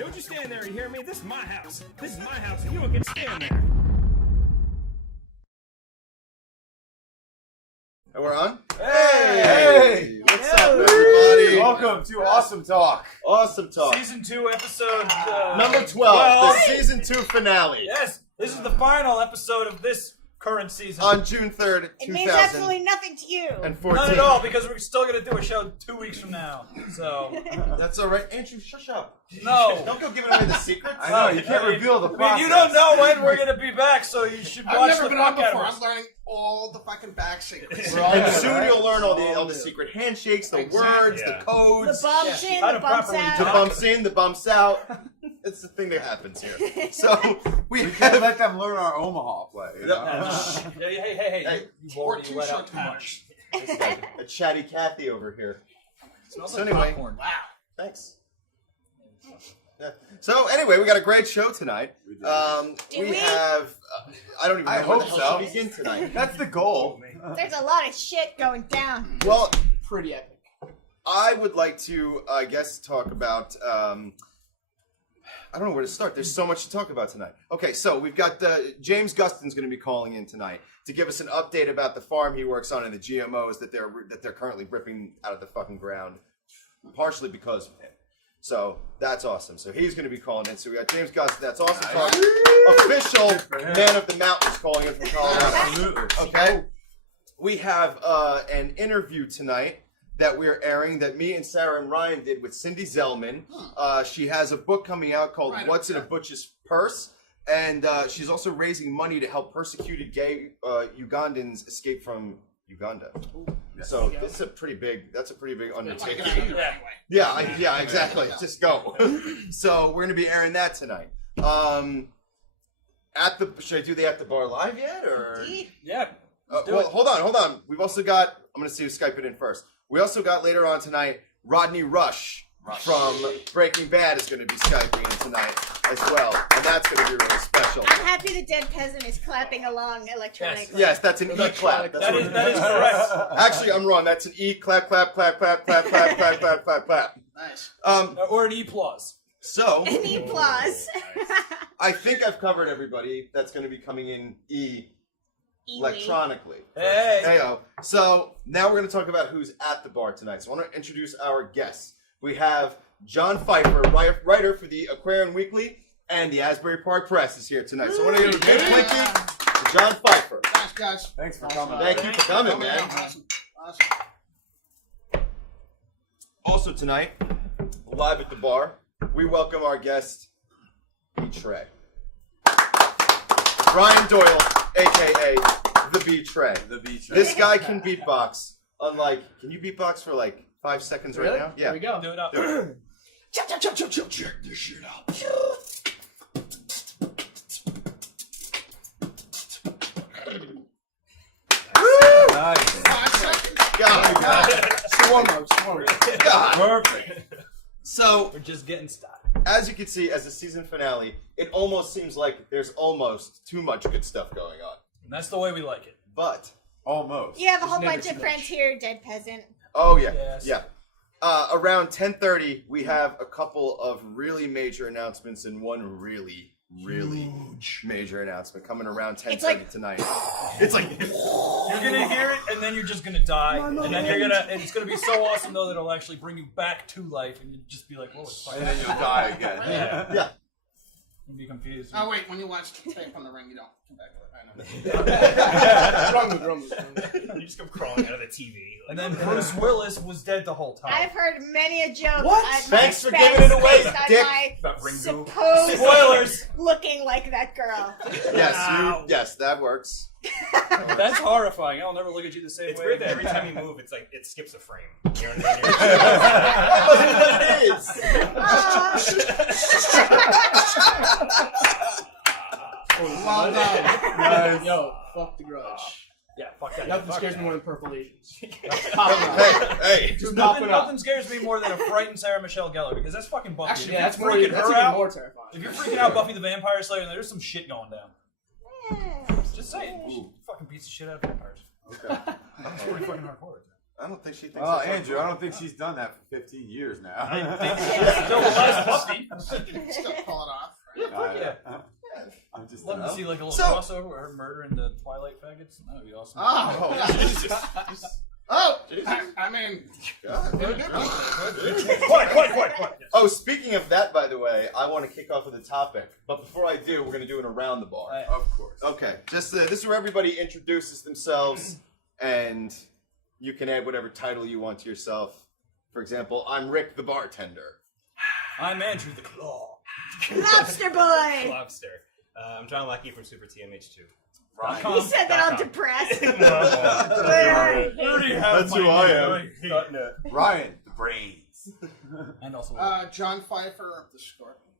Don't you stand there, you hear me? This is my house. This is my house, and you don't get to stand there. And we're on? Hey! What's up, everybody? Welcome to Awesome Talk. Awesome Talk. Season 2, episode... Number 12, the Season 2 finale. Yes, this is the final episode of this current season. On June 3rd, It means absolutely nothing to you. and 14. Not at all, because we're still going to do a show 2 weeks from now. So, That's alright. Andrew, shush up. no. Don't go giving away the secrets. I know, you can't reveal the I process. mean, you don't know when we're going to be back, so you should I've watch never the been on fuck out before. of I'm us. learning all the fucking back secrets. And soon you'll learn all the secret handshakes, the words, Yeah. the codes. The bumps in, How the to bumps properly out. The bumps in, the bumps out. It's the thing that happens here. So, we We have... can't let them learn our Omaha play. You know? Hey, you Or already two let short out too patterns. much. a chatty Cathy over here. Smells So like anyway- popcorn. Wow. Thanks. Yeah. So anyway, we got a great show tonight. Do We we? have... I don't even know I where hope the hell so. to begin tonight. That's the goal. There's a lot of shit going down. Well, Pretty epic. I would like to, I guess, talk about... I don't know where to start. There's so much to talk about tonight. Okay, so we've got James Gustin's going to be calling in tonight to give us an update about the farm he works on and the GMOs that they're currently ripping out of the fucking ground, partially because of him. So that's awesome. So he's going to be calling in. So we got James Gustin. That's awesome. Talk. Official man of the mountains calling in from Colorado. Absolutely. Okay. We have an interview tonight that we're airing that me and Sarah and Ryan did with Cindy Zelman. She has a book coming out called What's in a Butch's Purse? And she's also raising money to help persecuted gay Ugandans escape from Uganda. So that's a pretty big undertaking. Yeah, exactly. Just go. So we're gonna be airing that tonight. Should I do the At the Bar live yet, or? Yeah. Well, hold on. We've also got. I'm gonna see who Skype it in first. We also got later on tonight Rodney Rush from Breaking Bad is going to be Skyping in tonight as well, and that's going to be really special. I'm happy the dead peasant is clapping along electronically. Yes, that's an E-clap. That is correct. Actually, I'm wrong. That's an E-clap, clap, clap, clap, clap, clap, clap, clap, clap, clap. Nice. Or an E+. So, Any applause. I think I've covered everybody that's going to be coming in electronically. Hey. Heyo. So now we're going to talk about who's at the bar tonight. So I want to introduce our guests. We have John Pfeiffer, writer for the Aquarian Weekly and the Asbury Park Press is here tonight. So I want to give a big blinky to John Pfeiffer. Thanks, guys. Thanks for coming. Thank you for coming, man. Awesome. Also tonight, live at the bar, we welcome our guest, B Tre. Brian Doyle, a.k.a. the B Tre. The beach. This guy can beatbox. Unlike, can you beatbox for like 5 seconds right now? Yeah. Here we go. Do it up. Check this shit out. Nice. 5 seconds. God. Slow-mo. God. Perfect. So, We're just getting started. as you can see, as a season finale, it almost seems like there's almost too much good stuff going on. And that's the way we like it. But, Almost. You have a whole never bunch too of friends here, dead peasant. oh yeah, Yes. yeah. Around 10:30, we have a couple of really major announcements and one really major announcement coming around 10:30 It's like- tonight. It's like, You're gonna hear it, and then you're just gonna die, and then and it's gonna be so awesome though that it'll actually bring you back to life, and you'll just be like, "Whoa, it's And fucking." then you'll die again. Yeah. yeah. You'll be confused. Oh, wait. When you watch the tape on the ring, you don't come back to it. I know. Drum. You just come crawling out of the TV. And then Bruce Willis was dead the whole time. I've heard many a joke. What? at my Thanks for expense giving it away, based on dick. my About Ringo. supposed Spoilers. looking like that girl. Yes, that works. That's horrifying. I'll never look at you the same It's way. weird that again. every time you move, it's like it skips a frame. You know what I mean? Well done. Nice. Yo, fuck the grudge. Yeah, fuck that. Nothing Fuck scares that. me more than purple Asians. Hey, Just Nothing, popping up. nothing scares me more than a frightened Sarah Michelle Gellar because that's fucking Buffy. Actually, If yeah, that's you're more. freaking That's her even out. more terrifying. If you're freaking out Buffy the Vampire Slayer, then there's some shit going down. Just saying. She fucking beats the shit out of vampires. Okay. That's pretty fucking hardcore. I don't think she thinks. Well, that's Andrew, I cool. don't think she's done that for 15 years now. I think she's still the last puppy. Still pull it off. I'm just Love to see like a little So- crossover with her murdering the Twilight faggots. That would be awesome. Oh, I mean, Quiet. Oh, speaking of that, by the way, I want to kick off with a topic. But before I do, we're going to do an around the bar. Of course. Okay, just this is where everybody introduces themselves, and you can add whatever title you want to yourself. For example, I'm Rick the bartender. I'm Andrew the Claw. Lobster boy. Lobster. I'm John Leckie from Super TMH2. He said that all depressed. That's who I am. Ryan, the brains. And also, John Pfeiffer of the Scorpion.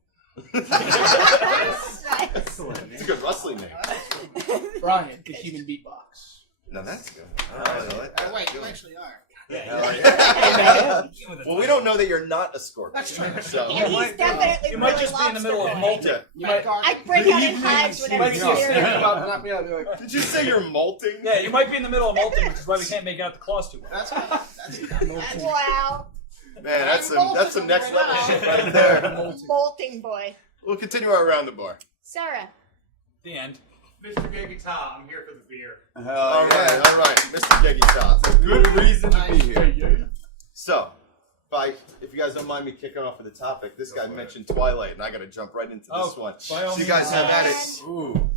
It's a good wrestling name. Brian, the human beatbox. No, that's good. All right, I like that. Wait, you actually are. Well, we don't know that you're not a scorpion. That's true. So. And he's definitely you might really just be in the middle of lobster boy. molting. You might I break out in hives whenever might you be hear scared it. knock me out. Be like, Did you say you're molting? Yeah, you might be in the middle of molting, which is why we can't make out the claws too well. That's Wow. Man, that's some next level shit right there. Molting boy. We'll continue our around the bar. Sarah. The end. Mr. Geggy-Ta, I'm here for the beer. All right, Mr. Geggy Top. Good reason to be here. So, if you guys don't mind me kicking off with the topic, this guy mentioned Twilight, and I got to jump right into this one. by all So you guys means. have at it. Ooh.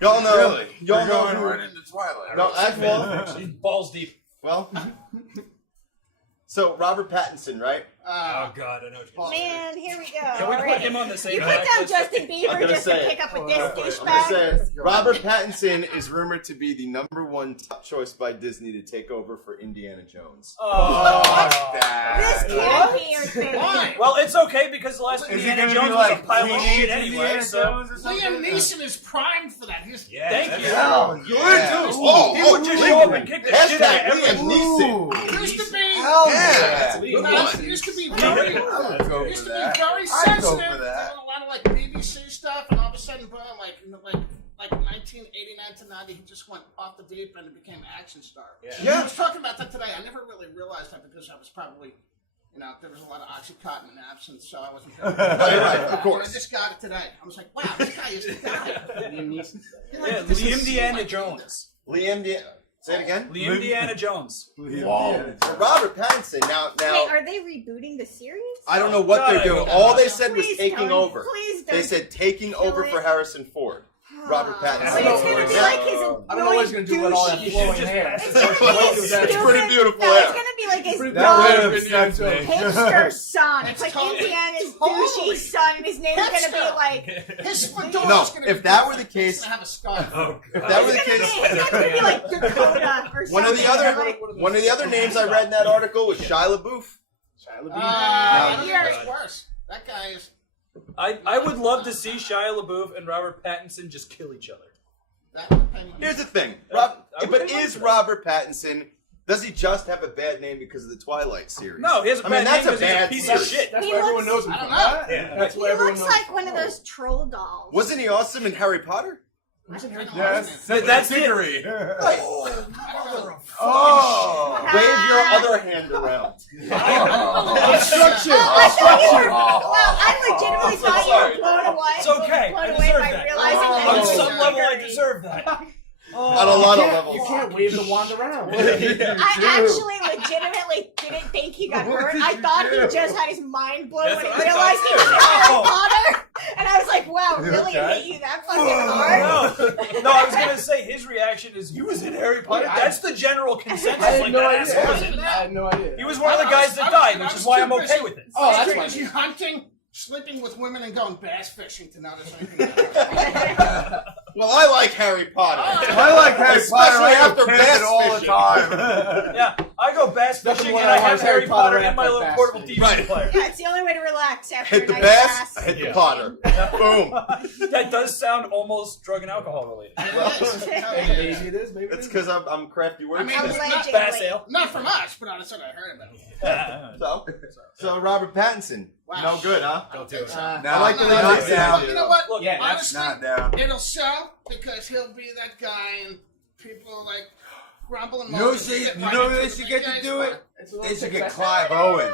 Y'all know. Really? Y'all You're know. going who- right into Twilight. No, She's balls deep. well. So Robert Pattinson, right? Oh, God, I know what you're saying. Man, here we go. Can we put Alright. him on the same You put down blacklist? Justin I'm Bieber gonna just to say it. pick up with this I'm gonna douchebag. say Robert Pattinson is rumored to be the #1 top choice by Disney to take over for Indiana Jones. Oh, This can't be your thing. Why? well, it's okay because the last Is he Indiana gonna Jones be was like a pile of teenage shit anyway. Indiana So Jones or something? Liam Neeson is primed for that. He's Yeah, Thank that's you. Hell Good, yeah. dude. Ooh. he would just show up and kick the shit out of Hashtag Liam everyone. Neeson. used to be. Hell Yeah. yeah. Used to be I very. would go Used for to be that. very I'd sensitive. go for Doing that. a lot of like BBC stuff, and all of a sudden, boom, like 1989 to 90, he just went off the deep end and became an action star. Yeah. I was talking about that today. I never really realized that because I was probably, there was a lot of Oxycontin in absence, so I wasn't. Right, of course. I just got it today. I was like, wow, this guy is the guy. Yeah, This is Liam so Deanna like Jones. Say it again. Liam Deanna Jones. Wow. So Robert Pattinson. Now, Wait, are they rebooting the series? I don't know what God, they're doing. I All they said was Please taking don't. over. Please don't. They said taking over for Harrison Ford. Robert Pattinson. But it's gonna be like his I don't know what he's gonna do with all that douchey- flowing just hair. pass It's gonna be his That's stupid- pretty beautiful No, hair. it's gonna be like his That dumb would upset me. hipster son. It's It's like totally- Indiana's totally douchey son, and his name's gonna be hipster. like. His fedora's No, gonna if be that were the different. case- He's gonna have a scarf. Oh, If God. that were the It's gonna case, be, it's gonna be like Dakota or something. one of the other like, one of the other names I read in that article was Shia LaBeouf. I think you're- it's worse. That guy is. I would love to see Shia LaBeouf and Robert Pattinson just kill each other. Here's the thing, I would but like is that. Robert Pattinson? Does he just have a bad name because of the Twilight series? No, he has a I bad mean, that's name a because he's a bad piece series. of shit. That's He why everyone looks- knows him I from. don't know. Yeah. That's he why everyone looks knows like him one of from. those troll dolls. Wasn't he awesome in Harry Potter? Yes. That's it. Dickory. Oh! Wave your other hand around. Obstruction. I thought you were, well, I legitimately thought you sorry. were blown away. It's okay. Blown I away deserve by that. realizing that On you were some level, I Dickory. deserve that. On a lot of You levels. can't wave the wand around. I actually legitimately didn't think he got hurt. I thought he just had his mind blown That's when what he I realized he was thought, Harry too. Potter. And I was like, wow, really? It hit you that fucking hard? No, I was gonna say his reaction is, "You was in Harry Potter." That's the general consensus. I had Like no that idea. ass wasn't. I had no idea. He was one of the guys that died, which is why I'm okay with it. Oh, that's Too why. busy hunting, sleeping with women, and going bass fishing to notice anything else. Well, I like Harry Potter. I like Harry Especially Potter. I after go camping bass all the fishing. time. Yeah, I go bass Nothing fishing more and than I I have watch Harry Harry Potter Potter and my after little bass portable fishing. TV Right. player. Yeah, it's the only way to relax after Hit a the nice bass, bass. hit the Yeah. Potter. Boom. That does sound almost drug and alcohol related. Maybe it is. Maybe It's it is. because I'm crafty I words. mean, Allegedly. Bass ale. not from us, but on something I heard about. So Robert Pattinson, Wow. no good, huh? Don't do it. No, I like the not lyrics. down. You know what? Look, Yeah, honestly, Not down. it'll sell because he'll be that guy, and people like grumble and You know moan what and they, sit you right know into they the should get yeah, to it's do fine. it? It's a little They should get success. Clive Owen.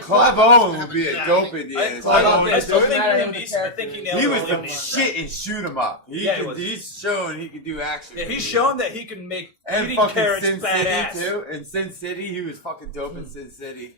Clive Owen would be a dope Indiana. I still think Doesn't matter Liam the Neeson. I think he nailed He it. was with the Liam Neeson. shit in Shoot 'Em Up. Yeah, he was. He's shown he could do action. Yeah, he's movies. shown that he can make And eating fucking carrots Sin badass. City too. In Sin City, he was fucking dope in Sin City.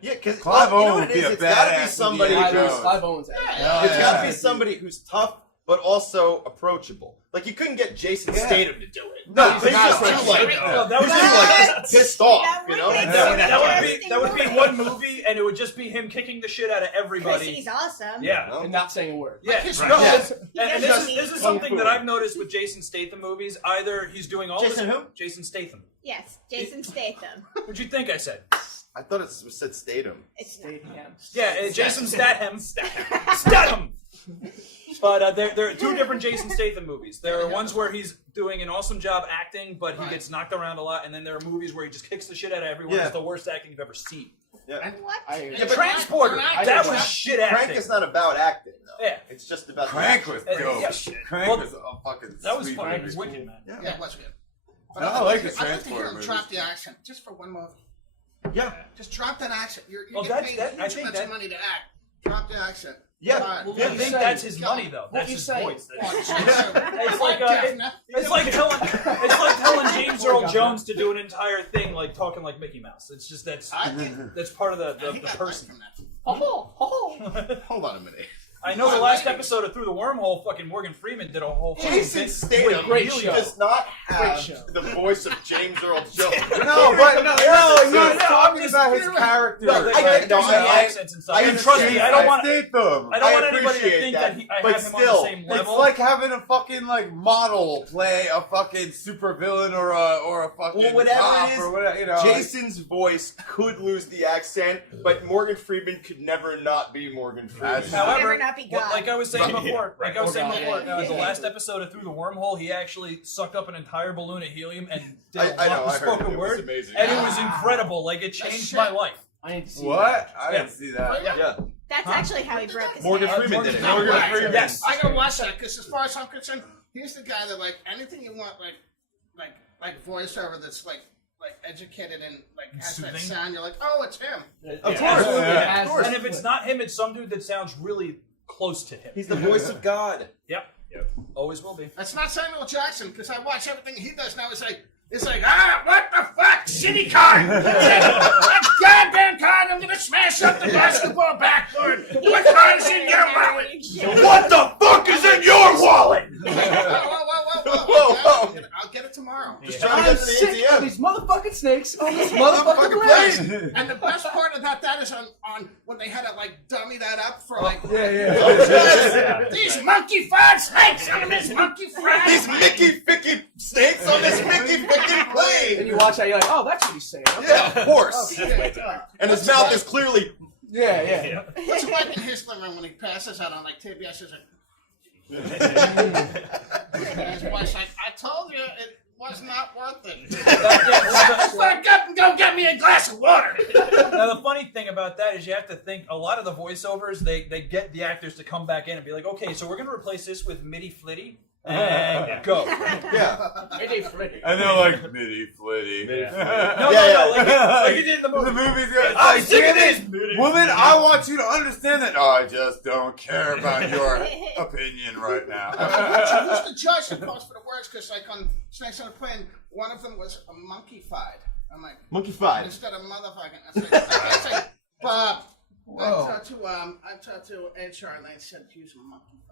Yeah, because Clive you know Owen what would it be is? a It's gotta be badass somebody Indiana who's Jones. Clive Owen's at it. Hell It's got to yeah. be somebody who's tough, but also approachable. Like you couldn't get Jason Yeah. Statham to do it. No, he's he's just not too like No, that was he's just like pissed off, you know. that would be one movie, and it would just be him kicking the shit out of everybody. Chrissy's awesome. Yeah. And not saying a word. Yeah, His no, nose- and doesn't this is Kung something Fu. that I've noticed with Jason Statham movies. Either he's doing all Jason this. who? Jason Statham. Yes, Jason Statham. What'd you think I said? I thought it said Statham. It's not. Yeah, Jason Statham. Statham. But there are two different Jason Statham movies. There are ones where he's doing an awesome job acting, but he gets knocked around a lot, and then there are movies where he just kicks the shit out of everyone. Yeah. It's the worst acting you've ever seen. Yeah. What? I hear you. Yeah, but Transporter. Crank- That Crank- was shit Crank acting. is not about acting, though. Yeah. It's just about Crank was Yeah. dope. Yeah. Crank Well, was a fucking That was sweet fucking movie. wicked, man. Yeah, it was good. But No, I like the I'd like to hear Transporter him movies. drop the accent just for one movie. Yeah. Just drop that accent. You're Well, getting that's- paid I huge think amounts of that- money to act. Drop the accent. Yeah. Come on. Well, I what you think say? that's his Go. money, though. What That's you his say? voice. Oh, It's it's like it's like telling James Earl Jones to do an entire thing like talking like Mickey Mouse. It's just that's part of the person. Oh, Hold on a minute. I know the last episode of Through the Wormhole, fucking Morgan Freeman did a whole fucking Jason bit. Statham great really show. does not Great have show. the voice of James Earl Jones. No, but he's no, talking just- about his character. No, Like, I get- there's no, any I- accents and stuff. I And trust me, I don't want Statham. I don't want anybody to appreciate think that, I but have him still, on the same It's level. like having a fucking like model play a fucking supervillain or a fucking Well, whatever cop it is, or whatever, you know. Jason's voice could lose the accent, but Morgan Freeman could never not be Morgan Freeman. That's- However, Never not be God. like I was saying Right, before, yeah, like I was saying right. before, Yeah. the last episode of Through the Wormhole, he actually sucked up an entire balloon of helium and did I a know, lot of I heard it. spoken It was word, amazing. and it was incredible. Like it changed my life. I need to see What? I didn't see that. Yeah. That's actually how he broke his Morgan neck. Freeman did it. Morgan Morgan Freeman. Yes. I gotta watch that because as far as I'm concerned, he's the guy that like anything you want, like voiceover that's like educated and like has that Soothing. sound. You're like, oh, it's him. it. Of Yeah, course. absolutely. Yeah. It has And the if it's foot. not him, it's some dude that sounds really close to him. He's the voice of God. Yep. Always will be. That's not Samuel Jackson because I watch everything he does now. It's like, what the fuck, shitty car! That goddamn car! I'm gonna smash up the basketball backboard. What car is in your wallet? What the fuck is in your wallet? Whoa. I'll get it tomorrow. Just trying to I'm get to the sick of ATM. these motherfucking snakes on this motherfucking plane. And the best part about that is on when they had to like dummy that up for like Yeah. these monkey fried snakes on this monkey fried. These Mickey Ficky snakes on this Mickey Ficky And plane. you watch that, you're like, oh, that's what he's saying. Yeah, of course. Okay. And his mouth is clearly. Yeah. What's it like in his living room when he passes out on like TBS? He's like, and his wife's like, I told you it was not worth it. Fuck up and go get me a glass of water. Now the funny thing about that is you have to think a lot of the voiceovers they get the actors to come back in and be like, okay, so we're gonna replace this with Mitty Flitty and go. Yeah. And they're like, Mitty Flitty. No, like you did in the movie. The movie's good. It's I'm like, sick of damn this. it, woman, I want you to understand that. I just don't care about your opinion right now. Who's the judge that calls for the words? Because like on Snakes on a Plane, one of them was a monkey-fied. I'm like, Monkey five. instead of motherfucking. It's like, Bob. Whoa. I talked to HR and they said use a monkey-fied.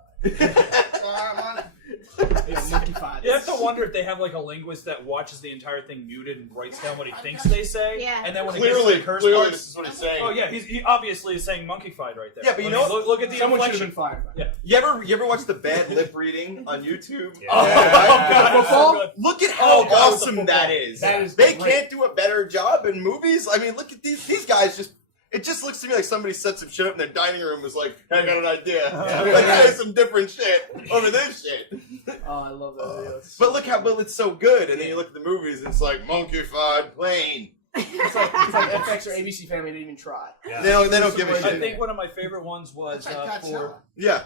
So I'm on it. Monkey five. You have to wonder if they have like a linguist that watches the entire thing muted and writes down what he thinks they say. Yeah. And then when it gets to Clearly, the curse this parts, is what he's saying. oh yeah, he obviously is saying monkey-fied right there. Yeah, but you I know mean, what? look at the Someone should have inflection. been fired. Yeah. You ever watch the bad lip reading on YouTube? Oh, God, it's so good. Look at how Oh, God, awesome the that football. is. That is They great. can't do a better job in movies. I mean, look at these guys just. It just looks to me like somebody set some shit up in their dining room and was like, I got an idea. Let's play some different shit over this shit. Oh, I love that video. But look how well it's so good. And then you look at the movies and it's like monkey-fied plane. It's like FX or ABC Family didn't even try. They don't give a I shit. think one of my favorite ones was That's like for. Godzilla. Yeah.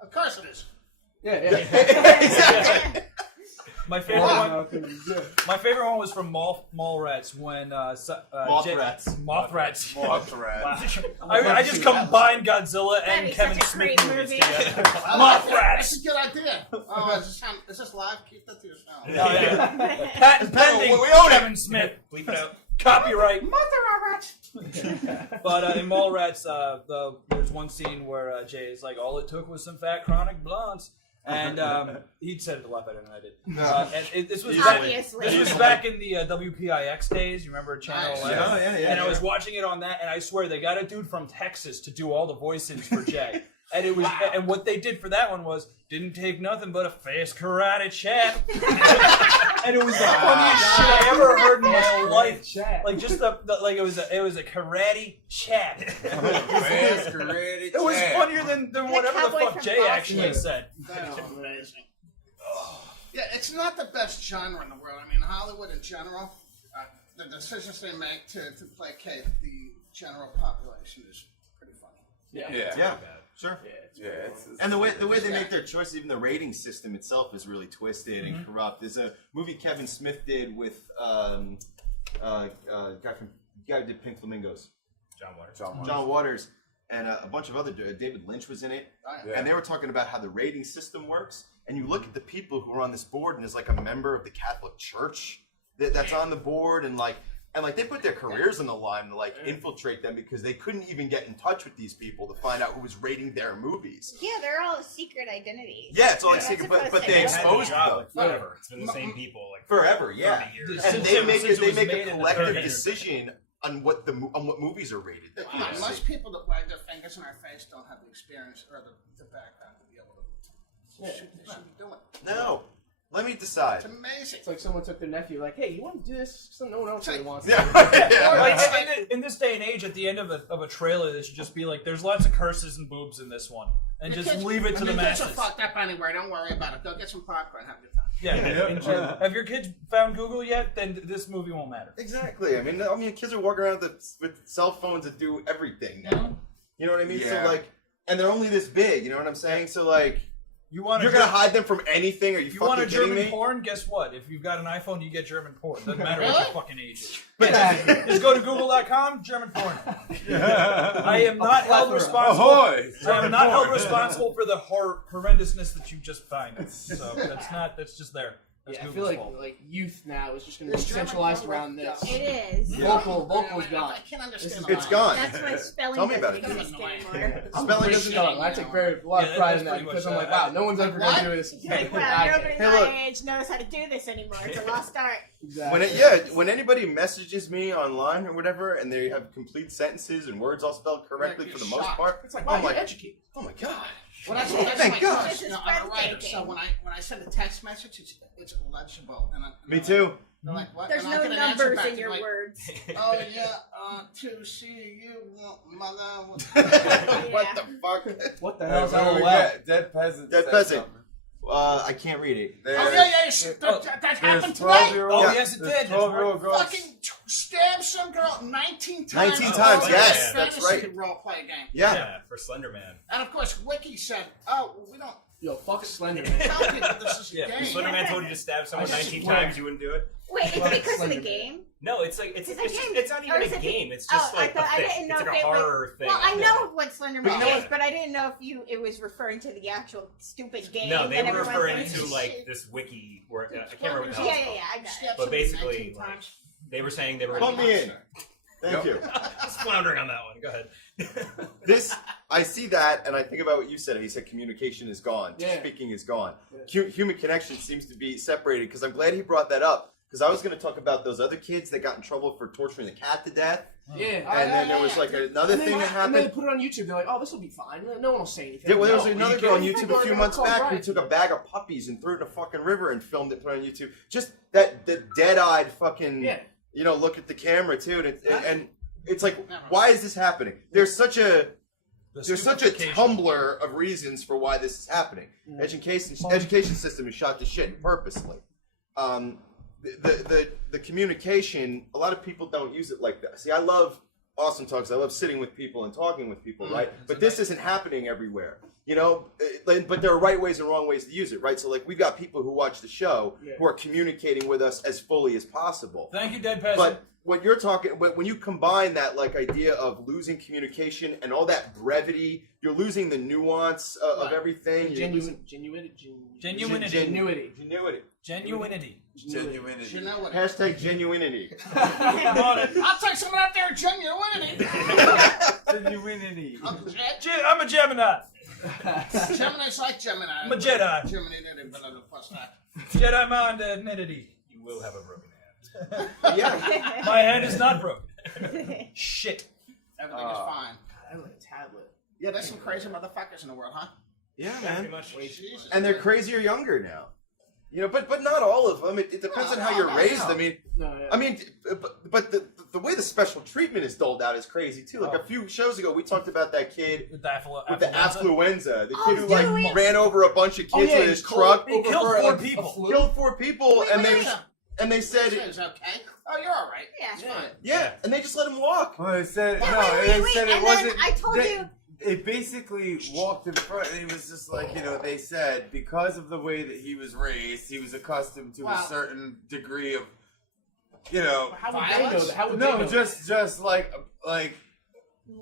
Of course it is. Yeah. Exactly. My favorite my favorite one was from Mallrats when Mothratz. Mothratz. Mothratz. I just combined Godzilla That and is Kevin such a Smith great movies movie. together. That's Mothratz. a good idea. Oh, is this live? Keep that to yourself. Oh, yeah. Patent pending. we own it. Kevin Smith. Bleep it out. Copyright. But in Mallrats, there's one scene where Jay is like, all it took was some fat chronic blondes. And he said it a lot better than I did. And this was Obviously. This was back in the WPIX days. You remember Channel 11? Yeah. And I was watching it on that, and I swear they got a dude from Texas to do all the voices for Jay. And it was, and what they did for that one was didn't take nothing but a fast karate chap. And it was the funniest shit I ever heard in my life. Like just like it was a karate chat. It was funnier than whatever the cowboy fuck from Jay Boston. actually said. That's amazing. Yeah, it's not the best genre in the world. I mean, Hollywood in general, the decisions they make to placate the general population is pretty funny. Yeah. Sure. Yeah, And the way they make their choices, even the rating system itself is really twisted and corrupt. There's a movie Kevin Smith did with guy who did Pink Flamingos, John Waters, and a bunch of other David Lynch was in it, and they were talking about how the rating system works. And you look at the people who are on this board, and there's like a member of the Catholic Church that's on the board, and they put their careers on the line to like infiltrate them because they couldn't even get in touch with these people to find out who was rating their movies. Yeah, they're all secret identities. Yeah, it's all like You're secret, not but supposed to they know. exposed them Like forever. It's been the same people like forever. Yeah, 30 years. and they make Since it was a made in the collective 30s. decision on what movies are rated. Come on, most people that wag their fingers in our face don't have the experience or the background to be able to. They should be doing it. No, let me decide. It's amazing. It's like someone took their nephew, like, hey, you want to do this? So no one else really wants to. Like, in this day and age, at the end of a trailer, they should just be like, "There's lots of curses and boobs in this one," and just leave it to the masses. Kids are fucked up anyway. Don't worry about it. Go get some popcorn. Have a good time. Yeah. Have your kids found Google yet? Then this movie won't matter. Exactly. I mean, kids are walking around with cell phones that do everything now. You know what I mean? Yeah. So and they're only this big. You know what I'm saying? So You want you're gonna hide them from anything? Are you You fucking want a kidding German me? porn? Guess what? If you've got an iPhone, you get German porn. Doesn't matter what Really? your fucking age is. But Just go to google.com, German porn. I am not held responsible. Ahoy! I am not held responsible for the horrendousness that you just find. So that's just there. That's Yeah, I feel Google's like fault. youth now is just going to be There's German centralized porn, around this. It is. Vocal's gone. I can't understand. It's gone. That's why spelling Tell me doesn't about it. exist Annoying. anymore. Spelling doesn't I take a lot of Yeah, pride that's in that pretty because much I'm like, that. wow, no one's ever going to do this. You're like, wow, I nobody can. Hey, my look. age knows how to do this anymore. It's a lost art. Exactly. When anybody messages me online or whatever, and they have complete sentences and words all spelled correctly Like, for the you're most shocked. part, It's like, I'm wow, like, you're educated. oh my god. Well, that's Thank my God. question. I'm a writer, so when I send a text message, it's legible. Me too. They're like, what? There's And I no get an answer numbers back in to your like, words. Oh yeah, to see you, mother. What the fuck? What the Hey, hell's what do we LOL? got? Dead peasant. Dead said peasant. something. I can't read it. Oh yeah, that happened today. 12-year-old. Oh, yes, it did. 12-year-old girls. Fucking stab some girl 19 times. 19 times, yes, that's Fantasy right. role play game. Yeah. for Slenderman. And of course, Wiki said, "Oh, we don't Yo, fuck Slenderman. tell people this is a Yeah, game." If Slenderman told you to stab someone I 19 swear. times, you wouldn't do it? Wait, it's because of the Slenderman. game? No, it's like it's Is it just, a game? it's not even Or is a it- game. It's Oh, just like I a didn't thing. know It's if like a it was. horror thing. Well, I know what Slenderman No. is, but I didn't know if it was referring to the actual stupid game. No, they that were everyone referring thinks to is like shit. this wiki where I can't remember what the hell Yeah, it's yeah, called. yeah, I got it. Stab But somebody basically, 19 like, times. they were saying they were Pump me in. Thank you. Just floundering on that one. Go ahead. I see that, and I think about what you said. You said communication is gone. Yeah. Speaking is gone. Human connection seems to be separated, because I'm glad he brought that up, because I was going to talk about those other kids that got in trouble for torturing the cat to death. Yeah. And then there was like another And thing that and they happened. put it on YouTube. They're like, oh, this will be fine. No one will say anything. Yeah, well, there was No, another you girl on can't. YouTube a People few are months gonna back call who Brian. took a bag of puppies and threw it in a fucking river and filmed it, put it on YouTube. Just that the dead-eyed fucking, Yeah. look at the camera too, and it's like, why is this happening? There's such a tumbler of reasons for why this is happening. Education system is shot to shit purposely. The communication, a lot of people don't use it like that. See, I love awesome talks. I love sitting with people and talking with people, right? But this isn't happening everywhere. You know, but there are right ways and wrong ways to use it, right? So, like, we've got people who watch the show who are communicating with us as fully as possible. Thank you, Dead Peasant. But what you're talking, when you combine that, like, idea of losing communication and all that brevity, you're losing the nuance of everything. Genuinity. Genuinity. You know what? Hashtag genuinity. I'll take someone out there genuinity. I'm a Gemini. Gemini's like Gemini. I'm a Jedi. Gemini didn't but the plus that. Jedi mind admittedly. You will have a broken Yeah. My hand is not broken. Shit. Everything is fine. I have a tablet. Yeah, there's some crazy motherfuckers in the world, huh? Yeah, man. Jesus. And they're crazier younger now. You know, but not all of them. It depends on how you're raised. I mean, but the way the special treatment is doled out is crazy too. Like a few shows ago, we talked about that kid With the with the affluenza. The kid who dude, like ran over a bunch of kids with his truck. He killed 4 people. Killed 4 people, and they said, It's okay. Oh, you're all right. Yeah. It's fine. yeah, and they just let him walk. Well, it said Wait, it said it and wasn't. then I told you. It basically walked in front, and it was just like, you know, they said because of the way that he was raised, he was accustomed to a certain degree of, you know, How would they know that? How would they know just like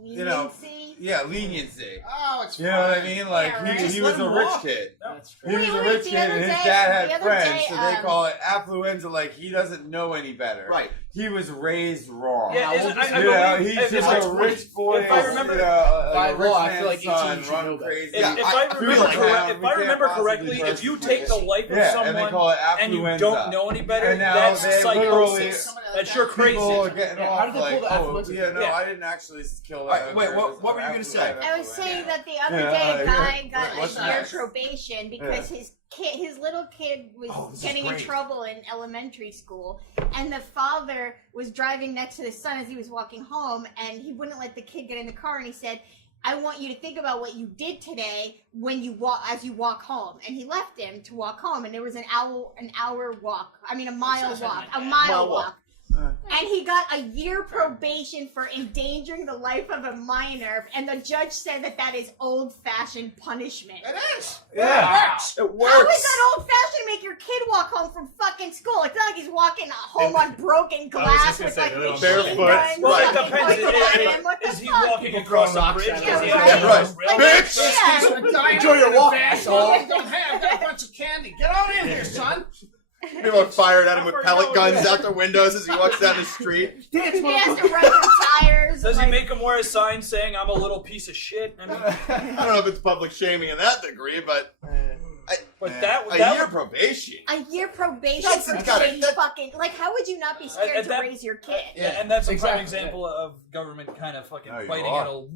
you know, Leniency? leniency. Oh, it's You fine. know what I mean? Like Yeah, right. he was a rich kid. That's He was a Wait, rich the kid, other and his day- dad the had other friends, day, so they call it affluenza. Like he doesn't know any better. Right. He was raised wrong. Yeah, How old is he? You know, believe- he's if just I- a rich boy. if I remember- you know, by a rich law, I man's feel like 18 son, should run know that. crazy. If I remember correctly, if you take the life of and they someone call it and you affluenza. don't know any better, And now that's they literally- psychosis. That's your crazy. People are getting Yeah, how off did they like, pull the oh, affluenza? yeah, no, Yeah. I didn't actually kill that. Alright, wait, what were you gonna say? I was saying that the other Yeah, day, a yeah. guy got What's a year that? probation because his little kid was this is getting in great. trouble in elementary school, and the father was driving next to the son as he was walking home, and he wouldn't let the kid get in the car, and he said, "I want you to think about what you did today when you as you walk home." And he left him to walk home, and there was a mile walk. A mile walk. And he got a year probation for endangering the life of a minor, and the judge said that is old-fashioned punishment. It is. Yeah. It works. It How works. is that old-fashioned to make your kid walk home from fucking school? It's not like he's walking home on broken glass just gonna with say, like little machine barefoot. guns. Well, it fucking depends. pointed at him. What the Is he fuck? walking across a rocks bridge? at Does he him. have Yeah, a right. railroad? Bitch! Yeah. Enjoy your walk, asshole. Don't have got a bunch of candy. Get on in here, son. People are fired at him with pellet guns out their windows as he walks down the street. He has to run through tires. Does he like- make him wear a sign saying "I'm a little piece of shit"? I mean, I don't know if it's public shaming in that degree, but but Yeah. that a that year would- probation. A year probation That's for gotta- shitty fucking. Like, how would you not be scared At to that- raise your kid? Yeah, and that's a prime Exactly, example of government kind of fucking No, you fighting are. it a little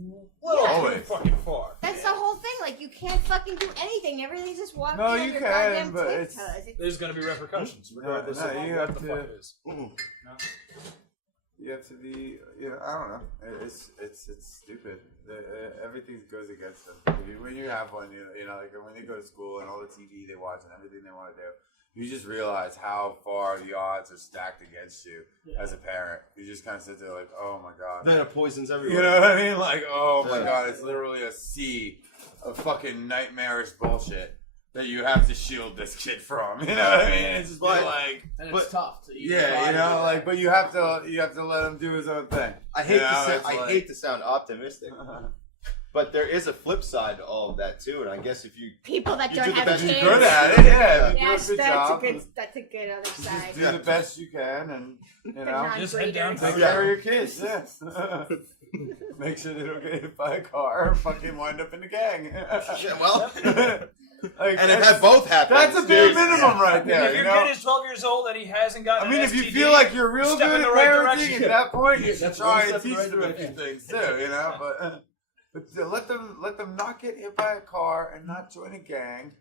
Yeah. too Always. fucking far. That's the whole thing. Like, you can't fucking do anything. Everything's just walking No, on you your can, goddamn but tiptoes. it's- There's going to be repercussions regardless No, of you what have the to- fuck it is. You have to be, you know, I don't know. It's stupid. Everything goes against them. When you have one, you know, like when they go to school and all the TV they watch and everything they want to do, you just realize how far the odds are stacked against you as a parent. You just kind of sit there like, oh my god. Then it poisons everywhere. You know what I mean? Like, oh my Yeah. god, it's literally a sea of fucking nightmarish bullshit that you have to shield this kid from. You know what I mean? It's just But- like, And it's tough to yeah, you know, like, but you have to let him do his own thing. I hate You to know, say, it's I like- hate to sound optimistic, but there is a flip side to all of that too. And I guess if you People that You don't do the have best kids. you You're good at it, yeah. If you Yes, do a good that's job, a good. That's a good other just side. do Yeah. the best you can, and you know, Just head down take to care of your kids. Yeah. Make sure they don't get hit by a car or fucking wind up in the gang. yeah, well, Like, and it that's- had both happen. That's a bare Jeez. minimum right there. If You your know? kid is 12 years old and he hasn't gotten I mean, an if you STD, feel like you're real step good in at the right parenting, direction. at that point you should That's try one and step in teach the right them a few direction. things too. You know, but let them not get hit by a car and not join a gang.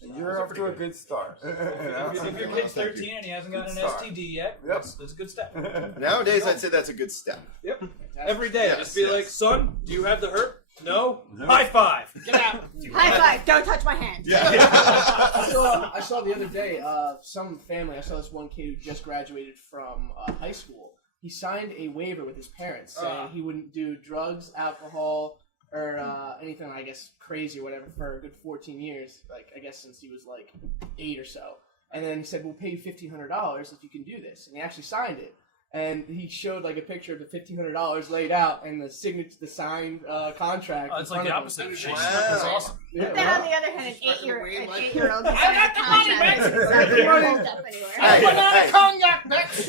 And you're off to a good start. You know? If your kid's 13 and he hasn't gotten an Good start. STD yet, Yep. that's a good step. Nowadays, I'd say that's a good step. Yep. Every day, Yes, just be yes. like, son, do you have the hurt? No? No. High five. Get out. High five! Don't touch my hand. I saw the other day some family. I saw this one kid who just graduated from high school, he signed a waiver with his parents saying he wouldn't do drugs, alcohol, or anything, I guess, crazy or whatever for a good 14 years. Like, I guess since he was like 8 or so. And then he said, we'll pay you $1,500 if you can do this. And he actually signed it. And he showed like a picture of the $1,500 laid out and the signature, the signed contract. It's like the opposite of Jason. Wow. That's awesome. Yeah, But then wow. on the other hand, an 8-year-old I got the money, contract man. is not gonna hold up anywhere. Hey, Put on hey. a cognac, bitch.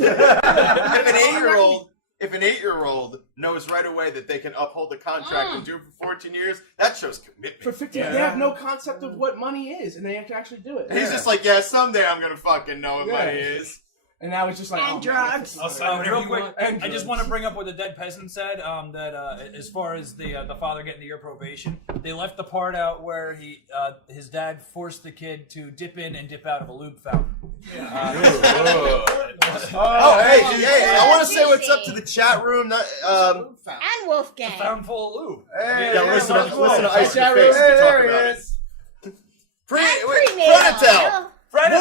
If an 8-year-old knows right away that they can uphold the contract and do it for 14 years, that shows commitment. For 15, they have no concept of what money is, and they have to actually do it. And he's just like, yeah, someday I'm gonna fucking know what money is. And now it's just like, And drugs. Real quick, I just want to bring up what the dead peasant said. That as far as the father getting the year probation, they left the part out where his dad forced the kid to dip in and dip out of a lube fountain. Hey! I want to say what's up to the chat room. And Wolfgang. A fountain full of lube. Hey, Yeah, listen to Ice Hey, Your Face to there talk he about it. is. Prenatal.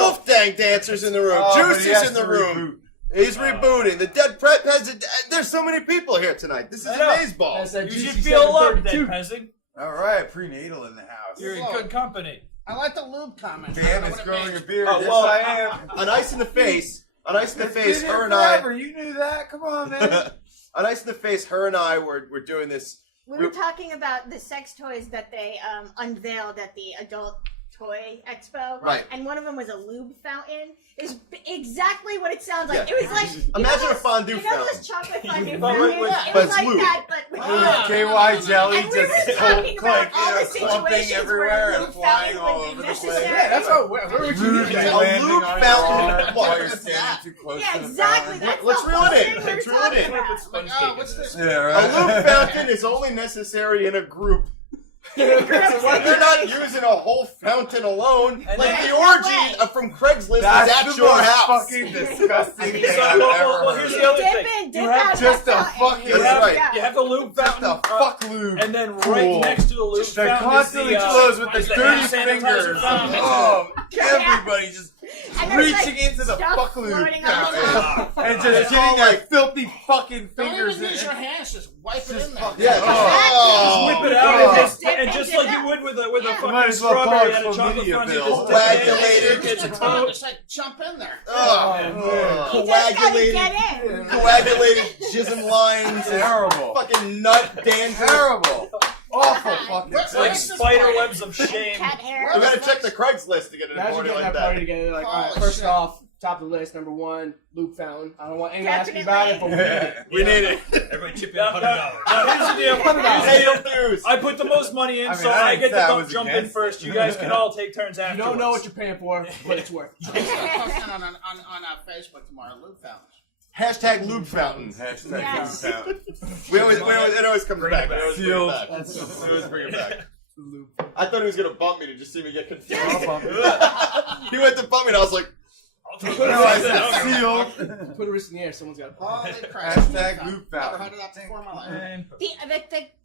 Wolfgang dancers in the room. Oh, but he Juicy's has in the to room. He's rebooting. The dead peasant. There's so many people here tonight. This is amazeballs. As that You juicy should feel loved, 732. dead peasant. All right, prenatal in the house. You're in good company. I like the lube comment. Damn, it's growing a beard. Oh, Yes, well, I am. On Ice in the Face. On Ice in the It's Face, been her here and I. forever. You knew that. Come on, man. On Ice in the Face, her and I were doing this. We were talking about the sex toys that they unveiled at the Adult Toy Expo. Right. And one of them was a lube fountain. It was exactly what it sounds like. Yeah. It was like... Imagine a fondue You know fountain. those chocolate fondue But fountains? with- It but was it's like lube. that, but with KY jelly And we were just talking about all the clumping situations everywhere where a and lube flying fountain all would over be the place. necessary. Yeah, that's how. Where would you need Rude. that? A landing lube on your fountain. arm What? while you're What's standing too close Yeah, to the exactly. fountain. That's Let's the reel whole it in. thing we were Let's reel it talking in. about. Like, oh, what's this? Yeah, A right. lube fountain is only necessary in a group. You're not using a whole fountain alone. And Like then- the orgy from Craigslist That's is at the your most house. fucking disgusting thing So, I've well, ever here's heard. the other Dip thing. in, dip You have out of just that a fountain. fucking- You That's have, right. you have the lube Just fountain, a fuck lube. and then Cool. right next to the lube They're fountain constantly is the, closed with is the the dirty hand sanitizer fingers. fountain. Oh, everybody just And there's, reaching like, into the stuff fuck lube floating on fountain top. and It's just all getting their like- filthy fucking Don't fingers even in use your it. hands. Just wipe it in there. Yeah. Just whip it out Oh. and just like you would with a Might fucking as well call strawberry it at a chocolate chlamydia fountain. You pills. just dip it in, Coagulated. it's a Just toad. just like jump in there. You just gotta Coagulated, get in. coagulated jism lines, Terrible. fucking nut dandruff. Terrible. Awful fucking Where- It's like where's this spider party? webs of shame. Cat hair. We gotta check the Craigslist to get an Imagine party getting like that party that. together. Like, all right, Holy first shit. off, top of the list, number one, lube fountain. I don't want anyone asking about it, but we need it. We need it. Everybody chip in Now, $100. here's the deal. Hey, Here's the deal. dudes. I put the most money in, I mean, so I I didn't get say I to was jump in against. first. You guys can all take turns You afterwards. don't know what you're paying for, but it's worth it. Posting on Facebook tomorrow. Lube fountains. Hashtag lube fountain. Hashtag Yes. lube fountain. It always comes back. We always bring it Sealed. back. We That's always bring it back. lube. I thought he was gonna bump me to just see me get confused. I'll bump you. He went to bump me and I was like, Sealed. Put a wrist in the air, someone's got to Holy crap. Hashtag lube Never fountain. heard of that before in my life.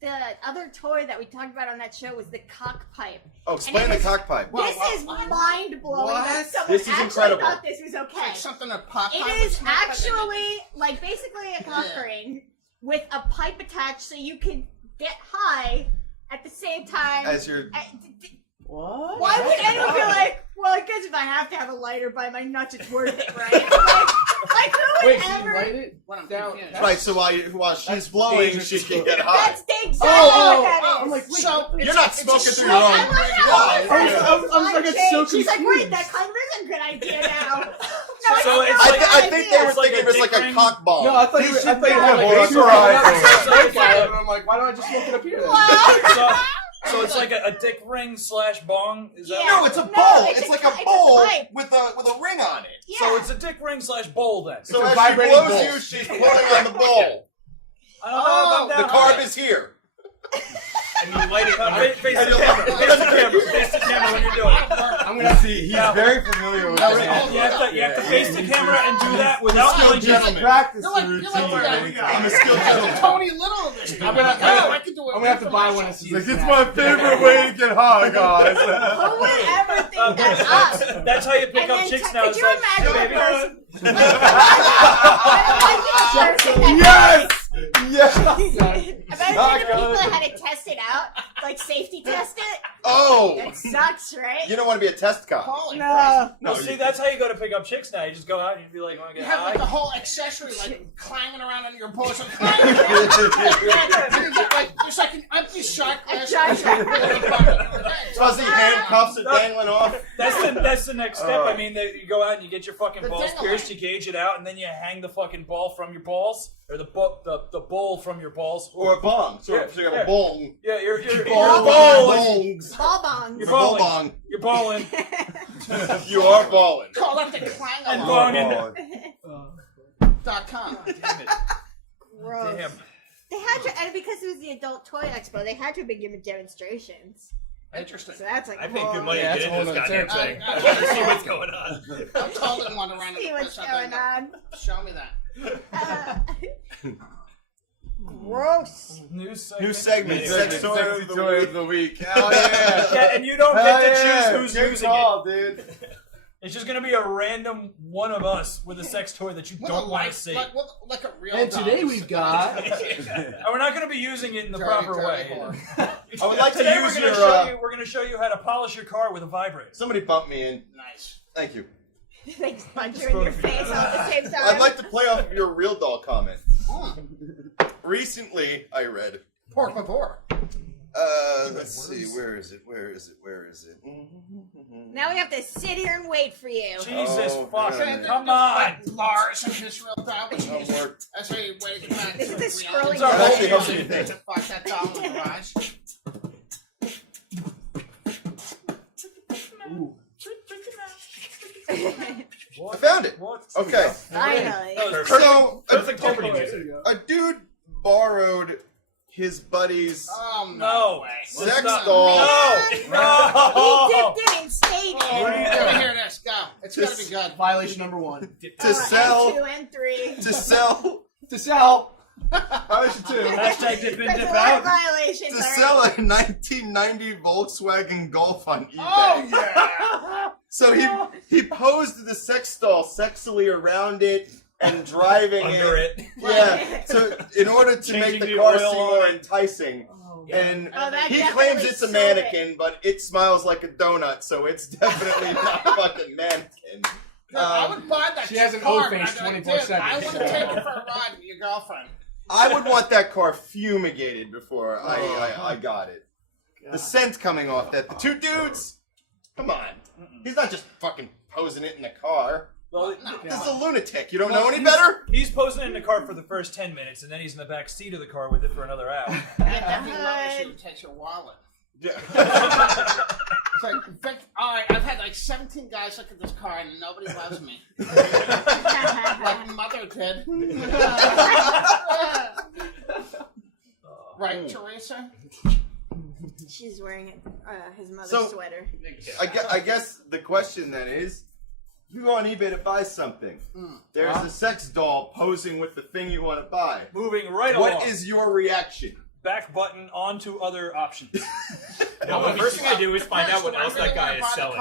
The other toy that we talked about on that show was the cock pipe. oh, explain the cock pipe. This is mind blowing that What? someone This is actually incredible. thought this was It's okay. like something that popped. It is actually like basically a cock ring with a pipe attached, so you can get high at the same time. As you're What? Why would anyone be like, well, I guess if I have to have a lighter by my nuts, it's worth it, right? like who would Wait, so you ever? light it? What I'm Down. confused. right, so while she's That's blowing, dangerous she as can fuck. get high. That's exactly what that is. I'm like, wait, So, what the- You're not it's smoking a through your slow- own. I love how Yeah. all I was like, it's so She's like, wait, confused. that kind of is a good idea now. No, So it's it's not like- a I good think they were idea. like thinking a it was like dick a ring? cock ball. No, I thought you should had be like motorized. look at it, and I'm like, why don't I just smoke it up here then? Wow. So it's like a dick ring / bong. Is that? Yeah. No, it's a No, bowl. it's It's a like ki- a it's a bowl pipe. with a ring on it. Yeah. So it's a dick ring / bowl then. So a as she vibrating blows bowl. you, she's pulling on the bowl. I don't know The about carb that. is here. And you light it on Face the camera. Face the camera. Face the camera when you're doing it. I'm gonna See, he's very familiar with You that. have to face the camera and do that without Just blinking. practice You're like the that. routine. I'm a skilled gentleman. Tony Little of this. I'm gonna- I can do it. gonna have to buy one and see. It's my favorite way to get high, guys. Who would ever think that up? That's how you pick And up then chicks could now. you It's like, imagine hey, a baby. person? Yes. Imagine the people that had to test it out, like safety test it. Oh, That sucks, right? you don't want to be a test cop. Holy No. No, see, that's how you go to pick up chicks now. You just go out and you be like, want to You get have like a high? whole accessory, like clanging around on your bosom. Like, there's like an empty shot glass. Fuzzy handcuffs are dangling off. That's the next step. I mean, you go out and you get your fucking The balls ding-a-ling. pierced, you gauge it out, and then you hang the fucking ball from your balls, or the bowl from your balls. Or a bong. So you have a bong. Yeah, you're Bongs. Ball bongs. You're Ball balling. bong. You're balling You are balling. Call that the clang and alarm. bonging. .com. Damn it. Gross. Damn. They had to, and because it was the Adult Toy Expo, they had to be giving demonstrations. Interesting. So that's like I paid good money to Yeah, get that's a into this whole goddamn nother thing. thing. I want to see what's going on. I'm told it want to run See in what's the going on. Show me that. Gross. New segment. New segment. Sex toy of the Toy week. of the week. Hell yeah. Yeah, and you don't get to choose who's Good using call, dude. it. It's just gonna be a random one of us with a sex toy that you don't want to see. Like a real And dog. today we've got. And we're not gonna be using it in the Dirty, proper dirty way. whore. I would like to Today use we're gonna your. show you. We're gonna show you how to polish your car with a vibrator. Somebody bump me in. Nice. Thank you. They just punch you in your face all at the same time. I'd like to play off of your real doll comment. Recently, I read. Por favor. Let's see. Where is it? Now we have to sit here and wait for you. Jesus Oh, fucking, man. come on! Lars and his real dog. No more. That's how you way to get back. This is the to scrolling reality. It's our whole Actually, helps me thing. think. Fuck that dog in the garage. I found it. What? Okay. Finally. So, Perfect company a music. dude borrowed his buddy's No. sex Stop. doll. No. He dipped it in state. Let me hear this. Go. It's gotta be good. Violation number 1. To sell. 2 and 3. To sell. To sell. Violation 2. Hashtag dip in, There's dip a lot of out. violations. To already. sell a 1990 Volkswagen Golf on eBay. Oh yeah. So he posed the sex doll sexily around it and driving Under it. Yeah. So in order to make Changing the the car oil seem on more it. enticing. And Oh, that he definitely claims it's a sold mannequin, but it smiles like a donut, so it's definitely not a fucking mannequin. I would buy that. She has an car, O-face but I 24/7. I want to take it for a ride with your girlfriend. I would want that car fumigated before I got it. The scent coming off that. The two dudes, come on. He's not just fucking posing it in the car. Well, This is a lunatic. You don't know any better? he's posing in the car for the first 10 minutes, and then he's in the back seat of the car with it for another hour. If he loves you, takes your wallet. Yeah. It's like, Vic, all right, I've had like 17 guys look at this car and nobody loves me. Like mother did. Right, Teresa? She's wearing his mother's So- sweater. I guess the question then is, you go on eBay to buy something. There's a sex doll posing with the thing you want to buy. Moving right along. What is your reaction? Back button onto other options. No, the first thing I do is find out what else that guy is selling.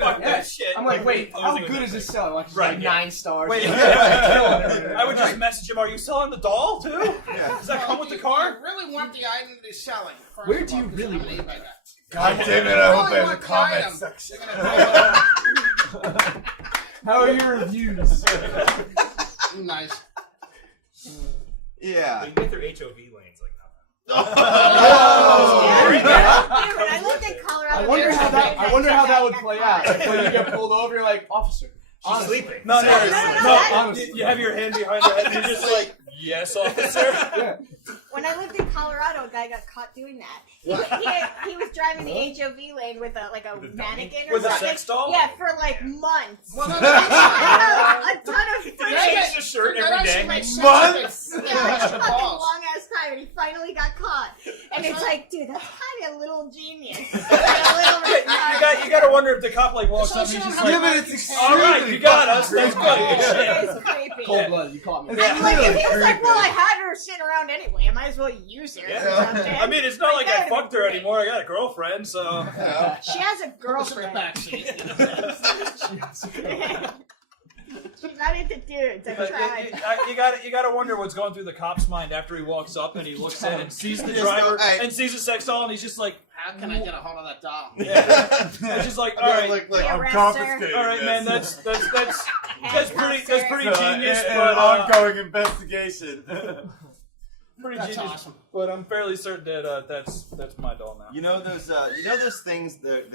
Fuck that shit. I'm like, wait, how Posing with good that is this thing. selling? Like, Right, like yeah. 9 stars. Wait, I would just message him, are you selling the doll too? Yeah. Does that come with the car? You really want the item that he's selling. first Where of do you all, 'cause really I'm gonna want eBay that. God damn it, You I hope really there's a want the comment item. section. You're gonna How are your reviews? pay nice. Yeah. They get their HOV lanes like that. Oh! Dude, when I lived in Colorado, I wonder how that. I wonder how that would play out. Honestly, When you get pulled over, you're like, officer. She's honestly. sleeping. No, honestly. You have your hand behind your head and you're just like, yes, officer. Yeah. When I lived in Colorado, a guy got caught doing that. He was driving the HOV lane with a mannequin or With a something. sex doll? Yeah, for like months. Well, no, I have a ton of He footage. changes his shirt that every actually day. makes sense. Months? If they- Yeah, like a extra fucking balls. long ass time, and he finally got caught. And it's like, dude, that's kind of a little genius. That's kind of a little retarded. You gotta wonder if the cop like walks So up and he's she just don't like, Yeah, have but to it's pay. all right, you got us. Thanks, buddy. Good shit. It's creepy. cold blood. You caught me. I'm like, if he was like, well, I had her sitting around anyway, I might as well use her. Yeah. Or something. I mean, it's not like I that would've fucked her been great. anymore. I got a girlfriend, so. She has a Listen to the girlfriend. backseat. She's not into dudes. I've tried. You gotta wonder what's going through the cop's mind after he walks up and he looks in and sees the Yes, driver no, hey. and sees a sex doll and he's just like, How can I get a hold of that doll? yeah. It's just like, all right, Yeah, I'm arrest confiscating all right, man, that's pretty Handcuffs her. genius, an but ongoing investigation. pretty That's genius. awesome. But I'm fairly certain that that's my doll now. You know those things that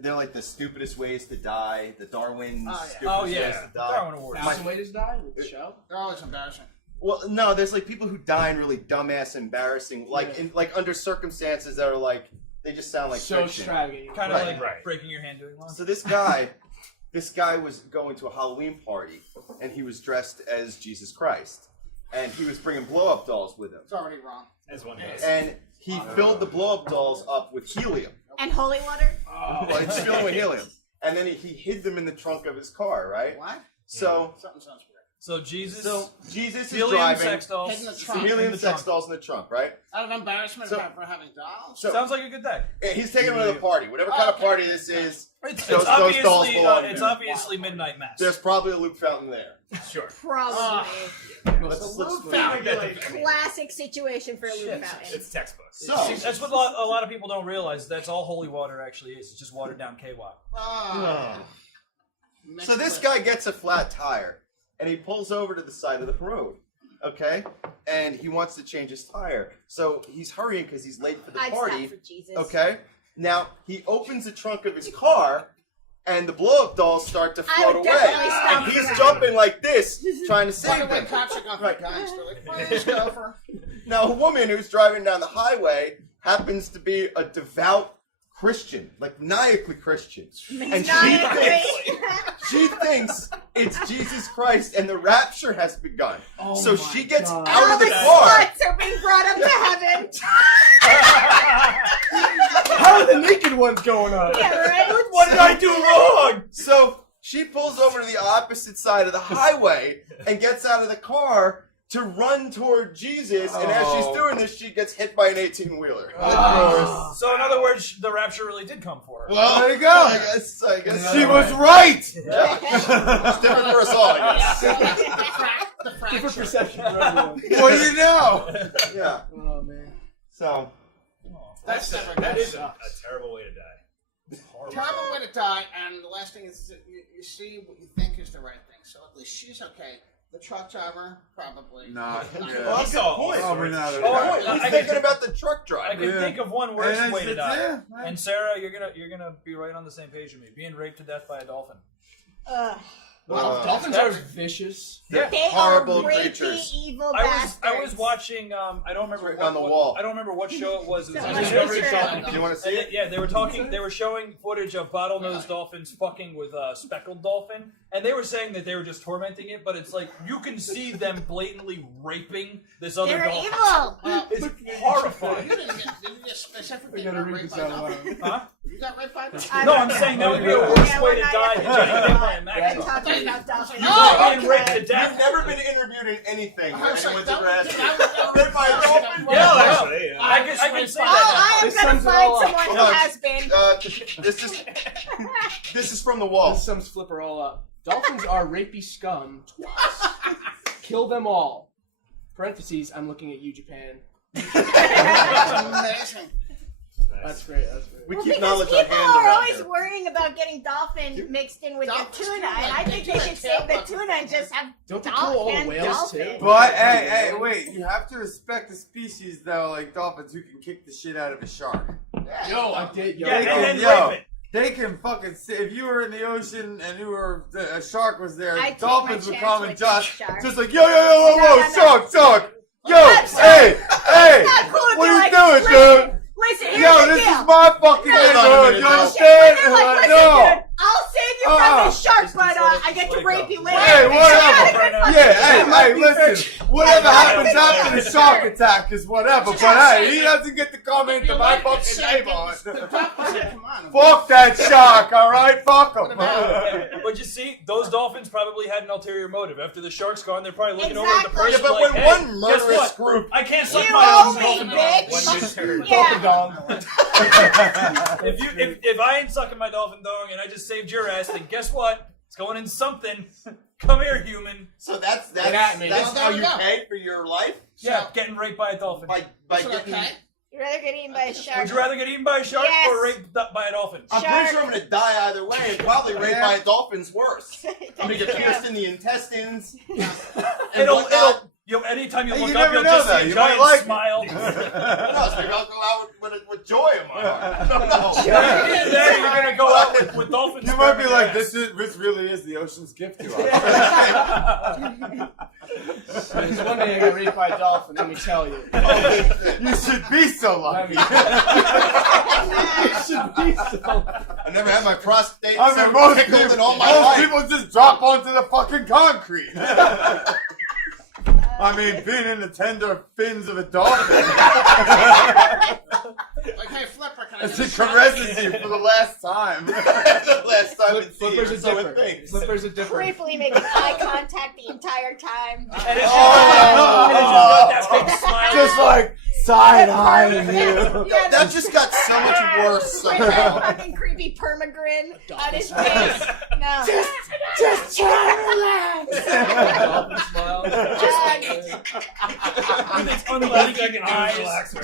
they're like the stupidest ways to die, the Darwin stupidest Oh ways yeah, to die. Darwin Awards. Thousand Ways to Die with the show. They're always embarrassing. Well, no, there's like people who die in really dumbass, embarrassing, like in like under circumstances that are like they just sound like So fiction. extravagant. Kind of Right, like right. breaking your hand doing one. So this guy was going to a Halloween party, and he was dressed as Jesus Christ, and he was bringing blow-up dolls with him, It's already wrong. As one does. and he filled the blow-up dolls up with helium. And holy water? Like filling with helium, and then he hid them in the trunk of his car, right? What? So Something sounds weird. So Jesus, Jesus is helium driving. sex dolls, Hidden the trunk. Helium in the sex trunk. dolls in the trunk, right? Out of embarrassment So- for having dolls? So Sounds like a good day. he's taking them to the party, whatever kind of party this is. It's Those dolls obviously belong it's there. obviously midnight mass. There's probably a Luke fountain there. Sure. Probably. Let's Classic situation for a Lube Shit. fountain. It's textbooks. So That's what a lot of people don't realize. That's all holy water actually is. It's just watered down KY. So this guy gets a flat tire, and he pulls over to the side of the road, okay? And he wants to change his tire. So he's hurrying because he's late for the I'd party, stop for Jesus. okay? Now, he opens the trunk of his car, and the blow-up dolls start to I float would away. definitely stop And for he's that. jumping like this, trying to By save the way, them. cops are going for Right. guns. They're like, please go for. Now, a woman who's driving down the highway happens to be a devout Christian, like maniacally Christian. And she thinks it's Jesus Christ and the rapture has begun. Oh So my she gets God. out All of the the car. sluts are being brought up to heaven. How are the naked ones going up? Yeah, right? What did I do wrong? So she pulls over to the opposite side of the highway and gets out of the car to run toward Jesus. And as she's doing this, she gets hit by an 18-wheeler. So in other words, the rapture really did come for her. Well, There you go. I guess She so. was right. Yeah. It's different for us all, I guess. The Different fracture. perception for everyone. What do you know? Yeah. Oh man. So, That's never That good. is a terrible way to die. Terrible way to die, and the last thing is that you see what you think is the right thing. So at least she's okay. The truck driver, probably. Not well, good. that's a good point. Probably not. Good Oh, point. I He's can- thinking about the truck I driver. can Yeah. think of one worse And way to die. yeah. And Sarah, you're gonna be right on the same page with me. Being raped to death by a dolphin. Well, dolphins are vicious. Yeah. They Horrible are rapey, creatures. evil I bastards. was watching. I don't remember Right what, on the what- wall. I don't remember what show it was. It was So on much Discovery nature. Channel. Do you want to see And it? yeah, they were showing footage of bottlenose dolphins fucking with a speckled dolphin, and they were saying that they were just tormenting it, but it's like you can see them blatantly raping this other They're dolphin. evil. It's horrifying. You didn't get specifically I gotta read raped this by out loud. dolphins. Huh? You got raped by dolphins? No, I'm saying that would be a worse Yeah, way we're to not die than getting hit by a I'm magnet. talking about dolphins. Oh, Being raped to You've death. never been interviewed in anything where I was like, anyone's that ever would- asked that you. would- Raped by a dolphin? Yeah, Actually, yeah. I can say Oh, that. I am This gonna sums it find all up. someone Hold who on. has been. This is from the wall. This sums Flipper all up. Dolphins are rapey scum twice. Kill them all. Parentheses, I'm looking at you, Japan. Amazing. That's great, that's great. We Well, keep because knowledge on people hand are around always here. worrying about getting dolphin mixed in with the Dolphins tuna, do and that. I think They they do should that save the tail tuna and just have Don't they kill all the dolphin whales dolphin. too? But hey, wait! You have to respect the species though, like dolphins, who can kick the shit out of a shark. Yo, I did. Yo, Yeah, and then Yo. rape it. They can fucking. If you were in the ocean and a shark was there, I'd take dolphins my would chance come and with just the shark. like yo, whoa, No, no, no. shark, yo, I'm sorry. hey, Not cool to what be are like, you doing, listen, dude? Listen, here's Yo, the this deal. is my fucking No, neighborhood. You no, no, no. understand? They're like, listen, No. dude, I'll save your fucking shark, but I get to rape you later. Hey, whatever. Fucking Hey, listen. Whatever happens after the shark attack is whatever. But hey, he doesn't get to come into my fucking neighborhood. Come on. Fuck that shark, all right? Fuck him. But you see, those dolphins probably had an ulterior motive. After the shark's gone, they're probably looking over at the Exactly. person Yeah, but like, when hey, one guess murderous what? group, I can't suck You my owe own me, dolphin dong. bitch. One misheard. Yeah. If I ain't sucking my dolphin dong and I just saved your ass, then guess what? It's going in something. Come here, human. so that's at me. that's Well, how there you we go. pay for your life Yeah, getting raped by a dolphin. by Is it getting. okay? You'd rather get eaten by a shark. Would you rather get eaten by a shark Yes. or raped by a dolphin? I'm pretty sure I'm gonna die either way, and probably raped by a dolphin's worse. I'm gonna get pierced in the intestines. It'll anytime you Hey, look you up, never you'll know just that. see a You might giant like it. smile. Who knows? Maybe I'll go out with joy in my heart. I don't know. There, you're gonna go out with dolphins. You might be like, this really is the ocean's gift to us. There's one day I got raped by a dolphin, let me tell you. You should be so lucky. You should be so. I never had my prostate I mean, so most tickled in all my most life. people just drop onto the fucking concrete. I mean, being in the tender fins of a dolphin, Like, hey, Flipper, can I as get a it shot? caresses you for the last time. The last time it's Flippers here, are so it different. thinks. Flippers are different. Creepily making eye contact the entire time. And it's Oh. just that big smile. Just like side-eyeing you. Yeah, That just got so much worse with that somehow. fucking creepy permagrin on his face. No. Just try to relax. Dolphin smile. With its unblinking eyes.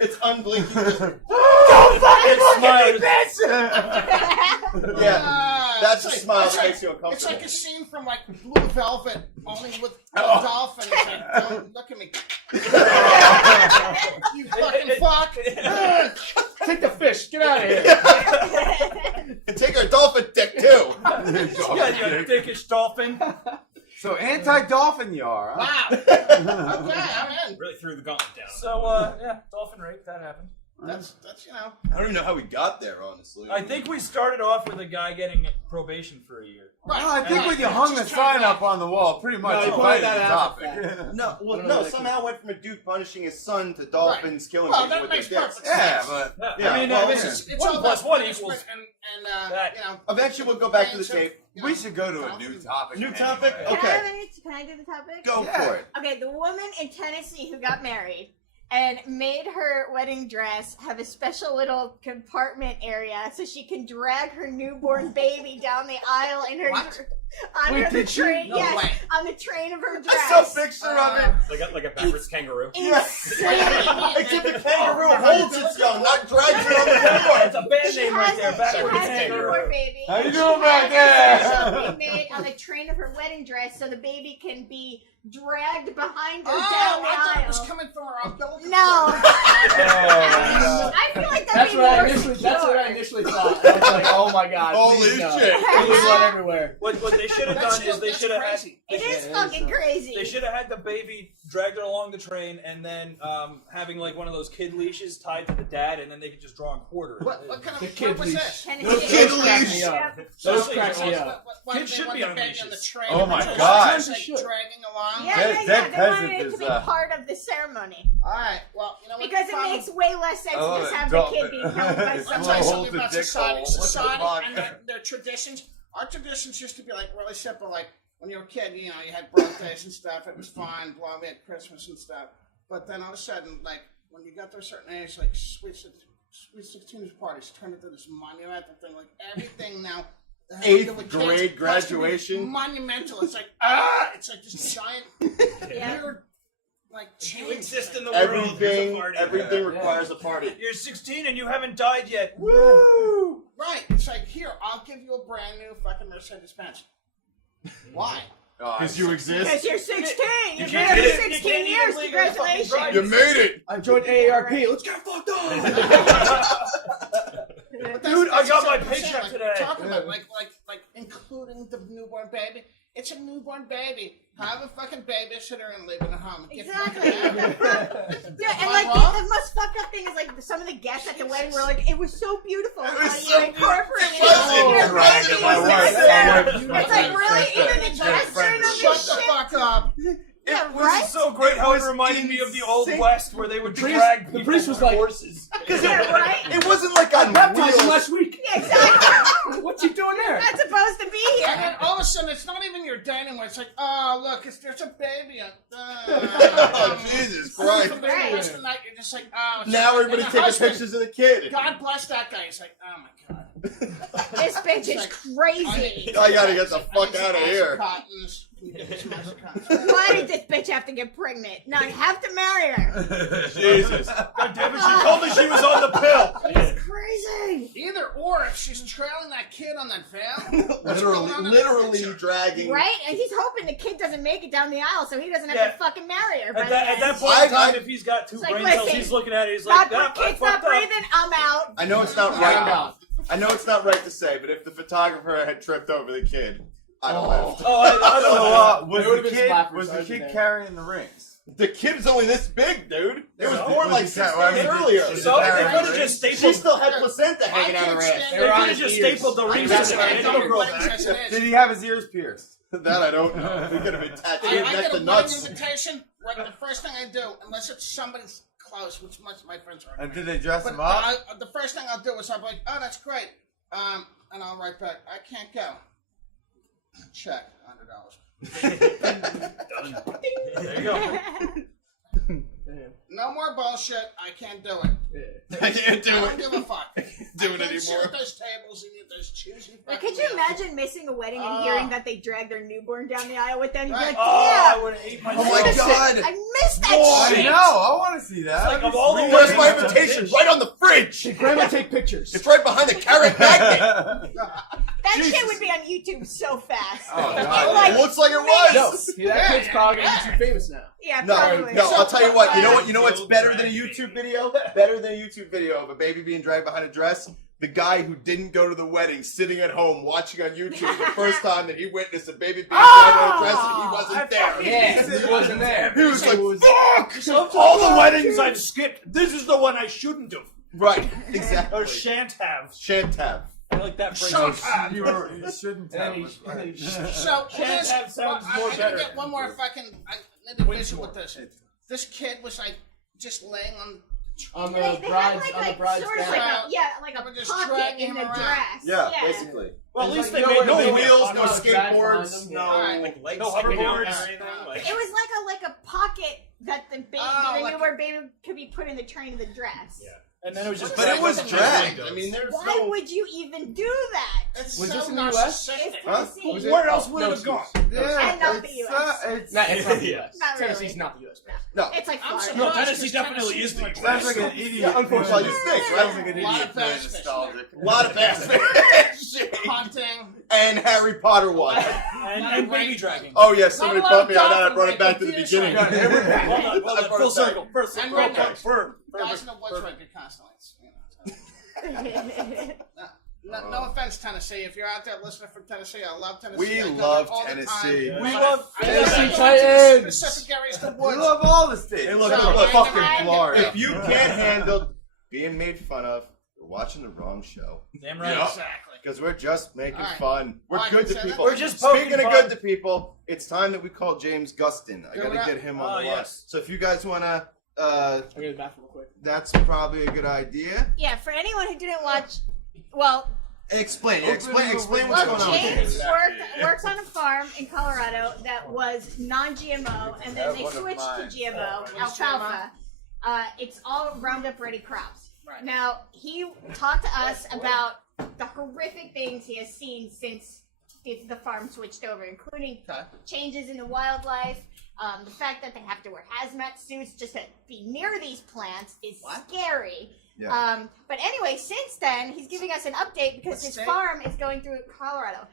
It's unblinking. Just, Don't fucking look Smile. at me, bitch! yeah, that's a It's like- smile it's that like- makes you It's uncomfortable. like a scene from like Blue Velvet, only with a dolphin. It's like, don't look at me. You fucking fuck. Take the fish, get out of here. And take our dolphin dick too. Yeah, you dickish dolphin. So anti-dolphin you are, huh? Wow. Okay, I'm in. Really threw the gauntlet down. So, yeah, dolphin rape, that happened. That's you know. I don't even know how we got there, honestly. I think we started off with a guy getting probation for a year. Right. Well, I think when you hung the sign up on the wall, pretty much No, you you pointed pointed the that out. topic. No, well, What no. about Somehow went from a dude punishing his son to dolphins killing Well, people that with makes their dicks. perfect Yeah, sense. but Yeah, I mean, well, It's one all plus about one punishment equals and that. you know. Eventually, we'll go back to the tape. we should go to a new topic. New anyway. topic? Can Okay. can I do the topic? Go Yeah. for it. Okay, the woman in Tennessee who got married and made her wedding dress have a special little compartment area so she can drag her newborn baby down the aisle in her What? on Wait, the did she? train. No yes, way. on the train of her I dress. saw a picture of it. Like a backwards kangaroo. Insane. Except the kangaroo holds its young, not drags it on the floor. It's a band She name right has there, it. backwards She has a kangaroo. newborn baby. How you She doing back has there? a special made on the train of her wedding dress so the baby can be dragged behind her down the I thought it was aisle. coming from her umbilical. No. Oh, I feel like that'd That's be what I more initially. secure. That's what I initially thought. I was like, oh my god. Holy please no. shit. There's blood everywhere. What they should have That's done is they that's should have had crazy. It is Yeah, fucking crazy. they should have had the baby dragged her along the train and then having like one of those kid leashes tied to the dad and then they could just draw and quarter. What kind of The what kid was leash. this? Tennessee. No kid Crack leash. me up. Yeah. Those So- cracks me so- up. Why Kids did they should want be the on baby leashes. on the train? Oh my Just God. like Should. dragging along. Yeah, Dead- yeah, yeah. dead They wanted peasant it is, to be part of the ceremony. All right. Well, you know what? Because the it problem- makes way less sense Oh, to just have the don't- kid being held by It's I'll Blow tell you a hole something to about dick society. hole. What the Society fuck? and their traditions. Our traditions used to be like really simple. Like when you were a kid, you know, you had birthdays and stuff. It was fine. Blah, we had Christmas and stuff. But then all of a sudden, like when you got to a certain age, like sweet 16 parties turned into this monumental thing. Like everything now. that has to do Eighth with kids grade has to be graduation. Monumental. It's like it's like this giant Yeah. weird like You change. exist in the world. Here's a Everything, party. everything requires a party. You're 16 and you haven't died yet. Woo! Right. It's like here, I'll give you a brand new fucking Mercedes Benz. Why? Because you exist. Because you're 16. You've been can't here get for it. You 16 can't years. even legally fucking Congratulations. drive. You made it. I joined AARP. Let's get fucked up. But Dude, I got my exactly what I'm saying, paycheck like, today. Talking about like including the newborn baby. It's a newborn baby. Have a fucking babysitter and leave it at home. Exactly. Yeah, and like the most fucked up thing is like some of the guests at the wedding were like, it was so beautiful how you incorporated your baby. It's like really even the guests are in on Shut this the shit. fuck up. Yeah, This right? is so great how it reminded me of the Old West where they would drag people the priest was on like- horses. Yeah, right? It wasn't like on Baptized him wheels. last week. Yeah, exactly. What's he doing there? Not supposed to be here. And then all of a sudden, it's not even your day anymore. It's like, oh, look, there's a baby. Oh, Jesus Christ. The baby was the night. You're just like, oh. Now shit. everybody's And the taking husband, pictures of the kid. God bless that guy. He's like, oh my God. This bitch is crazy. I gotta get the fuck out of here. Cottons. Why did this bitch have to get pregnant? No, you have to marry her. Jesus. God damn it, she told me she was on the pill. It's crazy. Either or, if she's trailing that kid on that veil. what's going on in the literally picture? dragging. Right? And he's hoping the kid doesn't make it down the aisle so he doesn't have Yeah. to fucking marry her. At that point in I- time, if he's got two It's like, brain cells, listen, he's looking at it, he's like, Not, "Ah, I kid's not fucked up." breathing, I'm out. I know it's not right. I know it's not right to say, but if the photographer had tripped over the kid, I'd have left. Oh, I don't know. It would've Was been slappers, the I was kid there. carrying the rings? The kid is only this big, dude. It was No. born Was like he 6 car- days was he- earlier. was So he they carrying could have the just rings? She stapled. still had placenta hanging out her ass. They could have just stapled the rings to the can't kid. stand It'll grow it. back. As it is. Did he have his ears pierced? That I don't know. He could have been tattooed I neck get to a wedding nuts. invitation. Right, the first thing I do, unless it's somebody's close, which most of my friends are. And did they dress But him up? the first thing I'll do is I'll be like, oh, that's great. And I'll write back, I can't go. Check, $100. There you go. No more bullshit. I can't do it. I can't do I don't it. give a fuck. Do it I can't sit anymore. at those tables and eat those choosy. Like, could you imagine missing a wedding and hearing that they dragged their newborn down the aisle with them? You'd be like, Oh, yeah, I would have ate my Oh my shit. God. I missed that Whoa. shit. I know. I want to see that. Like, of all the Where's my weddings- invitation? Right on the fridge. Grandma, take pictures. It's right behind the carrot magnet. That Jesus. shit would be on YouTube so fast. Oh, It, God. like, It looks like it was. No, see, that kid's probably gonna be too famous now. yeah, No, probably. no, I'll tell you what. You know what? You know what's Still better than a dragging YouTube video? Better than a YouTube video of a baby being dragged behind a dress? The guy who didn't go to the wedding, sitting at home watching on YouTube the first time that he witnessed a baby being dragged behind a dress and he wasn't there. Yeah, he wasn't there. He was like, fuck! Of all the weddings I've skipped, this is the one I shouldn't have. Right, exactly. Or shan't have. Shan't have. I like that phrase. You shouldn't And have. then he So, Can't this, have sounds I more gotta better. get one more if I can. I need to vision with this. This kid was like just laying on. on the They had bride's like, on the like bride's sort of gown. like a, yeah, like We're a just pocket dragging in the him around. dress. Yeah, basically. Well, at It's least like they made No no wheels, no drag behind skateboards, them, no yeah. like legs. No sticking out. hoverboards. It was like a pocket that the baby, the like newborn baby could be put in the train of the dress. Yeah. And then it was just. But it was dragged. dragged. I mean, there's Why no. would you even do that? It's Was so this in the US? narcissistic. It's Huh? Tennessee. Was it? Where else would No, it have gone? Yeah, And not the it's, US. it's, No, it's not the Yeah. US. Not really. Tennessee's not the US. No. It's like I'm Florida. surprised. No, Tennessee 'cause definitely Tennessee's is the like US. sounds like an idiot. Yeah, unfortunately, you think, right? Sounds like an A lot idiot of playing bass fish nostalgic. A lot of bass fishing. hunting. And Harry Potter watching. And baby dragging. Oh yeah, somebody Not a lot bumped me on that. I of brought it back to the dolphins, beginning. like, Hold on, I brought full it back. circle. First, And real rednecks. quick. Firm. Guys in the woods right constantly. No offense, Tennessee. If you're out there listening from Tennessee, I love Tennessee. We I go love there all the Tennessee. time. We But love I Tennessee go to the Titans. Specific areas of the We woods. love all the states. Hey, look, So, look, look. I- Fucking I- Florida. If you can't handle being made fun of, you're watching the wrong show. Damn right. Yeah. Exactly. Because we're just making All right. fun. We're Oh, I good can to say people. that? We're just poking Speaking of fun. good to people, it's time that we call James Gustin. I Good gotta rap. get him on Oh, the line. yes. So if you guys wanna, I'll go to the bathroom real quick. that's probably a good idea. Yeah, for anyone who didn't watch, well, Explain what's well, going on. James James. works on a farm in Colorado that was non-GMO, and then they One of switched to mine. GMO, What's alfalfa. It's all Roundup Ready crops. Right. Now, he talked to us about the horrific things he has seen since the farm switched over, including Okay. changes in the wildlife. The fact that they have to wear hazmat suits just to be near these plants is scary. Yeah. But anyway, since then, he's giving us an update because What his state? farm is going through Colorado,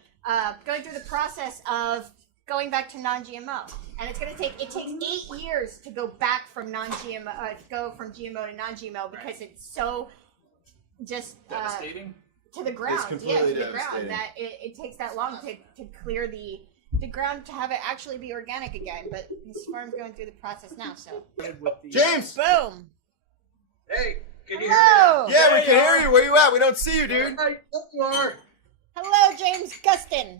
going through the process of going back to non-GMO, and it takes 8 years to go back from non-GMO, go from GMO to non-GMO because it's so just Devastating. to the ground, completely to the ground devastating. that it takes that long to clear the the ground to have it actually be organic again. But his farm's going through the process now, so. James! Boom! Hey, can you Hello! Yeah, we can hear you. Where you at? We don't see you, dude. Hey, there you are. Hello, James Gustin.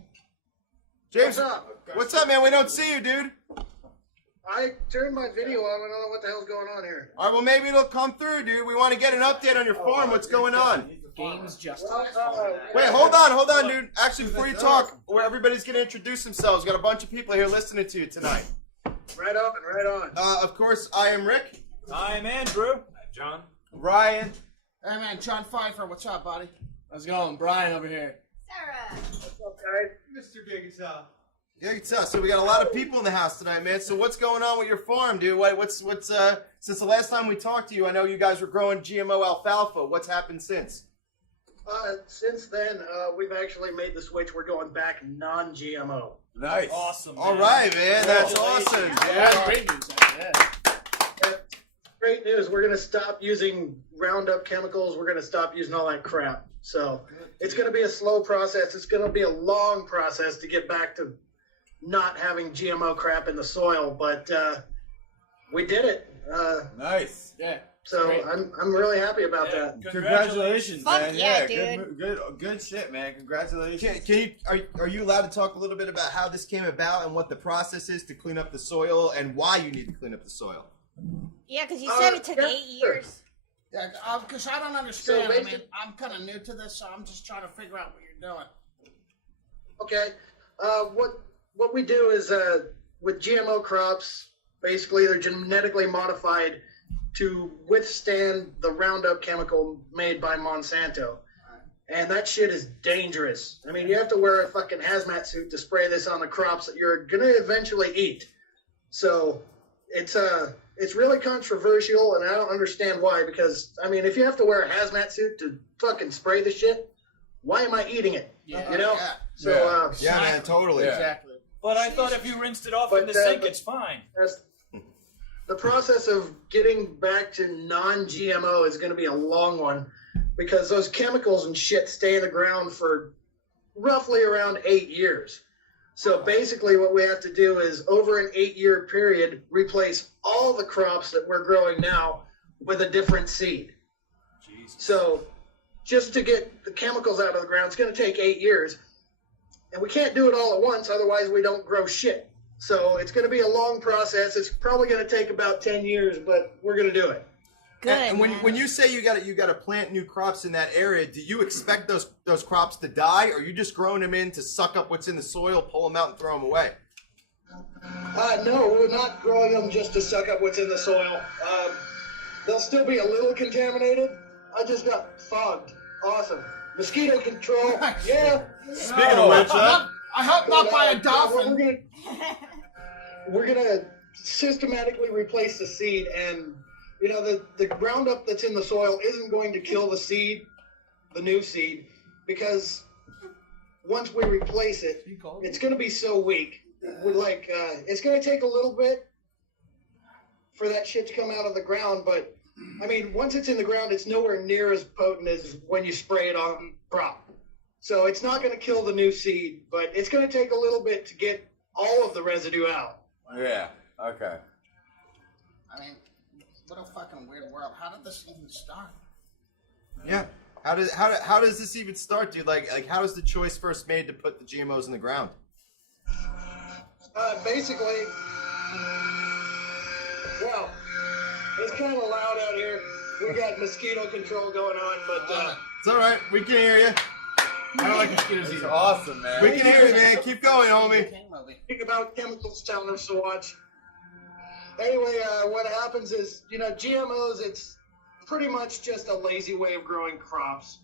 James, What's up? what's up, man? We don't see you, dude. I turned my video on. I don't know what the hell's going on here. All right, well, maybe it'll come through, dude. We want to get an update on your farm. What's going on? Games Justice. Wait, hold on, dude. Actually, before you talk, where everybody's going to introduce themselves. We've got a bunch of people here listening to you tonight. Right on, right on. Of course, I am Rick. I'm Andrew. I'm John. Ryan. Hey man, John Pfeiffer, what's up, buddy? How's it going? Brian over here. Sarah. What's up, guys? Mr. Gigatel. Yeah, you can tell. So we got a lot of people in the house tonight, man. So what's going on with your farm, dude? What's since the last time we talked to you, I know you guys were growing GMO alfalfa. What's happened since? Since then, we've actually made the switch. We're going back non-GMO. Nice. Awesome. Man. All right, man. That's awesome. Yeah, great news. Yeah. Great news. We're going to stop using Roundup chemicals. We're going to stop using all that crap. So it's going to be a slow process. It's going to be a long process to get back to not having GMO crap in the soil. But we did it. Nice. Yeah. So Great. I'm really happy about that. Congratulations, Fuck man. yeah, Good shit, man. Congratulations. Can you are you allowed to talk a little bit about how this came about and what the process is to clean up the soil and why you need to clean up the soil? Yeah, because you said it took yeah, 8 sure. years. Yeah, Because I don't understand. So I mean, I'm kind of new to this, so I'm just trying to figure out what you're doing. Okay. What we do is with GMO crops, basically they're genetically modified to withstand the Roundup chemical made by Monsanto. And that shit is dangerous. I mean, you have to wear a fucking hazmat suit to spray this on the crops that you're going to eventually eat. So it's really controversial, and I don't understand why, because, I mean, if you have to wear a hazmat suit to fucking spray the shit, why am I eating it? Yeah. You know? Yeah. So, Yeah, man, totally. Yeah. Exactly. But I thought if you rinsed it off But, in the sink, but- it's fine. the process of getting back to non-GMO is going to be a long one, because those chemicals and shit stay in the ground for roughly around 8 years. So basically what we have to do is, over an 8-year period, replace all the crops that we're growing now with a different seed. Jesus. So just to get the chemicals out of the ground, it's going to take 8 years. And we can't do it all at once, otherwise we don't grow shit. So it's going to be a long process. It's probably going to take about 10 years, but we're going to do it. Good. And man. when you say you got to plant new crops in that area, do you expect those crops to die, or are you just growing them in to suck up what's in the soil, pull them out, and throw them away? No, we're not growing them just to suck up what's in the soil. They'll still be a little contaminated. I just got fogged. Awesome. Mosquito control. Yeah. Speaking of which, I hope not by a dolphin. We're gonna systematically replace the seed, and you know the Roundup that's in the soil isn't going to kill the seed, the new seed, because once we replace it, it's going to be so weak. We're like, it's going to take a little bit for that shit to come out of the ground, but I mean, once it's in the ground, it's nowhere near as potent as when you spray it on crop. So it's not going to kill the new seed, but it's going to take a little bit to get all of the residue out. Yeah. Okay. I mean, what a fucking weird world. How did this even start? yeah. How does this even start, dude? Like how is the choice first made to put the GMOs in the ground? Basically, well, it's kind of loud out here. We got mosquito control going on, but It's all right. We can hear you. I don't like mosquitoes It's either. awesome, man. We can hear you, man. Keep going, homie. think about chemicals telling us to watch. Anyway, what happens is, you know, GMOs, it's pretty much just a lazy way of growing crops.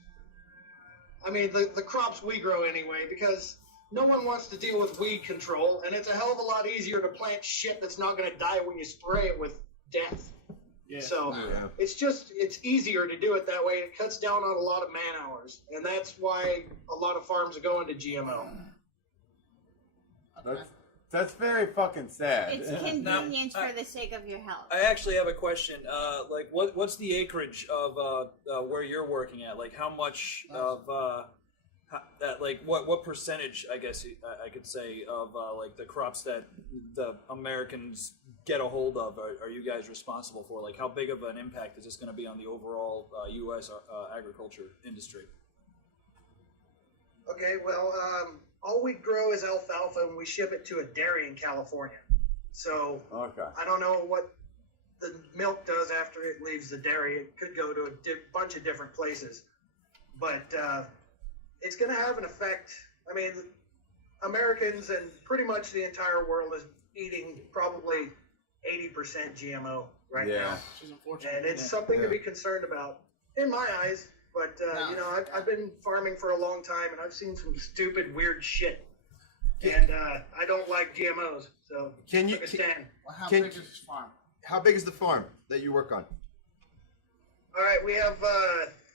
I mean, the crops we grow anyway, because no one wants to deal with weed control, and it's a hell of a lot easier to plant shit that's not going to die when you spray it with death. Yeah. So Yeah. it's easier to do it that way. It cuts down on a lot of man hours, and that's why a lot of farms are going to GMO. That's very fucking sad. It's convenience for the sake of your health. I actually have a question. Like, what's the acreage of where you're working at? Like, how much of like what percentage, I guess I could say, of like the crops that the Americans get a hold of are you guys responsible for? Like, how big of an impact is this going to be on the overall U.S. Agriculture industry? Okay, well, all we grow is alfalfa, and we ship it to a dairy in California. So I don't know what the milk does after it leaves the dairy. It could go to a bunch of different places, but it's going to have an effect. I mean, Americans and pretty much the entire world is eating probably 80% GMO right now. Which is unfortunate. And it's something to be concerned about, in my eyes. But, you know, I've been farming for a long time, and I've seen some stupid, weird shit. And I don't like GMOs, so Can you? take a stand. Well, how big is this farm? How big is the farm that you work on? All right, we have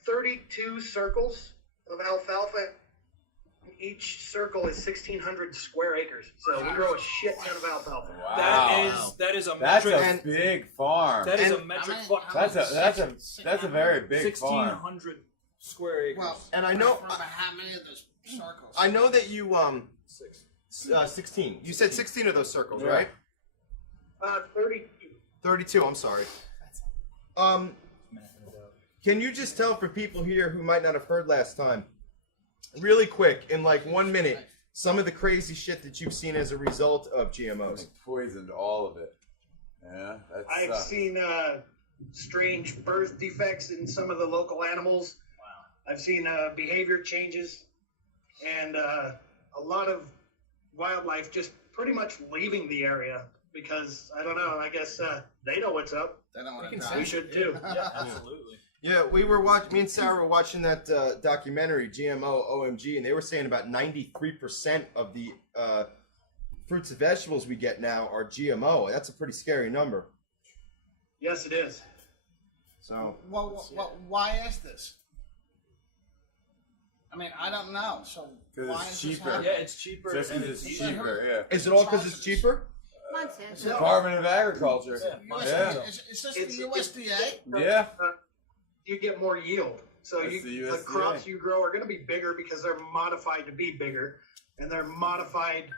32 circles of alfalfa. Each circle is 1,600 square acres, so we grow a shit ton of alfalfa. Wow. That is a That's metric. a big farm. That is a metric. That's a very big farm. 1,600 square acres. Well, And I know, remember how many of those circles? I know that you 6. 16. You said 16 of those circles, Yeah. right? 32. 32. I'm sorry. Can you just tell for people here who might not have heard last time, really quick, in like 1 minute, some of the crazy shit that you've seen as a result of GMOs? They poisoned all of it. Yeah, I've seen strange birth defects in some of the local animals. Wow. I've seen behavior changes, and a lot of wildlife just pretty much leaving the area because, I don't know, I guess they know what's up. They don't want to We die. should too. Yeah, absolutely. Yeah, we were watching. Me and Sarah were watching that documentary, GMO OMG, and they were saying about 93% of the fruits and vegetables we get now are GMO. That's a pretty scary number. Yes, it is. So, Well, why is this? I mean, I don't know. So 'Cause why it's is this cheaper. happening? Yeah, it's cheaper. Just and because it's it's cheaper, yeah. is it all because it's cheaper? Monsanto. Department of Agriculture. Monsanto. Is this It's- the USDA? Yeah. You get more yield. So That's the the USDA. crops you grow are going to be bigger because they're modified to be bigger, and they're modified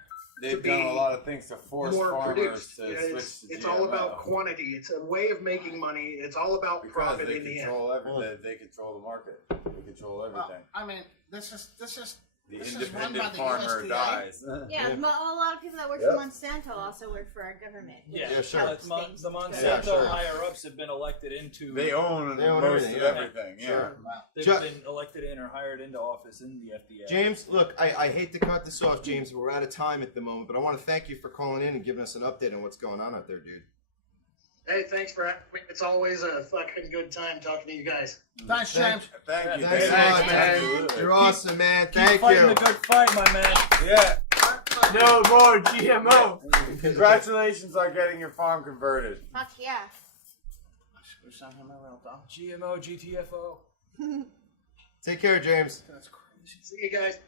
They've to done be a lot of things to force more farmers produced. to You know, switch to it's GMO. all about quantity. It's a way of making money. It's all about Because profit they in the end. control everything. They control the market. They control everything. Well, I mean, this is The this is run independent by the farmer USDA. dies. Yeah, a lot of people that work Yep. for Monsanto also work for our government. which Yeah, sure. helps The things. Monsanto Yeah, sure. higher ups have been elected into. They own most everything, of yeah. everything. Yeah. Sure. They've Ju- been elected in or hired into office in the FDA. James, look, I hate to cut this off, James, but we're out of time at the moment, but I want to thank you for calling in and giving us an update on what's going on out there, dude. Hey, thanks for having me. It's always a fucking good time talking to you guys. Thanks, James. Thank you. Thanks a Thank lot, you. man. Absolutely. You're awesome, man. Keep Thank fighting you. the good fight, my man. Yeah. No more GMO. Congratulations on getting your farm converted. Fuck yeah. Screw something around, dog. GMO, GTFO. Take care, James. That's crazy. See you guys.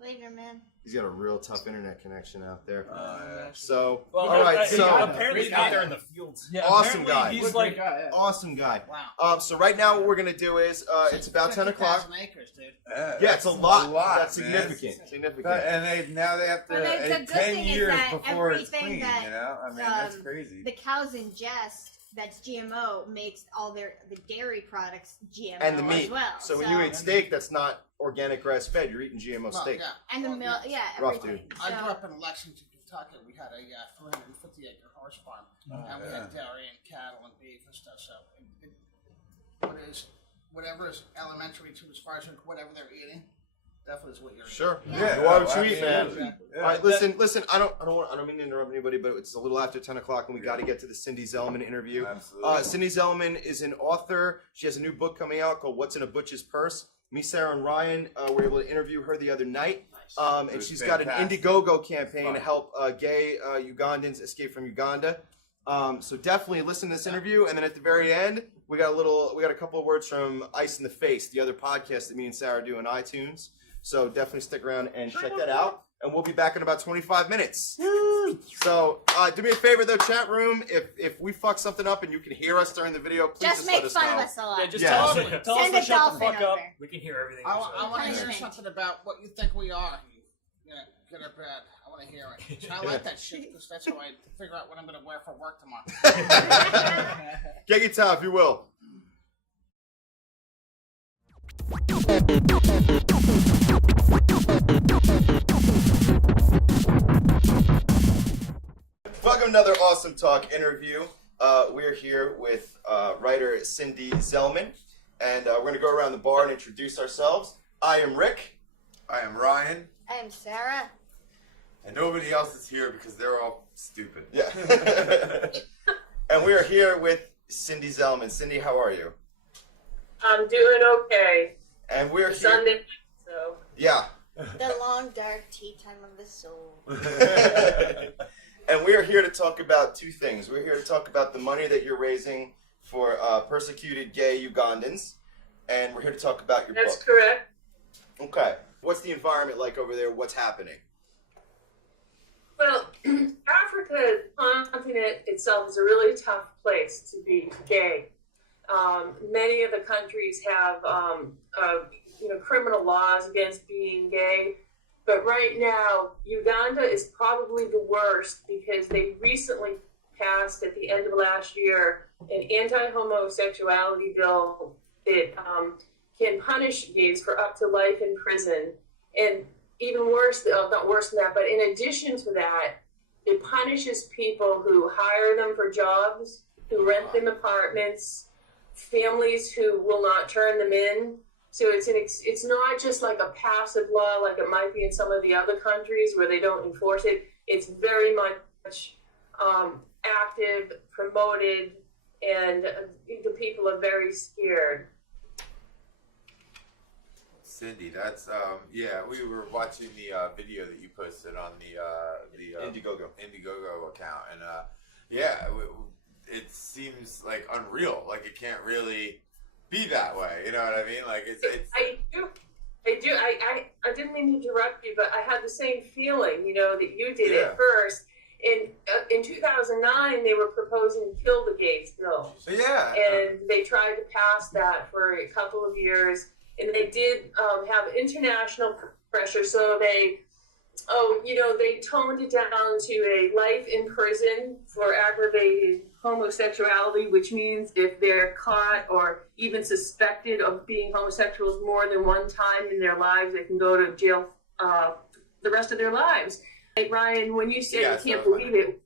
Later, man. He's got a real tough internet connection out there. Yeah. So, Well, all right, so apparently He's out there in the fields. Yeah, Awesome apparently guy. He's Good like, guy, yeah. awesome guy. Wow. So right now what we're gonna do is it's about 10 o'clock. 50,000 acres, dude. Yeah, it's a lot. That's man. significant. Significant. And now they have to But the good 10 thing is years that before it's everything clean. that, You know, I mean that's um, crazy. The cows ingest that's GMO makes all the dairy products GMO And the meat. as well. So when you eat steak, that's not organic grass fed. You're eating GMO Well, steak. yeah. and the Well, milk, yeah, Rough, everything. I So- grew up in Lexington, Kentucky. We had a 350-acre horse farm, and we had dairy and cattle and beef and stuff. So, whatever is elementary to as far as whatever they're eating, definitely is what you're Sure. Yeah. You are what Oh, you eat, man. absolutely. Yeah. All right, listen. I don't mean to interrupt anybody, but it's a little after 10 o'clock, and we got to get to the Cindy Zelman interview. Absolutely. Cindy Zelman is an author. She has a new book coming out called "What's in a Butch's Purse." Me, Sarah, and Ryan were able to interview her the other night, and It was she's got an fantastic. Indiegogo campaign Fun. to help gay Ugandans escape from Uganda. So definitely listen to this interview, and then at the very end, we got a couple of words from Ice in the Face, the other podcast that me and Sarah do on iTunes. So definitely stick around and check that out. and we'll be back in about 25 minutes. So, do me a favor though, chat room. If we fuck something up and you can hear us during the video, please just make let us fun know. of us a lot. Yeah, just Yeah. tell us Send to a shut the dolphin fuck up. over. We can hear everything. I want to hear Punishment. something about what you think we are. Yeah, good or bad. I want to hear it. I like that shit because that's how I figure out what I'm going to wear for work tomorrow. Get your towel if you will. Welcome to another Awesome Talk interview. We're here with writer Cindy Zelman, and we're going to go around the bar and introduce ourselves. I am Rick. I am Ryan, I am Sarah. and nobody else is here because they're all stupid. Yeah. And we are here with Cindy Zelman. Cindy, how are you? I'm doing okay. And we're here. Sunday, so. Yeah. The long dark tea time of the soul. And we are here to talk about two things. We're here to talk about the money that you're raising for persecuted gay Ugandans, and we're here to talk about your That's book. correct. Okay. What's the environment like over there? What's happening? Well, Africa continent itself is a really tough place to be gay. Many of the countries have, criminal laws against being gay. But right now, Uganda is probably the worst because they recently passed at the end of last year an anti-homosexuality bill that can punish gays for up to life in prison. And even worse, not worse than that, but in addition to that, it punishes people who hire them for jobs, who rent them apartments, families who will not turn them in. So it's not just like a passive law like it might be in some of the other countries where they don't enforce it. It's very much active, promoted, and the people are very scared. Cindy, that's we were watching the video that you posted on the Indiegogo account, and it seems like unreal. Like it can't really be that way. You know what I mean? Like it's. I do. I didn't mean to interrupt you, but I had the same feeling, that you did at first. In 2009, they were proposing to kill the gays bill. Yeah. And they tried to pass that for a couple of years, and they did have international pressure, so they toned it down to a life in prison for aggravated homosexuality, which means if they're caught or even suspected of being homosexuals more than one time in their lives, they can go to jail the rest of their lives. Like Ryan, when you said you can't believe it,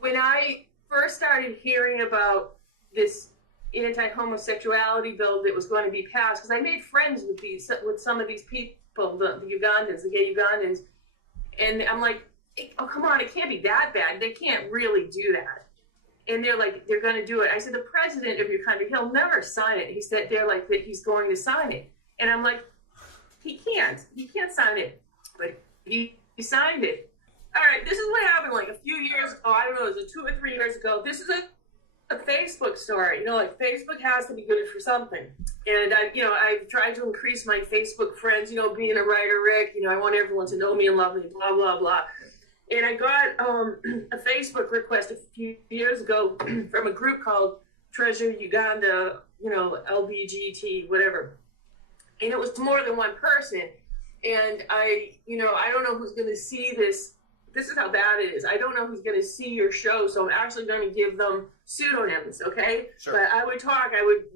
when I first started hearing about this anti-homosexuality bill that was going to be passed, because I made friends with some of these people, the Ugandans, the gay Ugandans, and I'm like, oh, come on, it can't be that bad. They can't really do that. And they're like, they're going to do it. I said, the president of your country, he'll never sign it. He said, they're like, that he's going to sign it. And I'm like, he can't sign it. But he signed it. All right, this is what happened like a few years ago. I don't know, it was 2 or 3 years ago. This is a Facebook story. Like Facebook has to be good for something. And I've tried to increase my Facebook friends, being a writer, Rick, I want everyone to know me and love me, blah, blah, blah. And I got a Facebook request a few years ago from a group called Treasure Uganda, LBGT, whatever. And it was more than one person. And I don't know who's going to see this. This is how bad it is. I don't know who's going to see your show, so I'm actually going to give them pseudonyms, okay? Sure. But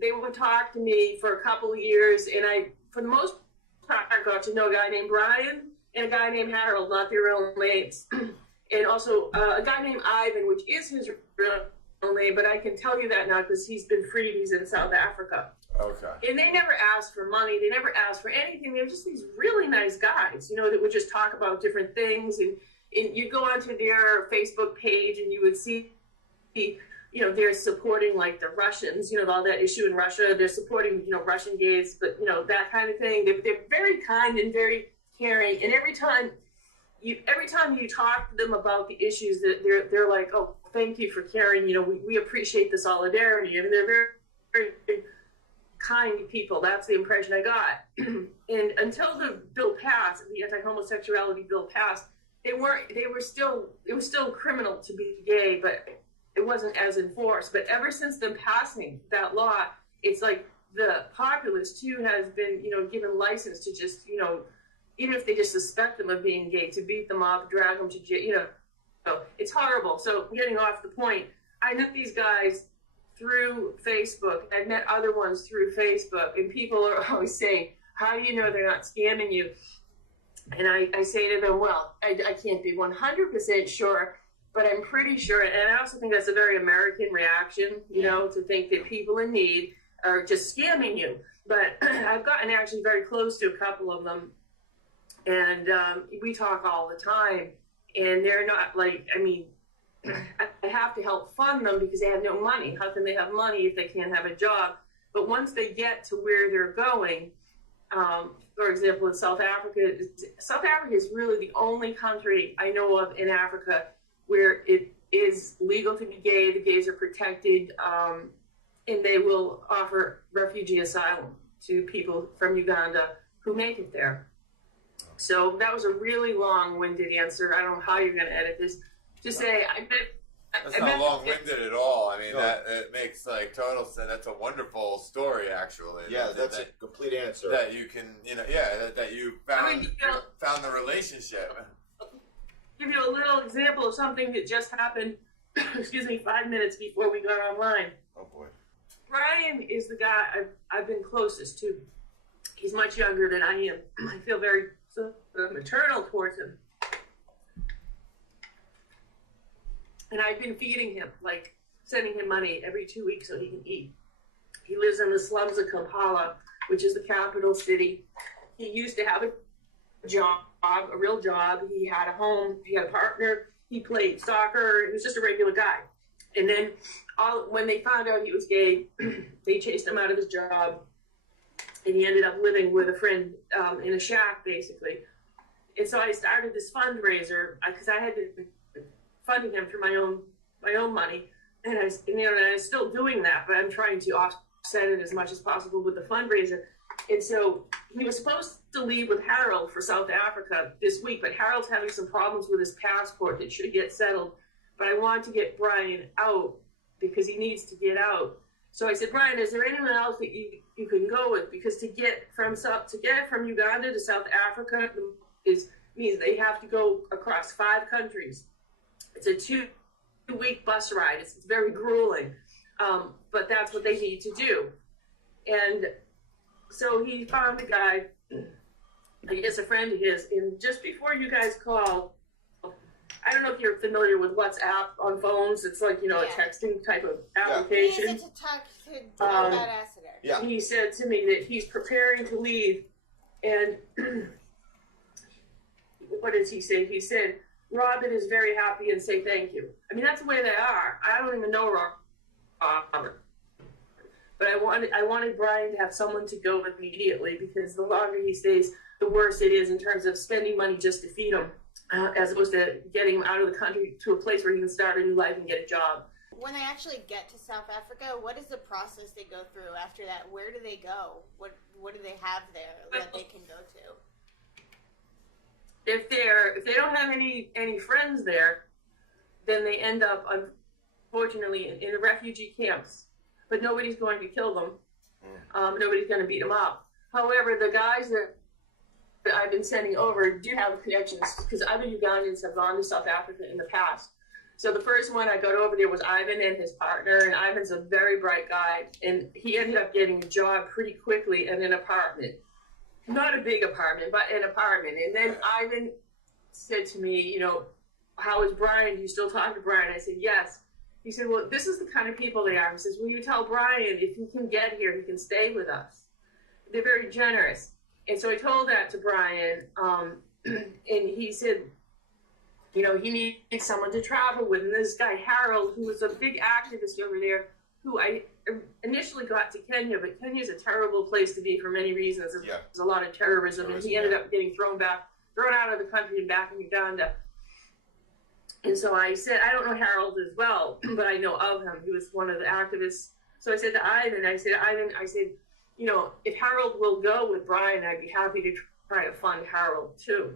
they would talk to me for a couple of years, and for the most part, I got to know a guy named Brian and a guy named Harold, not their real names. And also a guy named Ivan, which is his real name, but I can tell you that now because he's been freed. He's in South Africa. Okay. And they never asked for money. They never asked for anything. They're just these really nice guys, that would just talk about different things. And you'd go onto their Facebook page and you would see, they're supporting like the Russians, all that issue in Russia. They're supporting, Russian gays, but, that kind of thing. They're very kind and very caring. And every time you talk to them about the issues, that they're like, oh, thank you for caring. We appreciate the solidarity. And they're very, very kind people. That's the impression I got. And until the bill passed, the anti-homosexuality bill passed, it was still criminal to be gay, but it wasn't as enforced. But ever since them passing that law, it's like the populace too has been, given license to just, even if they just suspect them of being gay, to beat them up, drag them to jail, So it's horrible. So getting off the point, I met these guys through Facebook. I've met other ones through Facebook, and people are always saying, how do you know they're not scamming you? And I say to them, well, I can't be 100% sure, but I'm pretty sure. And I also think that's a very American reaction, to think that people in need are just scamming you. But I've gotten actually very close to a couple of them, and we talk all the time. And they're not I have to help fund them because they have no money. How can they have money if they can't have a job? But once they get to where they're going, for example, in South Africa is really the only country I know of in Africa where it is legal to be gay. The gays are protected, and they will offer refugee asylum to people from Uganda who make it there. So that was a really long-winded answer. I don't know how you're going to edit this. Just say, That's not long-winded at all. I mean, that it makes total sense. That's a wonderful story, actually. Yeah, that's a complete answer. That you can, that you found the relationship. I'll give you a little example of something that just happened, 5 minutes before we got online. Oh, boy. Brian is the guy I've been closest to. He's much younger than I am. I feel very maternal towards him. And I've been feeding him, sending him money every 2 weeks so he can eat. He lives in the slums of Kampala, which is the capital city. He used to have a job, a real job. He had a home, he had a partner, he played soccer. He was just a regular guy. And then when they found out he was gay, they chased him out of his job. And he ended up living with a friend in a shack, basically. And so I started this fundraiser because I had to funding him through my own money, and I'm still doing that, but I'm trying to offset it as much as possible with the fundraiser. And so he was supposed to leave with Harold for South Africa this week, but Harold's having some problems with his passport that should get settled. But I want to get Brian out because he needs to get out. So I said, Brian, is there anyone else that you can go with? Because to get from Uganda to South Africa means they have to go across 5 countries. It's a 2-week bus ride. It's very grueling, but that's what they need to do. And so he found a guy, I guess a friend of his, and just before you guys call, I don't know if you're familiar with WhatsApp on phones. It's a texting type of application. He needs to talk to that accident. Yeah. He said to me that he's preparing to leave, and what does he say? He said, Robin is very happy and say thank you. I mean, that's the way they are. I don't even know Robin. But I wanted Brian to have someone to go with immediately, because the longer he stays, the worse it is in terms of spending money just to feed him, as opposed to getting him out of the country to a place where he can start a new life and get a job. When they actually get to South Africa, what is the process they go through after that? Where do they go? What do they have there that they can go to? If they don't have any friends there, then they end up, unfortunately, in the refugee camps. But nobody's going to kill them. Nobody's going to beat them up. However, the guys that I've been sending over do have connections, because other Ugandans have gone to South Africa in the past. So the first one I got over there was Ivan and his partner, and Ivan's a very bright guy, and he ended up getting a job pretty quickly in an apartment. Not a big apartment, but an apartment. And then Ivan said to me, how is Brian? Do you still talk to Brian? I said, yes. He said, well, this is the kind of people they are. He says, will you tell Brian if he can get here, he can stay with us. They're very generous. And so I told that to Brian, and he said, he needs someone to travel with. And this guy, Harold, who was a big activist over there, who I initially got to Kenya, but Kenya's a terrible place to be for many reasons. There's a lot of terrorism, and he ended up getting thrown out of the country and back in Uganda. And so I said, I don't know Harold as well, but I know of him. He was one of the activists. So I said to Ivan, if Harold will go with Brian, I'd be happy to try to fund Harold too.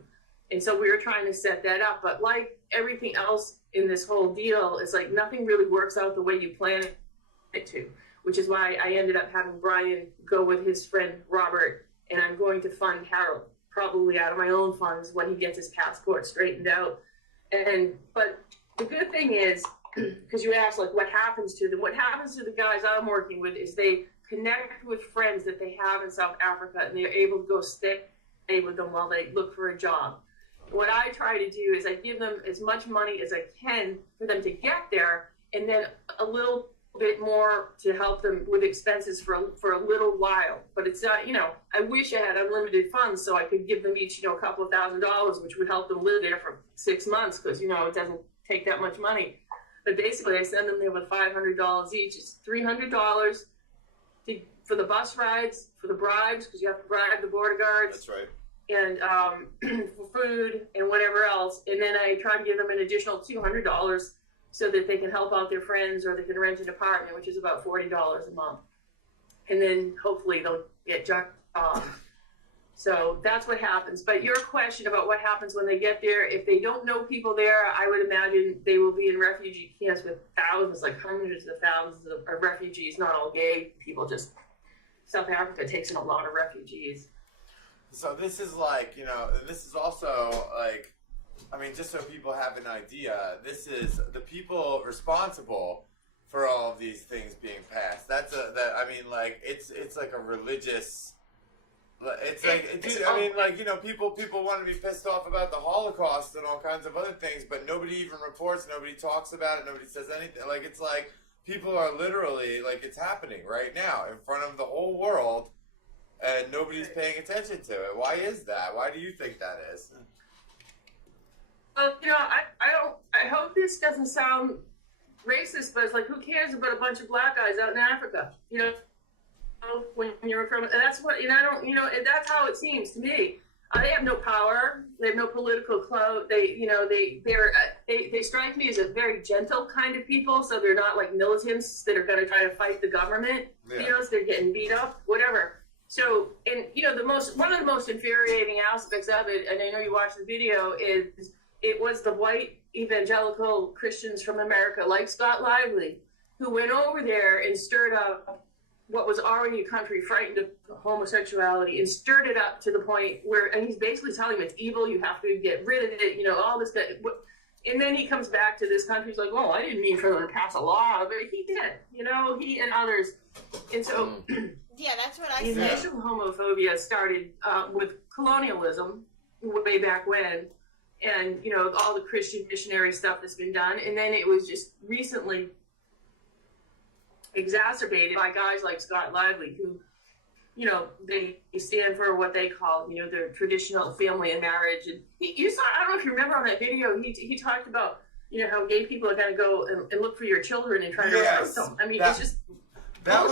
And so we were trying to set that up. But like everything else in this whole deal, it's like nothing really works out the way you plan it to, which is why I ended up having Brian go with his friend Robert, and I'm going to fund Harold, probably out of my own funds when he gets his passport straightened out. But the good thing is, because you asked, like, what happens to them? What happens to the guys I'm working with is they connect with friends that they have in South Africa, and they're able to go stay with them while they look for a job. What I try to do is I give them as much money as I can for them to get there, and then a little bit more to help them with expenses for a little while. But it's not, I wish I had unlimited funds so I could give them each, a couple of $1,000s, which would help them live there for 6 months, because, it doesn't take that much money. But basically, I send them there with $500 each. It's $300 for the bus rides, for the bribes, because you have to bribe the border guards. That's right. And for food and whatever else. And then I try to give them an additional $200 so that they can help out their friends, or they can rent an apartment, which is about $40 a month. And then hopefully they'll get jobs. So that's what happens. But your question about what happens when they get there, if they don't know people there, I would imagine they will be in refugee camps with thousands, like hundreds of thousands of refugees, not all gay people, just South Africa takes in a lot of refugees. So this is like, this is also like, just so people have an idea, this is the people responsible for all of these things being passed. It's like a religious. It's like, dude, people want to be pissed off about the Holocaust and all kinds of other things, but nobody even reports, nobody talks about it, nobody says anything. Like, it's like people are literally, like, it's happening right now in front of the whole world, and nobody's paying attention to it. Why is that? Why do you think that is? I hope this doesn't sound racist, but it's like, who cares about a bunch of black guys out in Africa? When you're from, that's what, that's how it seems to me. They have no power. They have no political clout. They strike me as a very gentle kind of people. So they're not like militants that are going to try to fight the government. Yeah. So they're getting beat up, whatever. So, and one of the most infuriating aspects of it, and I know you watched the video, is it was the white evangelical Christians from America, like Scott Lively, who went over there and stirred up what was already a country frightened of homosexuality, and stirred it up to the point where, and he's basically telling them it's evil, you have to get rid of it, all this stuff. And then he comes back to this country, he's like, well, I didn't mean for them to pass a law, but he did, he and others. And so, yeah, that's what I the said. initial homophobia started with colonialism way back when, and, all the Christian missionary stuff that's been done. And then it was just recently exacerbated by guys like Scott Lively, who, they stand for what they call, their traditional family and marriage. And I don't know if you remember on that video, he talked about, how gay people are going to go and look for your children and try to raise them. It's just that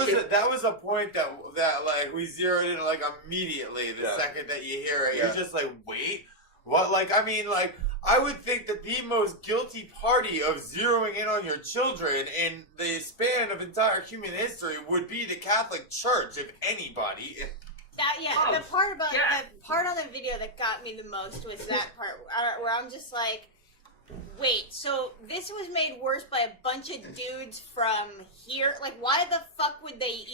was a point that like we zeroed in like immediately the second that you hear it. You're just like, wait, what? Like, I would think that the most guilty party of zeroing in on your children in the span of entire human history would be the Catholic Church, if anybody. The part on the video that got me the most was that part where I'm just like, wait, so this was made worse by a bunch of dudes from here? Like, why the fuck would they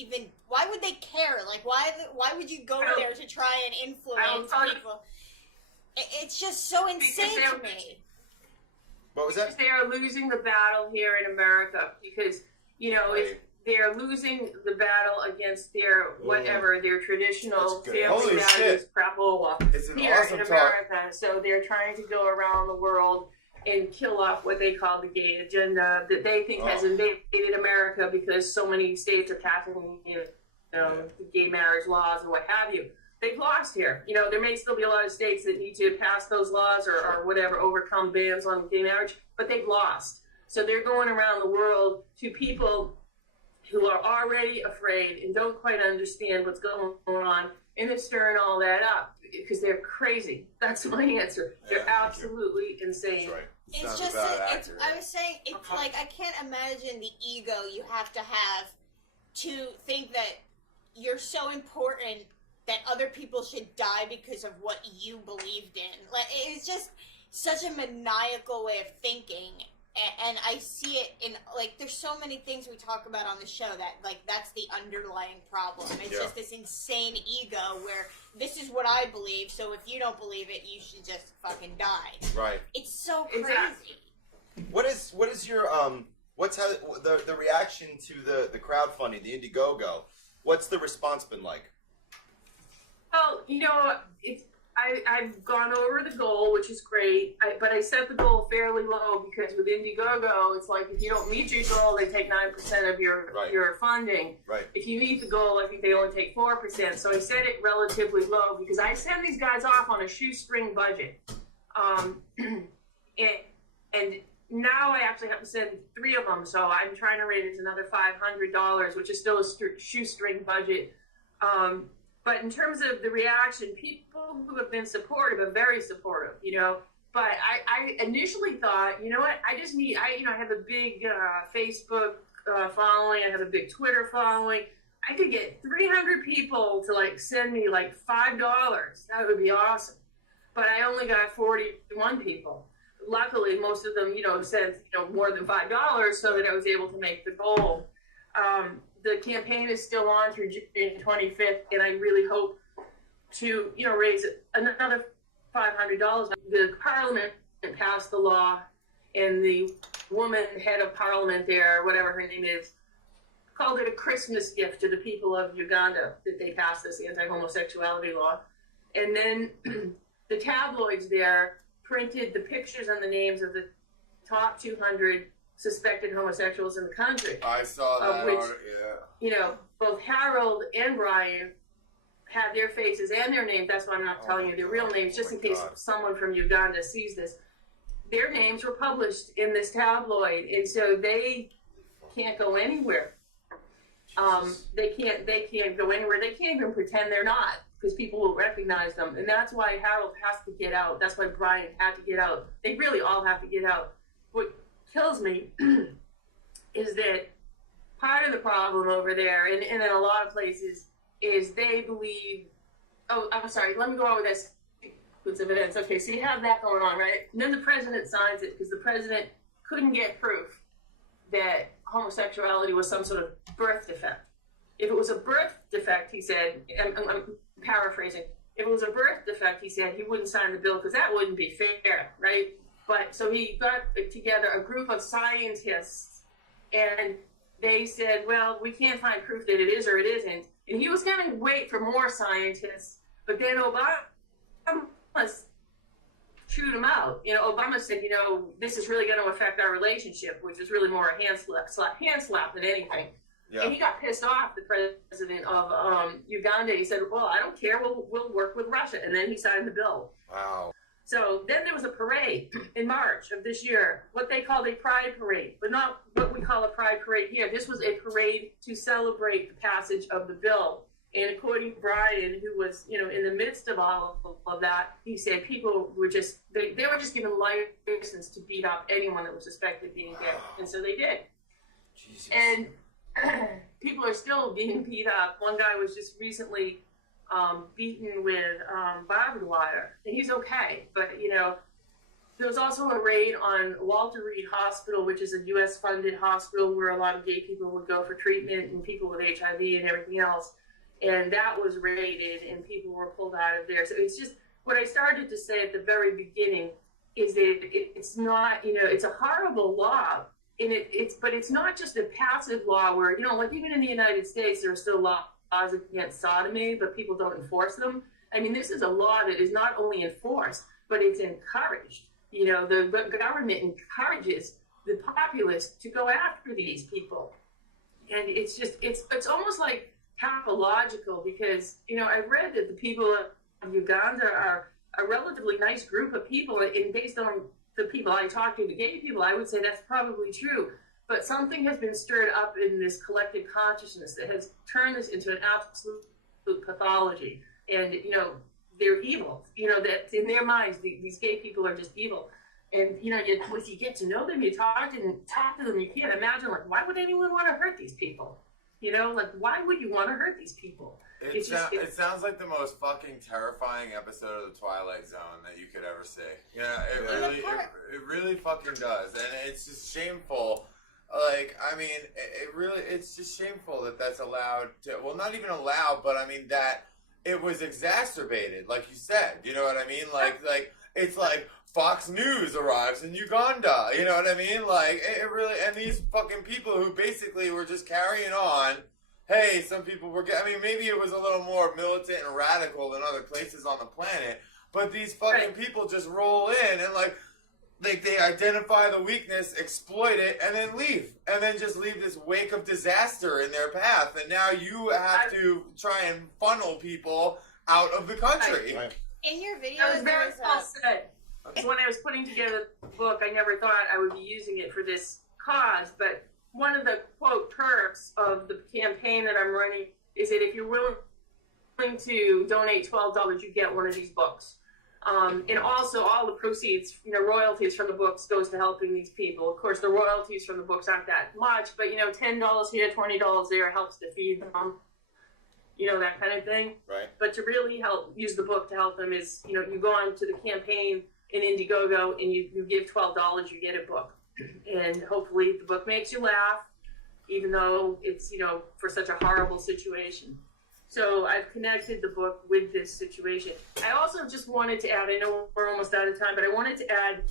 care? Like, why would you go there to try and influence people? It's just so insane to me. What was that? They are losing the battle here in America because, if they are losing the battle against their their traditional family values, crapola, here in America. So they're trying to go around the world and kill off what they call the gay agenda that they think has invaded America because so many states are passing, the gay marriage laws and what have you. They've lost here. There may still be a lot of states that need to pass those laws or whatever, overcome bans on gay marriage, but they've lost. So they're going around the world to people who are already afraid and don't quite understand what's going on, and they're stirring all that up because they're crazy. That's my answer. They're absolutely insane. That's right. It's just, I was saying, it's like, I can't imagine the ego you have to think that you're so important that other people should die because of what you believed in. Like, it's just such a maniacal way of thinking. And I see it in, like, there's so many things we talk about on the show that, like, that's the underlying problem. It's just this insane ego where this is what I believe, so if you don't believe it, you should just fucking die. Right. It's so crazy. Exactly. What is your what's how the reaction to the crowdfunding, the Indiegogo? What's the response been like? Well, I've gone over the goal, which is great, but I set the goal fairly low because with Indiegogo, it's like if you don't meet your goal, they take 9% of your funding. Right. If you meet the goal, I think they only take 4%. So I set it relatively low because I send these guys off on a shoestring budget. And now I actually have to send 3 of them, so I'm trying to raise another $500, which is still a shoestring budget. But in terms of the reaction, people who have been supportive are very supportive, But I initially thought, you know what, I have a big Facebook following, I have a big Twitter following. I could get 300 people to send me $5. That would be awesome. But I only got 41 people. Luckily, most of them, sent more than $5, so that I was able to make the goal. The campaign is still on through June 25th, and I really hope to, raise another $500. The Parliament passed the law, and the woman head of Parliament there, whatever her name is, called it a Christmas gift to the people of Uganda that they passed this anti-homosexuality law. And then the tabloids there printed the pictures and the names of the top 200 suspected homosexuals in the country. I saw that. Both Harold and Brian had their faces and their names. That's why I'm not telling you their real names, just in case someone from Uganda sees this. Their names were published in this tabloid, and so they can't go anywhere. They can't go anywhere. They can't even pretend they're not, because people will recognize them. And that's why Harold has to get out. That's why Brian had to get out. They really all have to get out. What kills me is that part of the problem over there, and in a lot of places, is they believe, I'm sorry, let me go on with this sequence of events. Okay, so you have that going on, right? And then the president signs it because the president couldn't get proof that homosexuality was some sort of birth defect. If it was a birth defect, he said, I'm paraphrasing, if it was a birth defect, he said, he wouldn't sign the bill because that wouldn't be fair, right? But so he got together a group of scientists, and they said, well, we can't find proof that it is or it isn't. And he was going to wait for more scientists, but then Obama chewed him out. Obama said, this is really going to affect our relationship, which is really more a hand slap than anything. Yeah. And he got pissed off, the president of Uganda. He said, well, I don't care, we'll work with Russia. And then he signed the bill. Wow. So then there was a parade in March of this year, what they called a pride parade, but not what we call a pride parade here. This was a parade to celebrate the passage of the bill. And according to Brian, who was, in the midst of all of that, he said people were just, they were just given license to beat up anyone that was suspected of being gay. And so they did. Jesus. And people are still being beat up. One guy was just recently beaten with barbed wire, and he's okay. But there was also a raid on Walter Reed Hospital, which is a U.S.-funded hospital where a lot of gay people would go for treatment, and people with HIV and everything else. And that was raided, and people were pulled out of there. So it's just what I started to say at the very beginning is that it's not, it's a horrible law. And but it's not just a passive law where, even in the United States, there are still laws against sodomy, but people don't enforce them. I mean, this is a law that is not only enforced, but it's encouraged. The government encourages the populace to go after these people. And it's just, it's almost like pathological because, I read that the people of Uganda are a relatively nice group of people, and based on the people I talk to, the gay people, I would say that's probably true. But something has been stirred up in this collective consciousness that has turned this into an absolute pathology. And, they're evil. That in their minds, these gay people are just evil. And, if you get to know them, you talk to them, you can't imagine, why would anyone want to hurt these people? You know, like, why would you want to hurt these people? It sounds like the most fucking terrifying episode of the Twilight Zone that you could ever see. Yeah, it really fucking does, and it's just shameful. Like, I mean, it's just shameful that that's allowed to. Well, not even allowed, but I mean that it was exacerbated, like you said. You know what I mean? Like it's like Fox News arrives in Uganda. You know what I mean? Like it really, and these fucking people who basically were just carrying on. Hey, some people were. I mean, maybe it was a little more militant and radical than other places on the planet, but these fucking people just roll in and like they identify the weakness, exploit it, and then leave, and then just leave this wake of disaster in their path. And now you have to try and funnel people out of the country. In your video, that was very well said. When I was putting together the book, I never thought I would be using it for this cause, but one of the, quote, perks of the campaign that I'm running is that if you're willing to donate $12, you get one of these books. And also all the proceeds, royalties from the books goes to helping these people. Of course, the royalties from the books aren't that much, but, $10 here, $20 there helps to feed them, that kind of thing. Right. But to really use the book to help them is, you go on to the campaign in Indiegogo and you give $12, you get a book. And hopefully the book makes you laugh, even though it's, for such a horrible situation. So I've connected the book with this situation. I also just wanted to add, I know we're almost out of time, but I wanted to add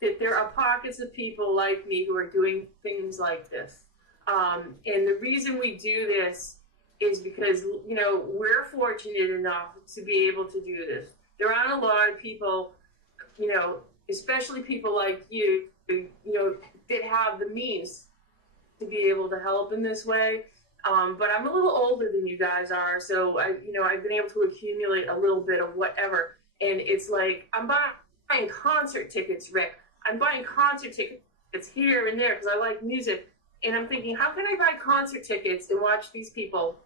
that there are pockets of people like me who are doing things like this. And the reason we do this is because, we're fortunate enough to be able to do this. There aren't a lot of people, especially people like you, that have the means to be able to help in this way. But I'm a little older than you guys are, so I've been able to accumulate a little bit of whatever. And it's like, I'm buying concert tickets, Rick. I'm buying concert tickets here and there because I like music. And I'm thinking, how can I buy concert tickets and watch these people,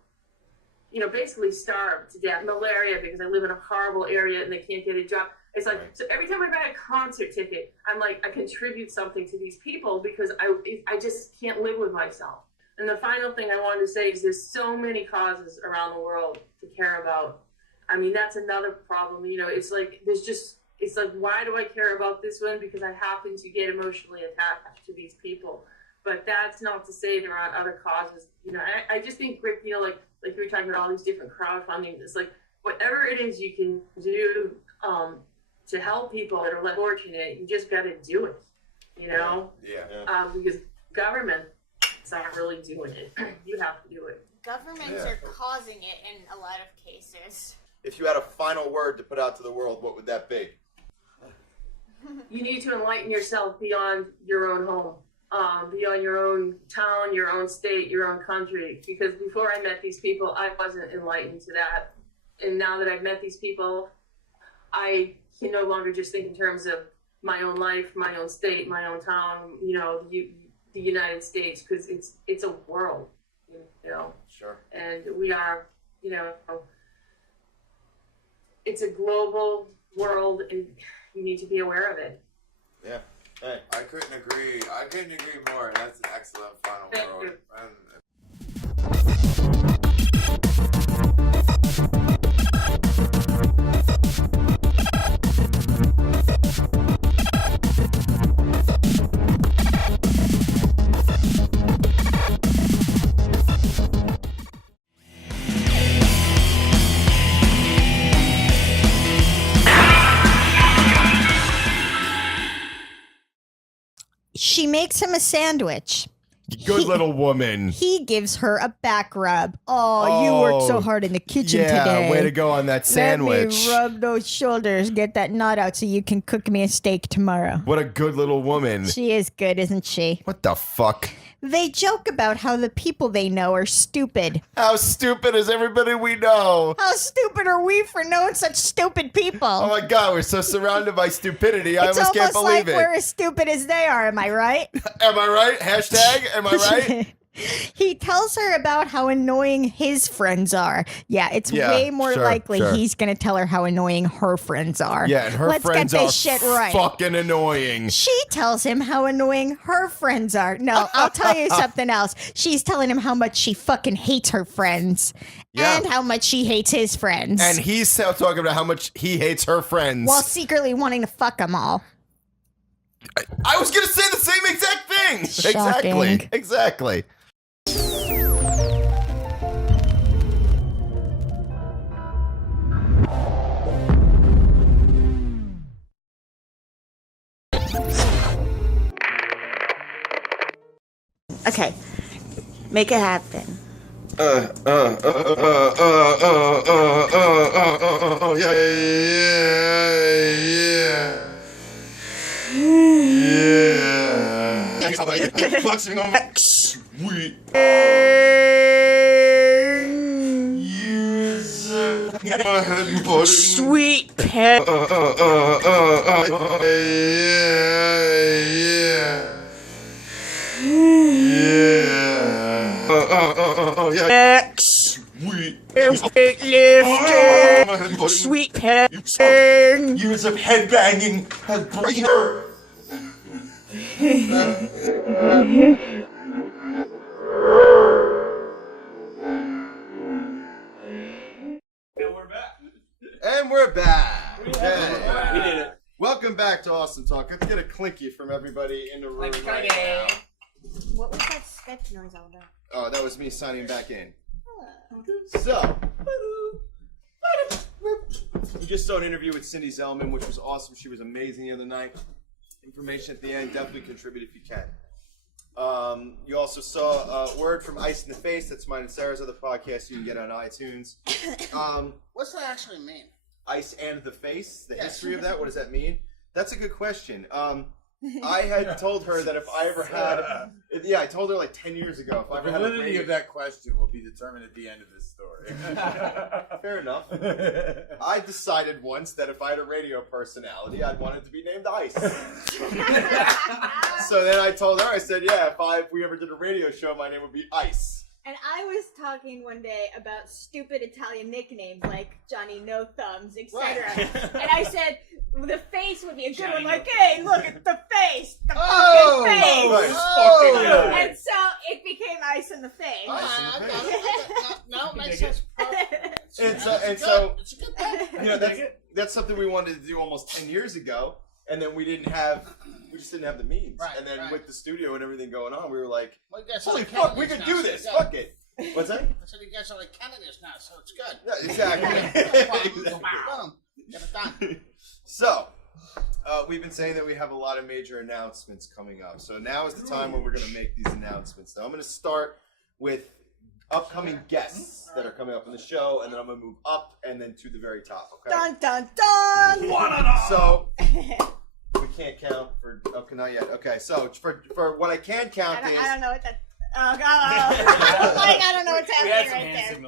basically starve to death, malaria, because I live in a horrible area and they can't get a job. It's like, so every time I buy a concert ticket, I'm like, I contribute something to these people because I just can't live with myself. And the final thing I wanted to say is there's so many causes around the world to care about. I mean, that's another problem. It's like, it's like, why do I care about this one? Because I happen to get emotionally attached to these people. But that's not to say there aren't other causes. I just think, Rick, like you were talking about all these different crowdfunding. It's like, whatever it is you can do to help people that are less fortunate, you just got to do it, Yeah. Because government is not really doing it. You have to do it. Governments are causing it in a lot of cases. If you had a final word to put out to the world, what would that be? You need to enlighten yourself beyond your own home, beyond your own town, your own state, your own country. Because before I met these people, I wasn't enlightened to that. And now that I've met these people, I can no longer just think in terms of my own life, my own state, my own town, the United States, because it's a world, Sure. And we are, it's a global world, and you need to be aware of it. Yeah. Hey. I couldn't agree more. That's an excellent final word. She makes him a sandwich. Good little woman. He gives her a back rub. Oh, you worked so hard in the kitchen today. Yeah, way to go on that sandwich. Let me rub those shoulders, get that knot out so you can cook me a steak tomorrow. What a good little woman. She is good, isn't she? What the fuck? They joke about how the people they know are stupid. How stupid is everybody we know? How stupid are we for knowing such stupid people? Oh my God, we're so surrounded by stupidity. I almost can't believe like it. We're as stupid as they are, am I right? Am I right? Hashtag, am I right? He tells her about how annoying his friends are. Yeah, it's way more likely he's going to tell her how annoying her friends are. Yeah, and her Let's friends get are this shit right. fucking annoying. She tells him how annoying her friends are. No, I'll tell you something else. She's telling him how much she fucking hates her friends. Yeah. And how much she hates his friends. And he's talking about how much he hates her friends. While secretly wanting to fuck them all. I was going to say the same exact thing. Shocking. Exactly. Okay, make it happen. Yeah. Boxing on my sweet. Sweet pet. Sweet pet. Years of headbanging has breaker. And we're back. We did it. Welcome back to Awesome Talk. Let's get a clinky from everybody in the room right now. What was that step noise all about? Oh, that was me signing back in. So, we just saw an interview with Cindy Zelman, which was awesome. She was amazing the other night. Information at the end. Definitely contribute if you can. You also saw a word from Ice in the Face. That's mine and Sarah's other podcast you can get on iTunes. What's that actually mean? Ice and the Face. The history of that. What does that mean? That's a good question. I had told her that if I ever had, I told her like 10 years ago. If I ever The had a validity of that question will be determined at the end of this story. Fair enough. I decided once that if I had a radio personality, I'd want it to be named Ice. So then I told her, I said, yeah, if we ever did a radio show, my name would be Ice. And I was talking one day about stupid Italian nicknames like Johnny No Thumbs, etc. And I said the face would be a good one. Like, hey, look at the face, the fucking face. Oh. And so it became Ice in the Face. No, it makes sense. And so it's a good thing. you know, that's something we wanted to do almost 10 years ago, and then we just didn't have the means. Right, and then right. with the studio and everything going on, we were like, Well, you guys holy are like fuck, we Kennedys could now, do so this. you got- Fuck it. What's that? I said you guys are like Kennedys now, so it's good. Yeah, exactly. Boom, get it done. So, we've been saying that we have a lot of major announcements coming up. So now is the time when we're going to make these announcements. Now I'm going to start with upcoming guests that are coming up on the show, and then I'm going to move up and then to the very top. Okay. Dun dun dun. So we can't count for. Okay, not yet. Okay, so for what I can count I is. don't know what that. Oh god! Like I don't know what's happening right there.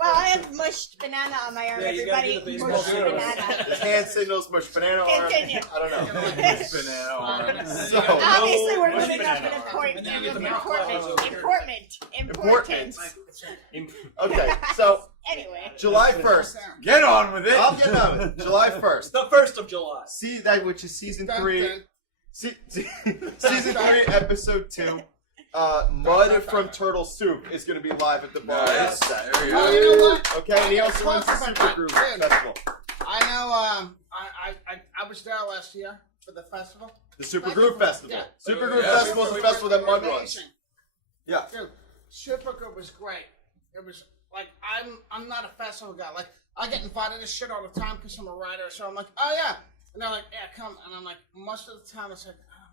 Well, I have mushed banana on my arm. Yeah, you gotta everybody, do the mushed baseball banana. There's hand signals, mush banana arm. Continue. I don't know. Banana arm. So Obviously, we're Mush moving up banana. in importance. And then you get the Importance. Okay, so Anyway. July 1st. Get on with it. I'll get on with it. July 1st. The 1st of July. See that, which is season 3. Season 3, episode 2. Mud from Turtle Soup is going to be live at the bar. Nice. There Oh, you know what? Okay, and he also runs the Super Group Festival. I know. I was there last year for the festival. The Super Group Festival. Yeah. Super Group Festival is the festival that Mud runs. Yeah. Dude, Super Group was great. It was like I'm not a festival guy. Like I get invited to shit all the time because I'm a writer. So I'm like, oh yeah, and they're like, yeah, come. And I'm like, most of the time it's like, oh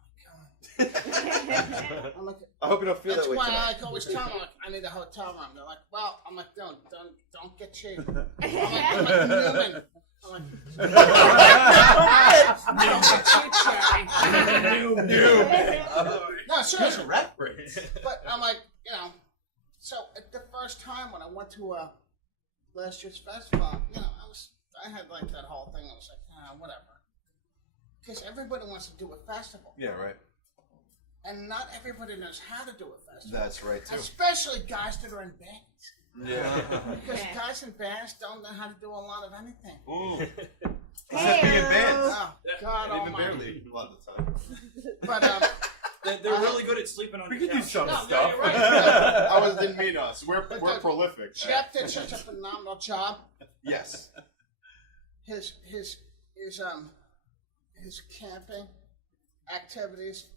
my god. I'm like, I hope you don't feel that way That's tonight. why I like always tell them like I need a hotel room. They're like, well, I'm like, don't get cheap. I'm like Newman. I'm like, don't get cheap, Jerry. No, seriously. reference. But I'm like, you know, so at the first time when I went to last year's festival, you know, I had like that whole thing. I was like, whatever, because everybody wants to do a festival. Yeah, right. And not everybody knows how to do a festival. That's right, too. Especially guys that are in bands. Yeah. Because guys in bands don't know how to do a lot of anything. Ooh. Except being in bands. Oh, God Even almighty. barely a lot of the time. But, they're really good at sleeping on We your can do couch. some No, stuff. you're right. I didn't mean us. We're prolific. Jeff did such a phenomenal job. Yes. His camping activities,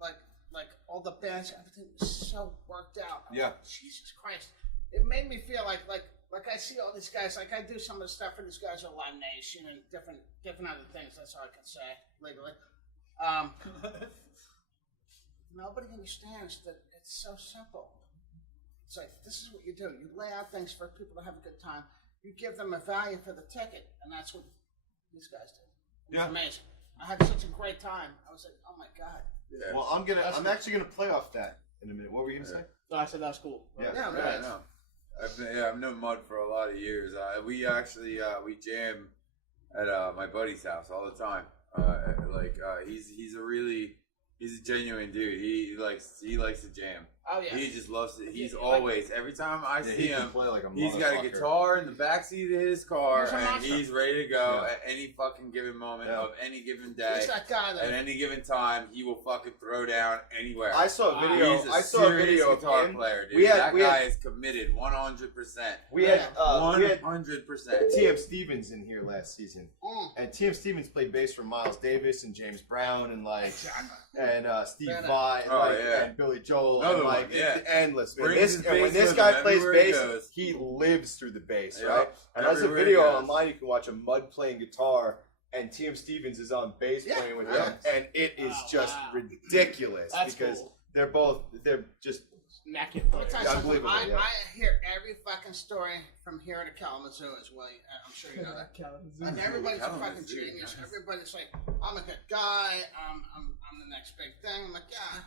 like all the bands, everything was so worked out. Yeah. Like, Jesus Christ. It made me feel like I see all these guys, like I do some of the stuff for these guys at Live Nation and different other things, that's all I can say legally. Nobody understands that it's so simple. It's like, this is what you do. You lay out things for people to have a good time. You give them a value for the ticket, and that's what these guys did. It was amazing. I had such a great time. I was like, oh my God. Yeah. Well, I'm actually gonna play off that in a minute. What were you gonna say? No, I said that was cool. Yeah. I know. I've known Mud for a lot of years. We actually we jam at my buddy's house all the time. He's a genuine dude. He likes to jam. Oh yeah. He just loves it. He's always every time I see him, play like a he's got a guitar in the backseat of his car, and he's ready to go at any fucking given moment of any given day. He's that guy that At any given time, he will fucking throw down anywhere. I saw a video. He's a I saw a video of guitar him. player, dude. That guy is committed 100%. We had 100%. T.M. Stevens in here last season, and T.M. Stevens played bass for Miles Davis and James Brown and Steve Vai and Billy Joel and endless. And when this guy plays bass, he lives through the bass, right? And there's a video online you can watch of Mud playing guitar, and T.M. Stevens is on bass playing with him, and it is just ridiculous because they're just unbelievable. I hear every fucking story from here to Kalamazoo as well. I'm sure you know that. And everybody's a fucking genius. Everybody's like, I'm a good guy. I'm the next big thing. I'm like, yeah.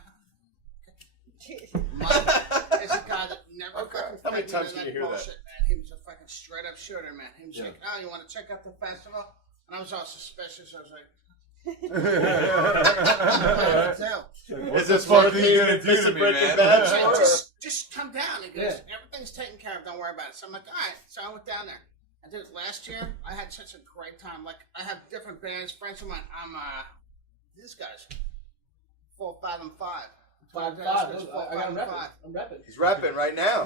Mike is a guy that never fucking How many fed times into can you that hear bullshit, that? man. He was a fucking straight up shooter, man. He was like, oh, you want to check out the festival? And I was all suspicious. I was like, Is this fucking gonna do to me, man? Just come down. He goes, everything's taken care of. Don't worry about it. So I'm like, all right. So I went down there. I did it last year. I had such a great time. Like, I have different bands. Friends of mine. These guys. 4, 5, and 5. 5 and 5. I got him repping. I'm repping. He's rapping right now.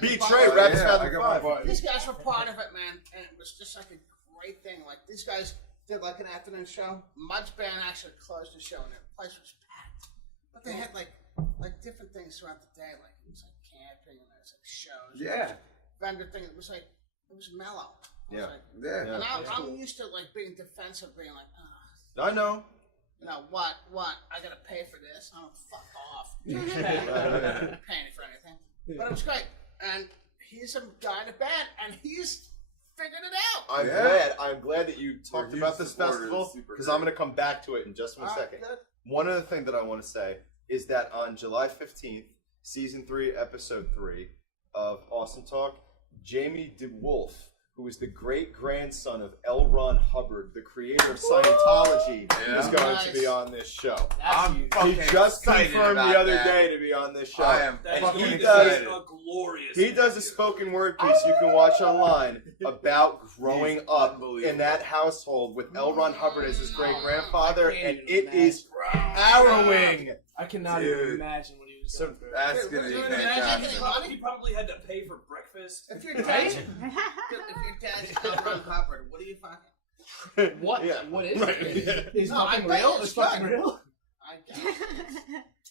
B Tre Tre raps 5 and 5. These guys were part of it, man, and it was just like a great thing. Like, these guys did like an afternoon show. Mud's band actually closed the show, and the place was packed. But they had like different things throughout the day. Like, it was like camping, and there was like shows. Yeah. Vendor thing. It was mellow. Yeah. And I'm used to like being defensive, being like, I know. You know, what? I gotta pay for this? Oh, fuck off. I'm not paying for anything. But it was great. And he's a guy in a band, and he's figured it out. I'm glad that you talked about this festival, because I'm going to come back to it in just one second. Good. One other thing that I want to say is that on July 15th, Season 3, Episode 3 of Awesome Talk, Jamie DeWolf, who is the great-grandson of L. Ron Hubbard, the creator of Scientology, is going to be on this show. He just confirmed the other day to be on this show. I am and he does he does a spoken word piece you can watch online about growing up in that household with L. Ron Hubbard as his great-grandfather, and it is harrowing. I cannot even imagine what he was doing. That's going to be fantastic. He probably had to pay for breakfast. If your dad's L. Ron Hubbard, what are you fucking? What? Yeah. What is it? Is No, I fucking bet real? it's Is fucking good. real?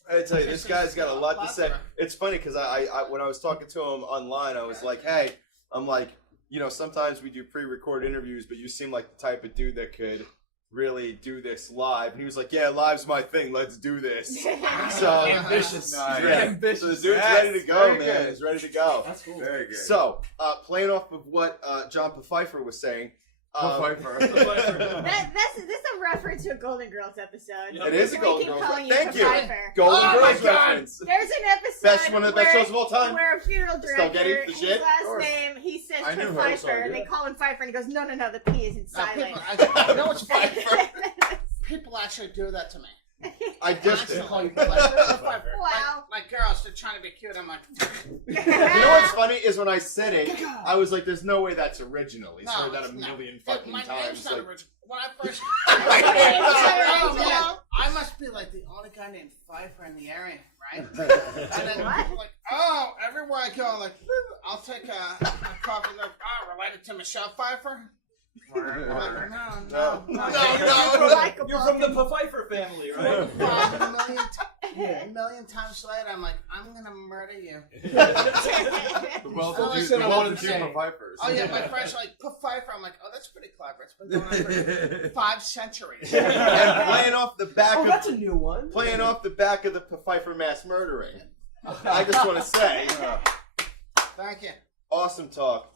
I tell you, this guy's got a lot to say. It's funny because I when I was talking to him online, I was like, hey, I'm like, you know, sometimes we do pre-recorded interviews, but you seem like the type of dude that could really do this live. And he was like, yeah, live's my thing. Let's do this. So ambitious. Ambitious. So the dude's ready to go, man. He's ready to go. That's cool. Very good. So, playing off of what John Pfeiffer was saying. This is a reference to a Golden Girls episode. It is a Golden Girls reference. Thank you. Golden Oh Girls reference. There's an episode One of the best shows of all time. where a funeral director, his shit? last name, he says to Pfeiffer, and they call him Pfeiffer, and he goes, no, the P isn't silent. You know what's funny? People actually do that to me. I just Constantly. call you Wow. Like girls, they're trying to be cute. I'm like, You know what's funny is when I said it, I was like, "There's no way that's original." He's heard that a million fucking my times. name's not like- original. When I first, Oh, man, I must be like the only guy named Pfeiffer in the area, right? And then people like, oh, everywhere I go, like, I'll take a coffee. Like, oh, related to Michelle Pfeiffer. I'm like, no. You're from the P-Feiffer family, right? A million times later, I'm like, I'm gonna murder you. The one and two Pfeiffers. Oh yeah, my friends are like, Pfeiffer. I'm like, oh, that's pretty clever. It's been going on for 5 centuries. And playing off the back of that's a new one. Playing off the back of the Pfeiffer mass murdering. I just want to say, Thank you. Awesome Talk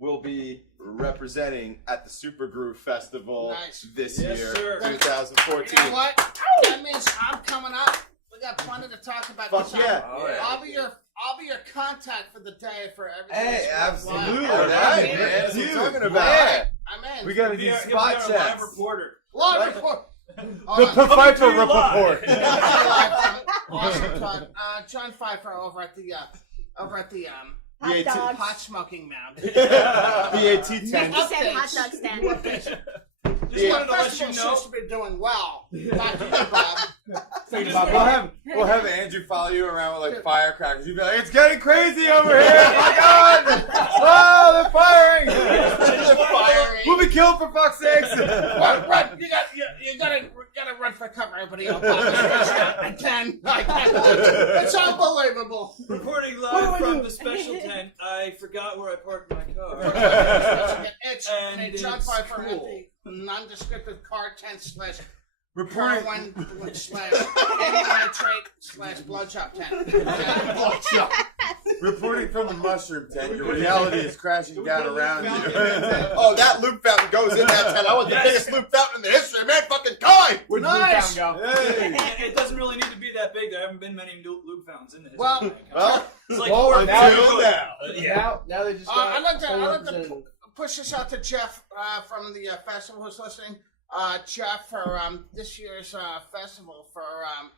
will be representing at the Super Groove Festival this year, sir. 2014. You know what? That means I'm coming up. We got plenty to talk about. Fuck yeah. I'll be your contact for the day for everything. Hey, absolutely. All right, man. That's what I'm talking about. Yeah. I'm in. We gotta do spot Live checks. reporter. Live report. The Pfeiffer report. Awesome talk. John Pfeiffer over at the Hot dogs. pot smoking mound. BAT 10. He said hot dog stand. Just wanted to let you Festival know. seems to be doing well. Back to you, Bob. We'll have Andrew follow you around with like firecrackers. You'll be like, it's getting crazy over here! Oh my god! Oh, they're firing! We'll be killed for fuck's sakes! Run! You gotta run for cover, everybody else. I can. It's unbelievable. Reporting live from the special tent. I forgot where I parked my car. It's John it's Pfeiffer at cool. the nondescriptive car tent / Reporting. / blowjob tent. Reporting from the mushroom tent, your reality is crashing down around you. Oh, that loop fountain goes in that tent. I want the biggest loop fountain in the history of mankind. Where'd the loop fountain go? It doesn't really need to be that big. There haven't been many loop fountains in this. Well, it's like forward now. now. They just. I'd like to push this out to Jeff from the festival who's listening. Jeff, for this year's festival for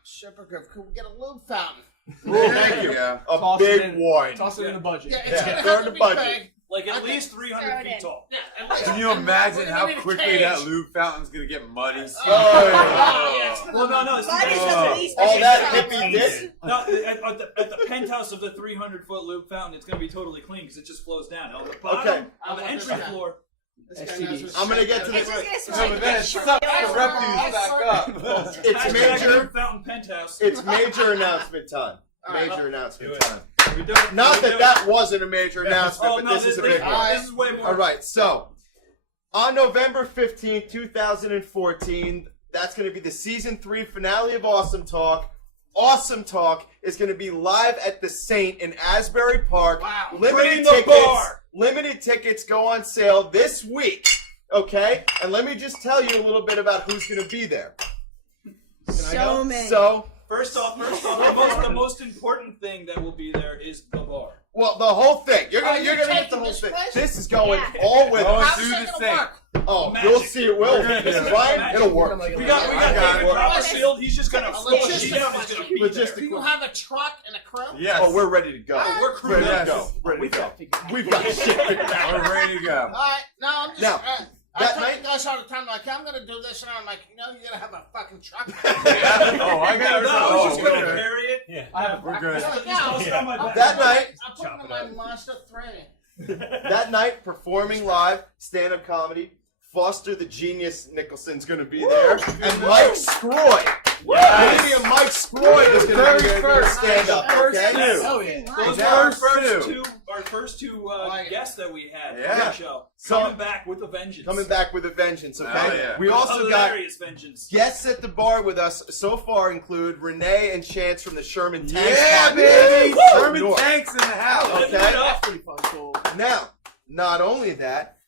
Supergroove, could we get a lube fountain? Thank you. Yeah. A big one. Toss it in the budget. Yeah, it's gonna throw have in to the be budget. big. Like at least 300 feet tall. Yeah, at least. Can you imagine We're how gonna need a quickly cage. that lube fountain's gonna get muddy? Well, no. It's All that hippie dick. No, at the penthouse of the 300-foot loop fountain, it's going to be totally clean because it just flows down. On the bottom, on the entry floor. I'm gonna get to It's this. just gonna No, but then it sucks the refuse back up. It's major. Loop fountain penthouse. It's major announcement time. Major announcement time. We do it. Not that wasn't a major announcement, Oh but no, this is a big one. This is way more. All right, so on November 15th, 2014, that's going to be the season 3 finale of Awesome Talk. Awesome Talk is going to be live at the Saint in Asbury Park. Wow. Limited Bring the tickets. bar. Limited tickets go on sale this week. Okay, and let me just tell you a little bit about who's going to be there. So many. So. First off, the most important thing that will be there is the bar. Well, the whole thing. You're gonna you get the taking whole this thing. place? This is going Yeah. all with Going us. How's through that the gonna sink. work? Oh, Magic. you'll see it will. Magic. Mrs. Ryan, it'll work. We got David Copperfield. He's just gonna pull a sheet out. He's gonna be there. Do you have a truck and a crew? Yes. Oh, we're ready to go. We're Ready crewed to up. go. Ready to go. We've got shit figured out. We're ready to go. All right. No, I'm just. Now, I that tell night- you guys all the time, like, I'm gonna do this, and I'm like, you gotta have a fucking truck. Oh, I got it. No, he's just we're gonna good. carry it. We're good. That night, I'm putting in my Monster 3. that night, performing live, stand-up comedy. Foster the Genius Nicholson's going to be there, and Mike Scroy. Comedian Mike Scroy is going to be there doing stand-up. Okay. Oh yeah. Those Now were first our first two guests that we had Yeah. on the show. So- Coming back with a vengeance. Coming back with a vengeance. Okay. Oh, yeah. We also got hilarious vengeance. guests at the bar with us so far include Renee and Chance from the Sherman Tanks. Yeah, podcast. baby! Woo! Sherman North. Tanks in the house. Okay. That's pretty fun. So Now, not only that,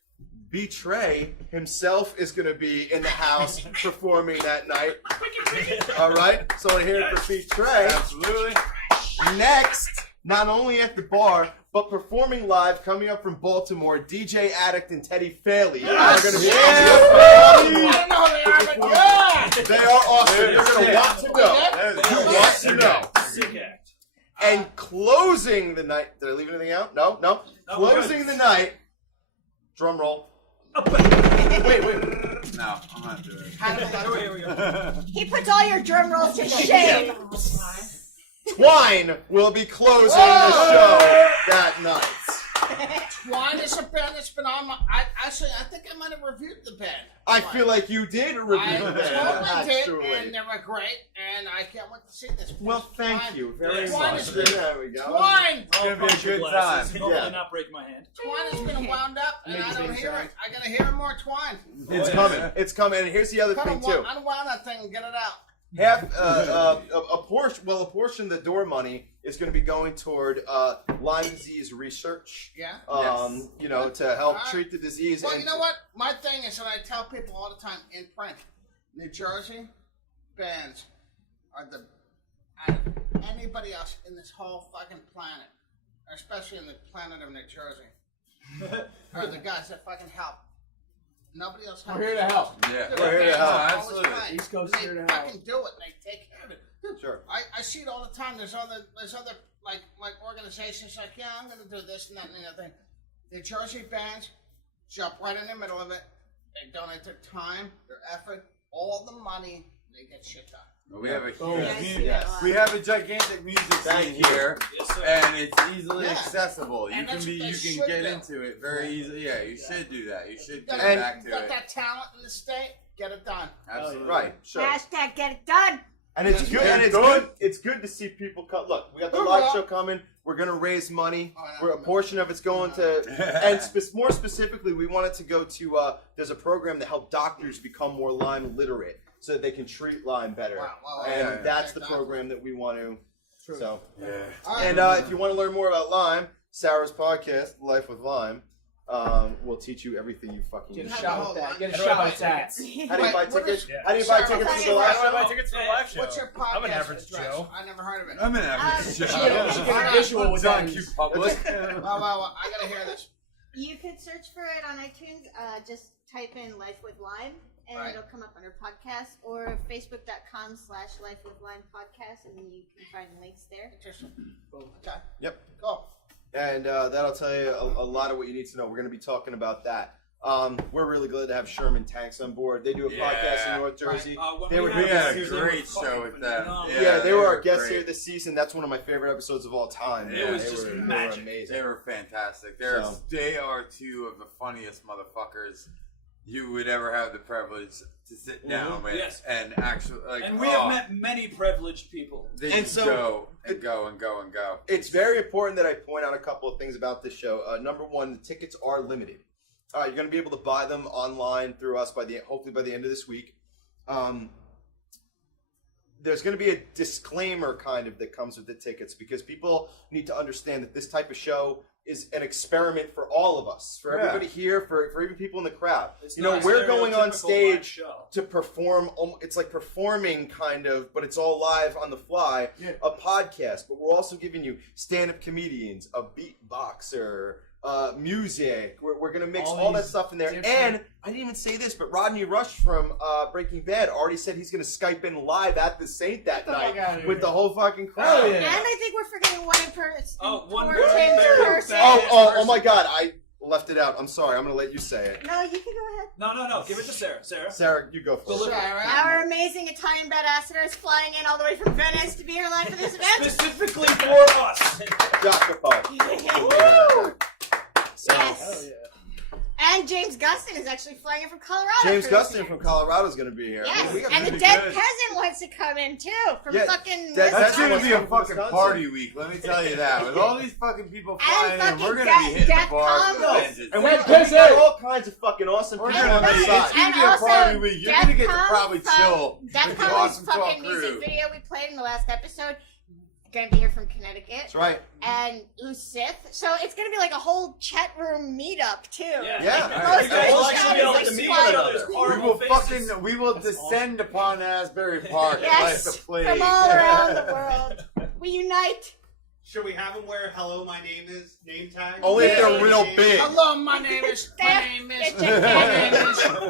B Tre himself is going to be in the house performing that night. All right, so I want to hear it for B Tre. Absolutely. Next, not only at the bar, But performing live, coming up from Baltimore, DJ Addict and Teddy Fairley are going to be I don't know who they are, but yeah! They are awesome. You're going to want to know. You want to know. Sick act. And closing the night. Did I leave anything out? No. Closing the night. Drum roll. Wait. No, I'm not doing it. Here we go. He puts all your drum rolls to shame. T.W.i.N.E will be closing the show that night. T.W.i.N.E is a band that's been on my. I think I might have reviewed the band. I feel like you did review the band. I totally did, Truly. and they were great, and I can't wait to see this. Well, thank you very T.W.i.N much. is good. There we go. T.W.i.N! It's gonna be a good time. Hopefully Yeah. not break my hand. T.W.i.N has been wound up, and I don't hear it. I gotta hear more T.W.i.N. It's coming. It's coming. And here's the other thing too. Unwound that thing and get it out. Half a portion of the door money is going to be going toward Lyme disease research. Yeah. You know, to help treat the disease. Well, and you know what? My thing is that I tell people all the time in print, New Jersey bands are the out of anybody else in this whole fucking planet, or especially in the planet of New Jersey, are the guys that fucking help. Nobody else helps. We're here to help. Yeah, Dude, we're here to bands help. are always Absolutely. fine. East Coast They here to help. fucking do it. And they take care of it. Dude, Sure. I see it all the time. There's other like organizations like, yeah, I'm gonna do this and that and the other thing. The Jersey bands jump right in the middle of it. They donate their time, their effort, all the money. They get shit done. We have a Yes, huge, yes. we have a gigantic music scene here, Yes, sir. and it's easily Yeah. accessible. You And can that's what they you should can get do. into it very easily. Yeah, you should do that. You should get And- back to got it. that talent in the state, get it done. Absolutely. Right. Sure. Hashtag get it done. And it's good. And it's good. It's good to see people cut. Look, we got the live show coming. We're gonna raise money. Where a portion of it's going to, and more specifically, we want it to go to. There's a program to help doctors become more Lyme literate, so that they can treat Lyme better. Wow, And that's the program that we want to. So. Yeah. And if you want to learn more about Lyme, Sarah's podcast, Life with Lyme, will teach you everything you fucking Get a need. shot with that. Get a shot with that. How do you buy Wait, what tickets? is- How do you buy Sarah, tickets how to do the you live buy- show? buy tickets for the live show? What's your podcast I'm an average address? Joe. I never heard of it. I'm an average Joe. You should get a visual with Thank that. you, public. Well, I gotta hear this. You could search for it on iTunes. Just type in Life with Lyme, and Right. it'll come up under podcast, or facebook.com/Life with Lyme podcast, and then you can find links there. Interesting. Okay. Yep. Go. And that'll tell you a lot of what you need to know. We're going to be talking about that. We're really glad to have Sherman Tanks on board. They do a podcast in North Jersey. When They were We here had this a season. great show with them. Yeah, they were our were guests great. here this season. That's one of my favorite episodes of all time. It was They just were magic. amazing. They were fantastic. So- They are two of the funniest motherfuckers you would ever have the privilege to sit down with. Yes. And actually, like, And we have met many privileged people. They And just so- go and go and go and go. It's very important that I point out a couple of things about this show. Number one, the tickets are limited. You're going to be able to buy them online through us hopefully by the end of this week. There's going to be a disclaimer kind of that comes with the tickets, because people need to understand that this type of show is an experiment for all of us, for everybody here, for even people in the crowd. It's You know, not a we're going on stereotypical live stage show. to perform. It's like performing kind of, but it's all live on the fly. Yeah. A podcast, but we're also giving you stand-up comedians, a beatboxer, music. We're gonna mix all that these stuff in there. different- And I didn't even say this, but Rodney Rush from Breaking Bad already said he's gonna Skype in live at the Saint that Get the fuck night outta here. with the whole fucking crowd. Hell yeah. And I think we're forgetting one person. One important very person. bad Oh my God! I left it out. I'm sorry. I'm gonna let you say it. No, you can go ahead. No. Give it to Sarah. Sarah, you go first. Our amazing Italian ambassador is flying in all the way from Venice to be here live for this event. Specifically for us. Jacopo. Woo! So, Yes. And James Gustin is actually flying in from Colorado. James for this Gustin event. from Colorado is gonna be here. Yes, We got and the pretty dead good. peasant wants to come in too from Yeah, fucking. Dead That's Peasant gonna be a from fucking Wisconsin. party week, let me tell you that. With all these fucking people flying in, we're gonna be fucking hitting the Death bars with Combo. vengeance. And we've got all kinds of fucking awesome We're people gonna on the be, side. it's gonna And be a also, party week. You're gonna get to probably chill with the Defcom's Awesome Talk fucking music crew. video we played in the last episode. Gonna be here from Connecticut. That's right. And Usith. So it's gonna be like a whole chat room meetup too. Yeah. Most of We'll the actually be shows able like to meet squad- each other's We horrible will faces. we will descend upon Asbury Park Yes, like the plague. from all around the world. We unite. Should we have him wear "Hello, my name is" name tag? Only if they're real big. Hello, my name is. My name is.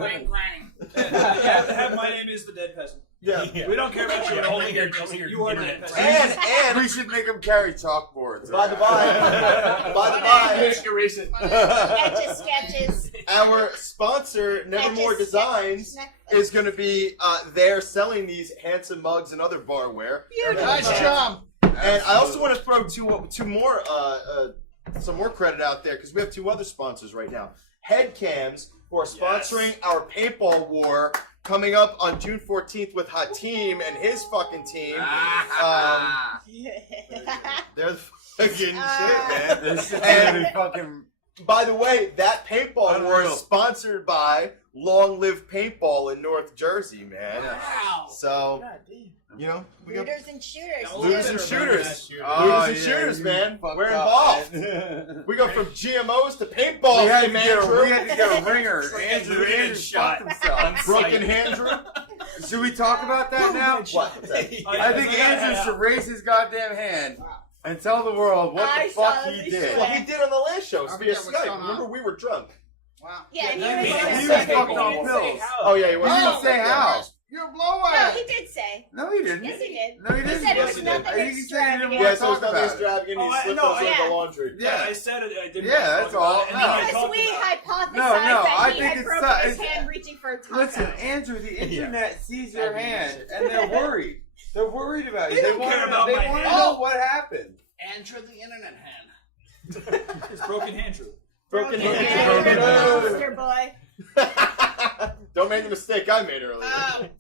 Wang Wang. You have to have "My name is the dead peasant." Yeah. We don't care about you. Only your you are dead peasant. And we should make them carry chalkboards. By the by, Erase it. Sketches. our sponsor, Nevermore Designs, is going to be there selling these handsome mugs and other barware. Nice job. And I also want to throw some more credit out there because we have 2 other sponsors right now. Headcams, who are sponsoring our paintball war coming up on June 14th with Hatim and his fucking team. They're the fucking shit, man. And fucking. By the way, that paintball war Unreal. is sponsored by Long Live Paintball in North Jersey, man. Wow. So, you know, we got Looters and shooters. looters and shooters. Oh, Looters and yeah, shooters, you man. fucked We're up, involved. We go from GMOs to paintballs. We had to man, get Drew. a ringer. Andrew shot fucked himself. Broken hand, Drew. Should we talk about that now? What? I think Andrew should raise his goddamn hand and tell the world what the fuck he did. Well, he did on the last show I via forget what's going Skype. on. Remember, we were drunk. Wow. Yeah, and He was fucked on pills. Oh, yeah, he He was. didn't say how. You're a blowout. No, he did say. No, he didn't. Yes, he did. No, he didn't. He said it Yes, was he did. nothing I think he said he didn't extravagant. want Yes, to it was talk nothing about it. extravagant. He Oh, slipped no, those in yeah. the laundry. Yeah. I said it. I didn't. Yeah, that's all. And then I Because talked we about it. hypothesized No, that I he think had it's broken not- his it's- hand reaching for a taco. Listen, Andrew, the internet sees your hand and they're worried. They're worried about you. They don't care about They my want to hand. know what happened. Andrew the internet hand. His broken hand, Drew. Broken Yeah, hand. you're a monster boy. Don't make the mistake I made earlier.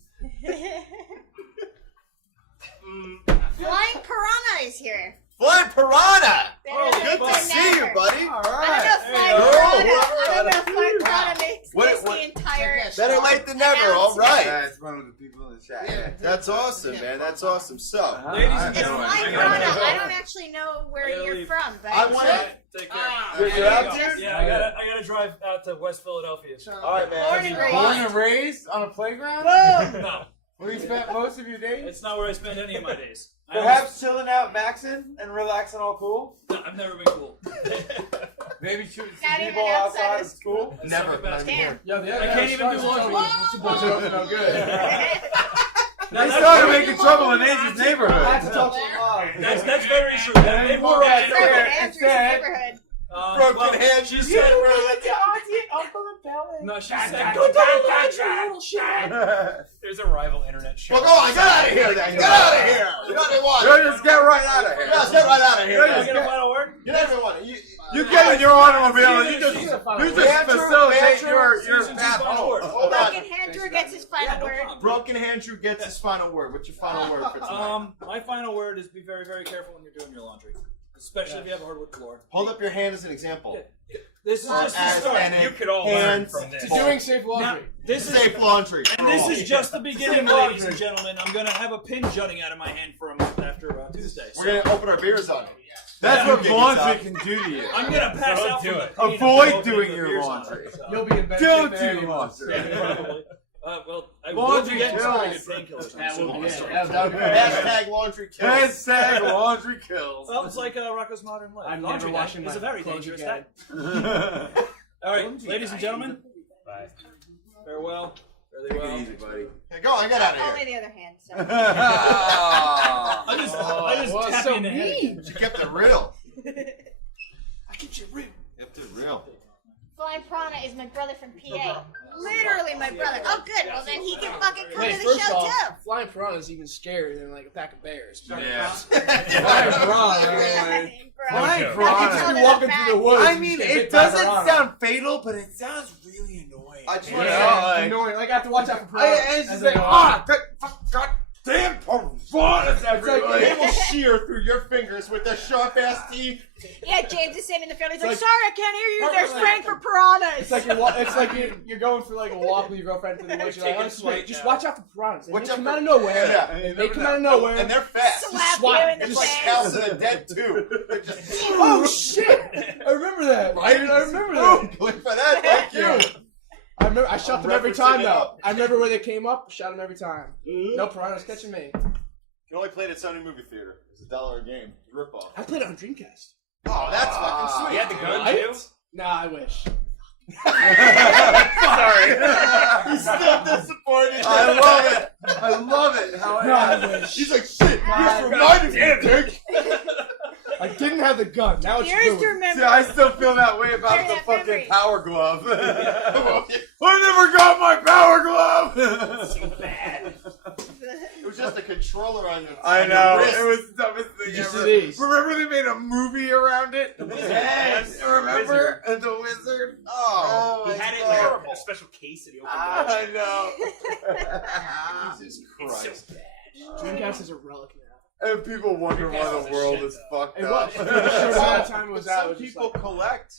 Flying Piranha is here. Flying Piranha! Better Good than to see you, never. buddy. All I right. don't know if Hey, Flying Piranha makes What- this what- the entire. Better late than never, all right. That's one of the people in the chat. Yeah. That's awesome, man. That's awesome. So, Ladies I and It's gentlemen, Flying I gotta Piranha. go. I don't actually know where I gotta you're leave. from, but I want to. Take care. You're There you out, go. dude? Yeah, I gotta drive out to West Philadelphia. All right, man. Born and raised. Born and raised on a playground? No, Where you spent most of your days? it's not where I spend any of my days. Perhaps chilling out, maxing, and relaxing all cool? I've never been cool. Maybe shooting Not some even people outside outside of of school? Never. Damn. Damn. Yo, the I can't even do laundry. No good. They started making trouble in Asia's neighborhood. I have to talk to them live. That's very true. They were right Broken there. Andrew's neighborhood. Broken hand. She You said, went to Auntie and Uncle and Belly. no, she said, go down the laundry, you little shit. There's a rival internet show. Well, go on. Get out of here, then. Get out of here. You don't even want it. Just get right out of here. Just get right out of here. Can I get a final word? You don't even want it. You get in your automobile and you just Andrew, facilitate Andrew, your Susan, path final home. word. Hold on. Broken Andrew gets his final word. Broken Andrew gets his final word. What's your final word for tonight? My final word is be very, very careful when you're doing your laundry, especially if you have a hardwood floor. Hold up your hand as an example. This is just the As start. an You could all learn hands from this. Doing safe Now, laundry. this is Safe laundry. and this is just the beginning, ladies and gentlemen. I'm gonna have a pin jutting out of my hand for a month after Tuesday. So We're gonna open our beers on it. That's what Yeah. laundry can do to you. I'm gonna pass Don't out do from it. the pain of Avoid opening doing the your beers on laundry. it, so. You'll be in bed. Don't shape do anyway. your laundry. Yeah, probably. Well, I will Laundry be getting some kills. pretty good painkillers. That soon. would be it. That would be Hashtag laundry kills. Hashtag laundry kills. Well, it's like Rocco's Modern Life. I'm Laundry never day washing is a my very clothes dangerous again. day. All right, ladies and gentlemen, Bye. farewell. Really Take well. it easy, buddy. Hey, go on, get out of Only here. the other hand. So. I just what's tap so you in the head. mean? She kept it real. I keep you real. Kept it real. Flying Piranha is my brother from PA. Literally my brother. Oh, good. Well, then he can fucking come Hey, to the first show off, too. flying piranha is even scarier than like a pack of bears. Yeah. Flying piranha. Flying I piranha. could just be walking through the woods. I and mean, just get it bit by a doesn't piranha. sound fatal, but it sounds really annoying. I just You want know, to like- Annoying. Like I have to watch out for piranha. It's just like, God damn piranhas everywhere. They will shear through your fingers with their sharp ass teeth. Yeah, James is sitting in the field. He's like, like- sorry, I can't hear you. They're spraying for piranhas. It's like you're going for like a walk with your girlfriend through the woods. You're like, Taking honestly, wait, flight just now. watch out for piranhas. They Watch may out come for- out of nowhere. Yeah. They come out of nowhere. And they're fast. Slap swat. you in the Just like face. House of the Dead too. They're just Oh shit! I remember that. Right? I remember that. Good for that. Thank you. I remember. I shot them every referencing time it though. up. I remember where they came up. Shot them every time. No piranhas catching me. can only play it at Sony Movie Theater. It's $1 a game. Rip off. I played it on Dreamcast. Oh, that's fucking sweet. You had the gun Right? too? Nah, I wish. Sorry. He's still disappointed. I love it. How No, I wish. He's like, shit, you just reminded me, Dick. I didn't have the gun. Now it's Here's ruined. to remember. See, I still feel that way about Carry the that fucking memory. power glove. I never got my power glove. It was just a controller on your I on know. your wrist. It was the dumbest thing Just ever. it is. Remember they made a movie around it? Yes. Remember? And the wizard? Oh, He had it in a special case and he opened it. I know. Jesus It's so Christ. bad. Dreamcast is a relic now. And people wonder why Dreamcast the was a world shit, is though. fucked It up. was. For the short amount of time it But was out, it some was just people like, collect,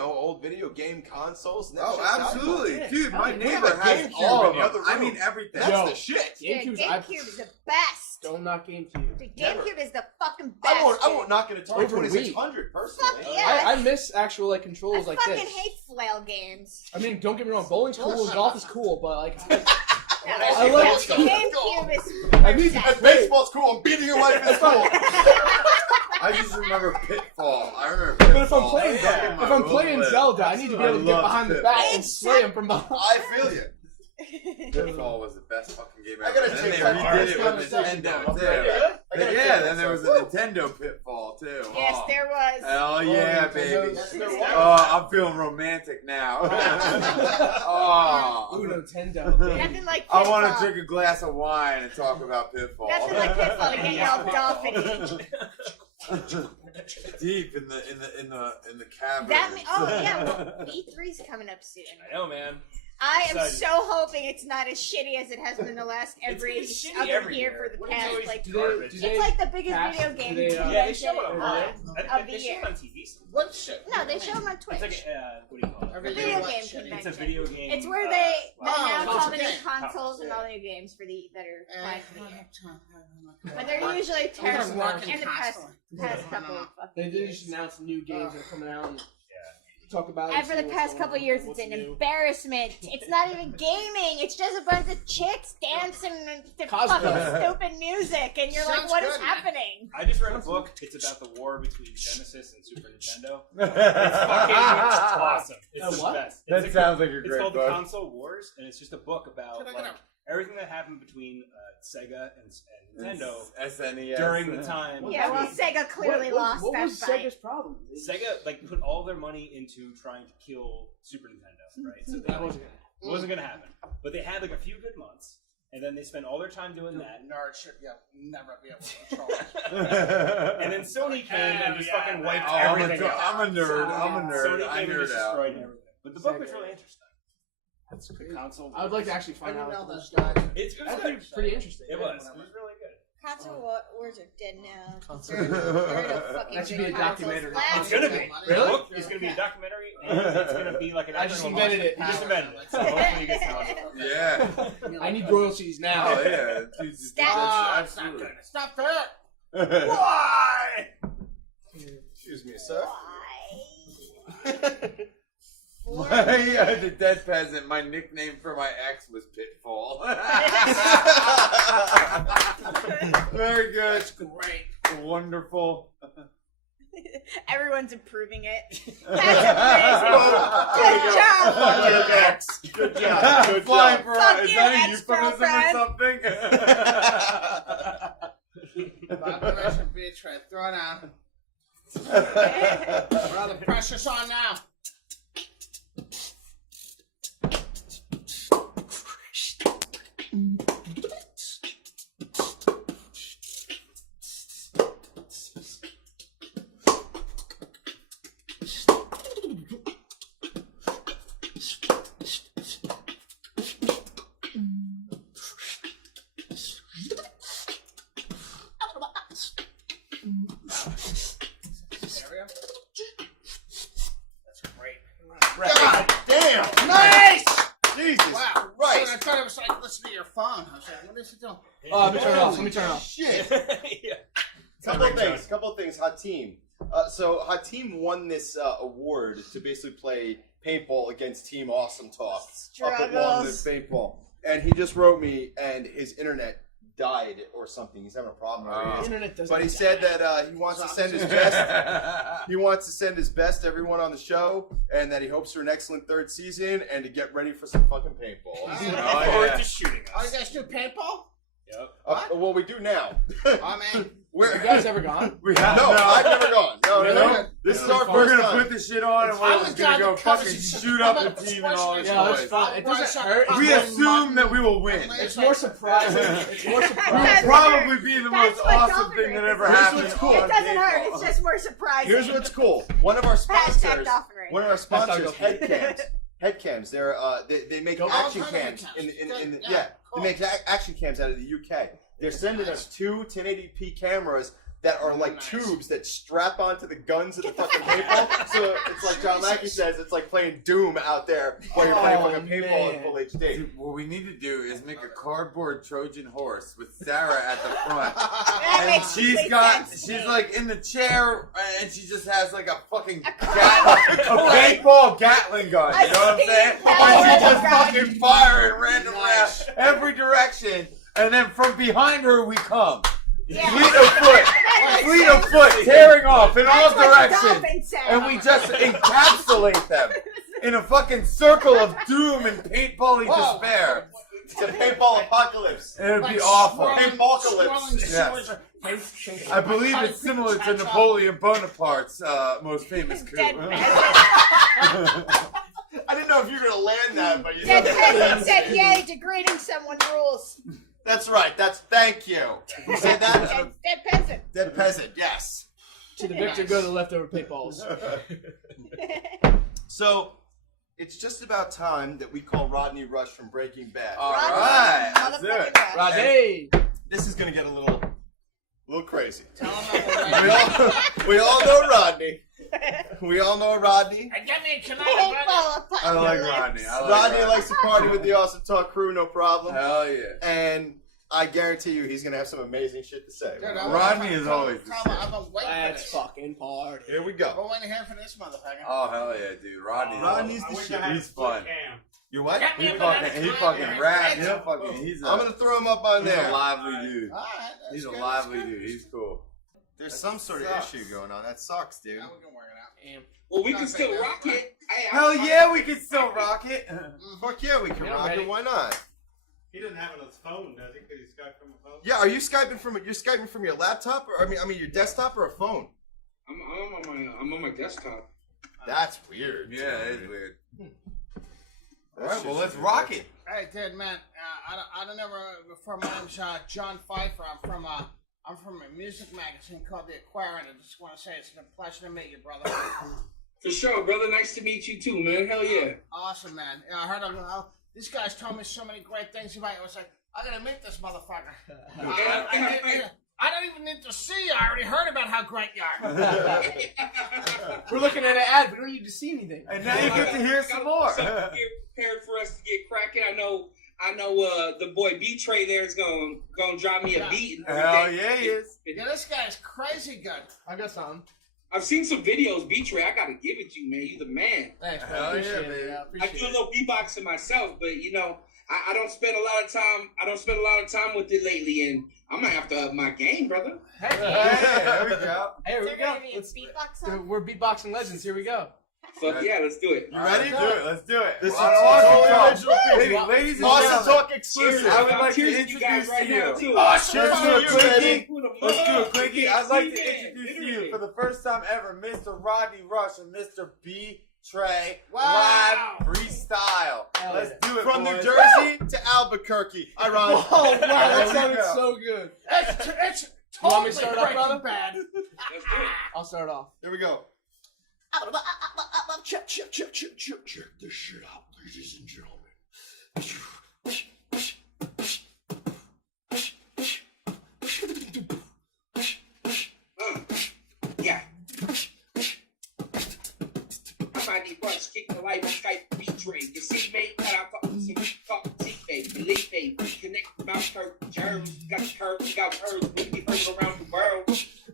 old video game consoles. And that's Oh, just absolutely. valuable. Dude, my We neighbor have a has GameCube all in of the them. other I room. mean, everything. That's Yo. the shit. Dude, GameCube's GameCube is the best. Don't knock GameCube. Dude, Never. GameCube is the fucking best. I won't knock an Atari Over 2600 personally. Fuck yeah. I miss actual like controls I like fucking this. hate flail games. I mean, don't get me wrong, bowling's cool, Bullshit. golf is cool, but like, I like the GameCube is. I mean, If baseball's cool, and beating your wife is cool. I just remember Pitfall. I remember Pitfall. but if I'm playing, Yeah. if I'm playing Zelda, I need to be able to get behind the back and slay him from behind. I feel you. Pitfall was the best fucking game ever. I gotta And check then that they out. redid it It's with on the second Nintendo one. too. I gotta check Then that there was a out. Nintendo Pitfall too. Yes, Oh. there was. Hell yeah, baby. Nintendo. Oh, I'm feeling romantic now. Oh. Ooh, Nintendo. baby. Nothing like I want Pitfall. to drink a glass of wine and talk about Pitfall. Nothing like Pitfall to get you all dolphin. Deep in the cavern. Well, E3's coming up soon. I know, man. I am Excited. so hoping it's not as shitty as it has been the last every It's shitty other every year year. for the What is past always like. garbage? do It's like the biggest pass- video do game they, convention Yeah, they show it online. of the They show year. it on TV. What shit? No, they show them on Twitch. It's like what do you call it? Every Video year, what game shit? convention. It's a video game. It's where they Oh, announce all the new okay. consoles and Yeah. all the new games for the that are planned for the year. But But they're usually terrible in working the past constantly. couple of fucking They did years. just announce new games that are coming out and talk about it. And for the past couple of years, it's an embarrassment. It's not even gaming. It's just a bunch of chicks dancing to Cosplay. fucking stupid music, and you're like, Sounds "What is good, man. happening?" I just read a book. It's about the war between Genesis and Super Nintendo. It's fucking awesome. It's the what? best. That It's sounds like a It's great called book. The Console Wars, and it's just a book about Check it like out. everything that happened between Sega and Nintendo SNES. during the time. Yeah, well, between- Sega clearly lost what that was fight. Sega's problem? Sega like put all their money into trying to kill Super Nintendo, right? So they, That wasn't it wasn't gonna happen. But they had like a few good months, and then they spent all their time doing that. Nerd should never be able to control it. And then Sony came and just fucking wiped Oh, everything out. I'm a nerd. I'm a nerd. Sony I came and nerd just out. destroyed everything. But the book was really interesting. That's The console. I would like to actually I find didn't out. know what those the- guys. It was That'd good. be pretty interesting. It was. It was really good. Console wars are dead now. Console- They're a fucking That should big be a consoles. documentary. Last It's gonna be. year- Really? The book is gonna be a documentary, and it's gonna be like an. I just actual invented movie. it. You just invented it. So hopefully you get some. Yeah. I need royalties now. Oh yeah. Dude, Stat- It's not absolutely. good. It's not fair. Why? Excuse me, sir. Why, the dead peasant. My nickname for my ex was Pitfall. Very good. That's great. Wonderful. Everyone's improving it. That's amazing. Good job. Fuck your ex. Good job. Good Flying job. for Fuck is you, that a euphemism or something? Population B Tre, throw it on. Well, the pressure's on now. Area? That's great. God damn. Nice! Jesus Wow. Christ. I thought it was like listening to your phone. I was like, what is it doing? Oh, let me turn it off. Let me turn it off. Shit. Yeah. Couple of things. Hot Team. So Hot Team won this award to basically play paintball against Team Awesome Talk up at Longwood Struggles. Paintball, and he just wrote me, and his internet died or something. He's having a problem. Where he is. Internet doesn't But he die. said that he wants to send his best. He wants to send his best to everyone on the show, and that he hopes for an excellent third season, and to get ready for some fucking paintball. Looking forward to shooting Oh, us. you guys do paintball? Yep. Well, we do now. Oh, man. Where You guys ever gone? We have No, I've never gone. No. This is our We're first gonna time. put this shit on and we're just gonna go fucking shoot up the team and all this Yeah, it's shit. fun. It doesn't hurt. We assume that we will win. It's more surprising. It's more We'll surprising. probably be the That's most what awesome Dolphin thing that Ray ever Here's happened. what's cool. It doesn't hurt. It's just more surprising. Here's what's cool. One of our sponsors, Dolphin Ray. one of our sponsors, Hashtag Headcams. Headcams. They're they make Don't action call them cams headcams. in Yeah, cool. they make action cams out of the UK. They're sending us 2 1080p cameras that are like tubes that strap onto the guns of the fucking paintball. So it's like John Lackey says, it's like playing Doom out there while you're playing fucking paintball in full HD. Dude, what we need to do is make a cardboard Trojan horse with Sarah at the front. And makes she's complete got, sense. she's like in the chair and she just has like a fucking a paintball Gatling gun. You know what I'm saying? And she just fucking firing randomly out every direction. And then from behind her we come. Yeah. Fleet of foot, tearing off in all That's what directions. Dolphin said. And we just encapsulate them in a fucking circle of doom and paintbally despair. It's a paintball apocalypse. It would be awful. Paintballcalypse. Yes. I believe it's similar to Napoleon Bonaparte's most famous coup. I didn't know if you were gonna land that, but you Dead peasant said, "Yay, degrading someone rules." That's right. Thank you. You said that? Dead peasant. Dead peasant. Yes. To the victor go the leftover paintballs. So, it's just about time that we call Rodney Rush from Breaking Bad. All right, let's do it. Rodney. This is gonna get a little crazy. We all know Rodney. We all know Rodney. Get me a Canadian I like Rodney. Rodney likes to party with the Awesome Talk crew, no problem. Hell yeah. And I guarantee you, he's gonna have some amazing shit to say. Rodney is always the same. I've been waiting for Let's this. fucking party. Here we go. We're waiting here for this motherfucker. Oh hell yeah, dude. Rodney's I the wish shit. I had He's a split fun. cam. You what? Get me He a banana fucking cam. rad. I'm gonna throw him up on He's there. a lively dude. All right, that's He's a good, lively that's good. dude. He's cool. There's some sort of issue going on. That sucks, dude. Now we can work it out. Well, we can still rock it. Hey, Hell yeah, we can still rock it. Fuck yeah, we can rock it. Why not? He doesn't have it on his phone, does he? Could he Skype from a phone? Yeah, are you Skyping from your laptop, or I mean your desktop or a phone? I'm on my desktop. That's weird. Yeah, it is weird. All right, well let's rock it. Hey, dude, man. I don't know before. My name's John Pfeiffer. I'm from a music magazine called The Aquarian. I just want to say it's a pleasure to meet you, brother. For sure, brother. Nice to meet you too, man. Hell yeah. Awesome, man. Yeah, I heard these guys told me so many great things about you. I was like, I gotta meet this motherfucker. I don't even need to see you. I already heard about how great you are. We're looking at an ad. We don't need to see anything. And now you get to hear some more. Something to get prepared for us to get cracking. I know. The boy B Tre there is gonna drop me a beat. And Hell yeah, he is. Yeah, this guy is crazy good. I got something. I've seen some videos, B Tre. I gotta give it to you, man. You the man. Thanks, man. Hell Appreciate yeah, it. baby. Yeah, I appreciate do a it. little beatboxing myself, but I don't spend a lot of time. I don't spend a lot of time with it lately, and I'm gonna have to up my game, brother. Hey, There we go. Hey, here we go. We're beatboxing legends. Here we go. Fuck yeah, let's do it. You ready? Let's do it. This is Awesome Talk. original. Ladies and Awesome gentlemen, Talk exclusive. I would I'm like to cheers you guys introduce right to you. now, too. Awesome Let's do Talk. a quickie. Let's Let's do a quickie. I'd like to introduce to you for the first time ever, Mr. Rodney Rush and Mr. B Tre live freestyle. Let's do it, From boys. New Jersey to Albuquerque. I rhyme. Oh, wow, that There we sounded go. so good. It's You want me totally to start off, Breaking brother? Bad. Let's do it. I'll start off. Here we go. Check this shit out, ladies and gentlemen. Yeah. Rodney Rush, kick the light on Skype, B Tre. You see me? Cut out fucking some talk, T.W.i.N.E, believe me. We connect about curve germs. Got the curve, we got curves. We be heard around the world.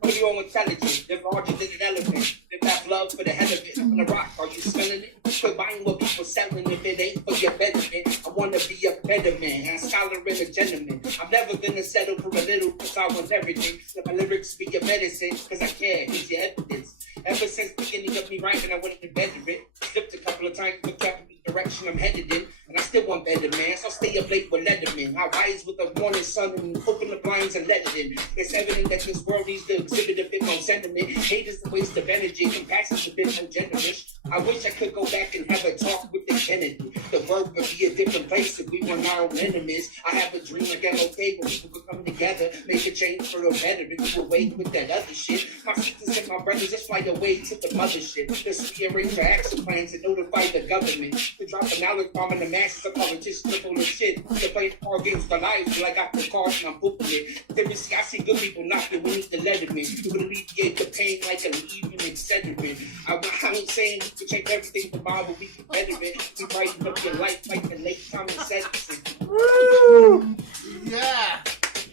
Put you on intelligence, they're larger than an elephant. If that love for the hell of it, on the rock, are you smelling it? Quit buying selling what people selling if it ain't for your betterment. I wanna be a better man, a scholar and a gentleman. I'm never gonna settle for a little, cause I want everything. Let my lyrics be your medicine, cause I care, here's your evidence. Ever since the beginning of me writing, I went to better it. Slipped a couple of times, but kept the direction I'm headed in. And I still want better, man, so stay up late with Letterman. I rise with the morning sun and open the blinds and let it in. It's evident that this world needs to exhibit a bit more sentiment. Hate is a waste of energy, compassion's a bit more generous. I wish I could go back and have a talk with the Kennedy. The world would be a different place if we weren't our own enemies. I have a dream like MLK where people could come together, make a change for the better. If you away with that other shit, my sisters and my brothers just fly away to the mothership. Just rearrange our action plans and notify the government. To drop a knowledge bomb in the masses of politicians full of shit. To play card games for lives till I got the cards and I'm booking it. Seriously, I see good people knocking, we need to let them in. It would alleviate the pain like a leaving Excedrin. I ain't saying we can change everything for Bible, we can better it. We brighten up your life like the late Thomas Edison. Woo! Yeah.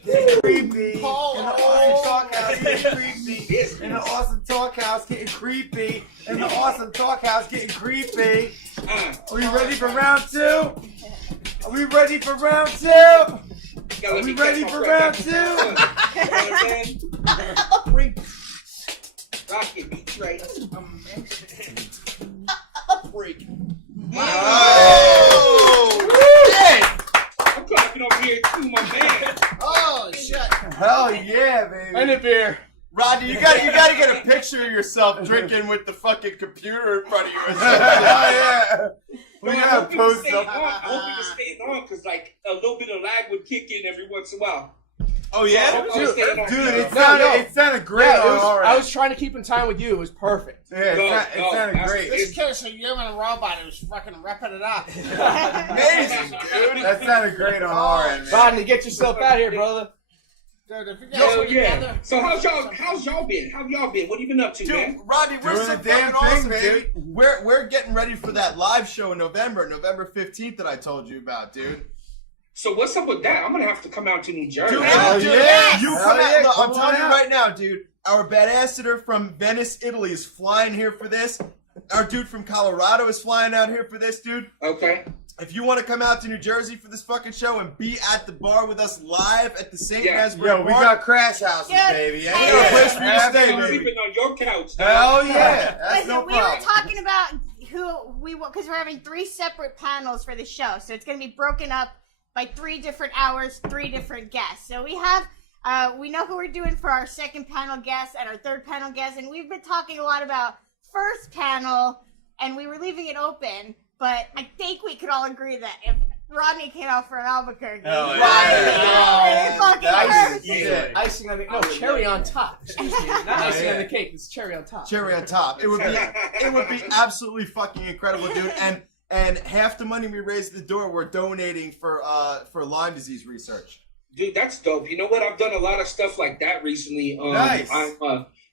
Getting creepy. In the awesome talk house, getting creepy. In the awesome talk house, getting creepy. In the awesome talk house, getting creepy. Are we ready for round two? Are we ready for round two? Are we ready for round two? Rocket, B Tre. Freak. Hey! I'm clapping over here too, my man. Oh shit! Hell yeah, baby. And a beer. Rodney, you gotta get a picture of yourself drinking with the fucking computer in front of you. Oh yeah. We gotta post I up. hope we can stay on because like a little bit of lag would kick in every once in a while. Oh yeah, Dude, it No. sounded great. Yeah, on I was trying to keep in time with you. It was perfect. Yeah, it sounded great. This kid's a human robot who's fucking repping it up. Amazing, dude. That sounded great on our end, man. Rodney, get yourself out here, brother. Dude, if you guys Hell were yeah. together, So how's y'all been? How y'all been? What have you been up to, dude, man? Rodney, we're Doing so the damn fucking thing, awesome, baby. dude. We're getting ready for that live show in November 15th that I told you about, dude. So what's up with that? I'm gonna have to come out to New Jersey. Dude, Hell dude, yeah. you Hell come out. yeah, Look, I'm come telling on you out. right now, dude. Our badasseter from Venice, Italy is flying here for this. Our dude from Colorado is flying out here for this, dude. Okay. If you want to come out to New Jersey for this fucking show and be at the bar with us live at the St. Asbury Yo, we Bar, got crash houses, Yeah. baby. we got a place for you to stay, I'm baby. sleeping on your couch. dog. Hell yeah. That's Listen, no we were problem. talking about because we're having 3 separate panels for the show, so it's going to be broken up by 3 different hours, 3 different guests. So we have, we know who we're doing for our second panel guest and our third panel guest, and we've been talking a lot about first panel, and we were leaving it open, but I think we could all agree that if Rodney came out for an Albuquerque, Icing on the cherry on top. Excuse me, not icing on the cake. It's cherry on top. Cherry on top. It would be absolutely fucking incredible, dude. And half the money we raise at the door, we're donating for Lyme disease research. Dude, that's dope. You know what? I've done a lot of stuff like that recently. Nice.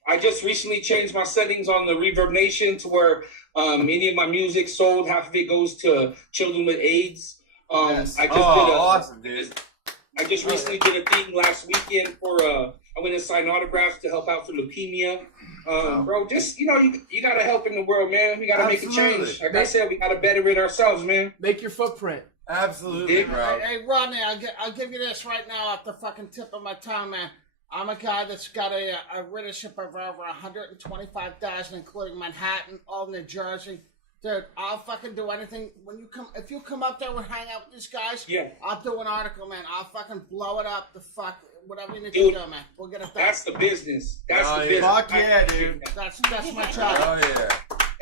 I just recently changed my settings on the Reverb Nation to where any of my music sold, half of it goes to children with AIDS. Awesome, dude. I just recently did a thing last weekend for I went and signed autographs to help out for leukemia. Bro, just you gotta help in the world, man. We gotta make a change. Like I said, we gotta better it ourselves, man. Make your footprint. Absolutely, bro. Hey, Rodney, I'll give you this right now off the fucking tip of my tongue, man. I'm a guy that's got a readership of over 125,000, including Manhattan, all New Jersey. Dude, I'll fucking do anything. If you come up there and hang out with these guys, I'll do an article, man. I'll fucking blow it up. Whatever you need to do, man. We'll get it done. That's the business. That's the business. Fuck yeah, dude. That's my job. Oh yeah.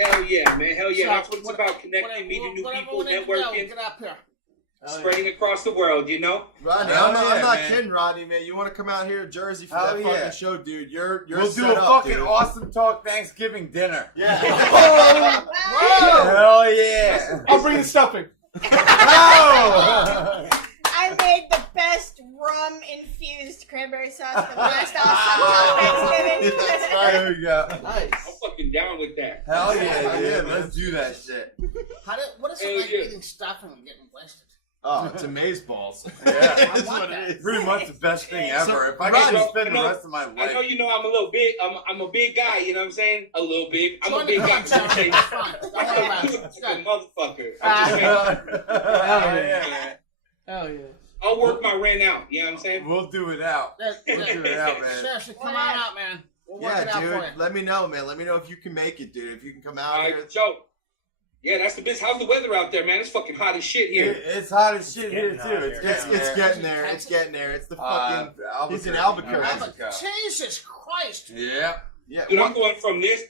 Hell yeah, man. Hell yeah. So, That's what it's about. Connecting, meeting new people, networking, get up here. spreading across the world, you know? Rodney, I'm not kidding, Rodney, man. You want to come out here to Jersey for that fucking show, dude? You're We'll set do a up, fucking dude. awesome talk Thanksgiving dinner. Yeah. Hell yeah. I'll bring the stuffing. I made the best rum-infused cranberry sauce for the last awesome Thanksgiving. There we go. Nice. I'm fucking down with that. Hell yeah, dude. Let's do that shit. What is it like eating stuffing and getting wasted? Oh, it's amazeballs. Yeah, that's what it is. Pretty much the best thing ever. So, if I could spend the rest of my life. I know you know I'm a little big. I'm a big guy. You know what I'm saying? A little big. I'm a big guy. I'm a motherfucker. I'm just Oh yeah. I'll work my rent out. You know what I'm saying? We'll do it out. We'll do it out, man. Seriously, come on out, man. We'll work it Yeah, out dude. for you. Let me know, man. Let me know if you can make it, dude. If you can come out here. Joe. Yeah, that's the best. How's the weather out there, man? It's fucking hot as shit here. It's hot as shit here, too. It's getting there. It's getting there. It's the fucking. He's in Albuquerque. Jesus Christ. Yeah. Yeah. Dude, I'm going from this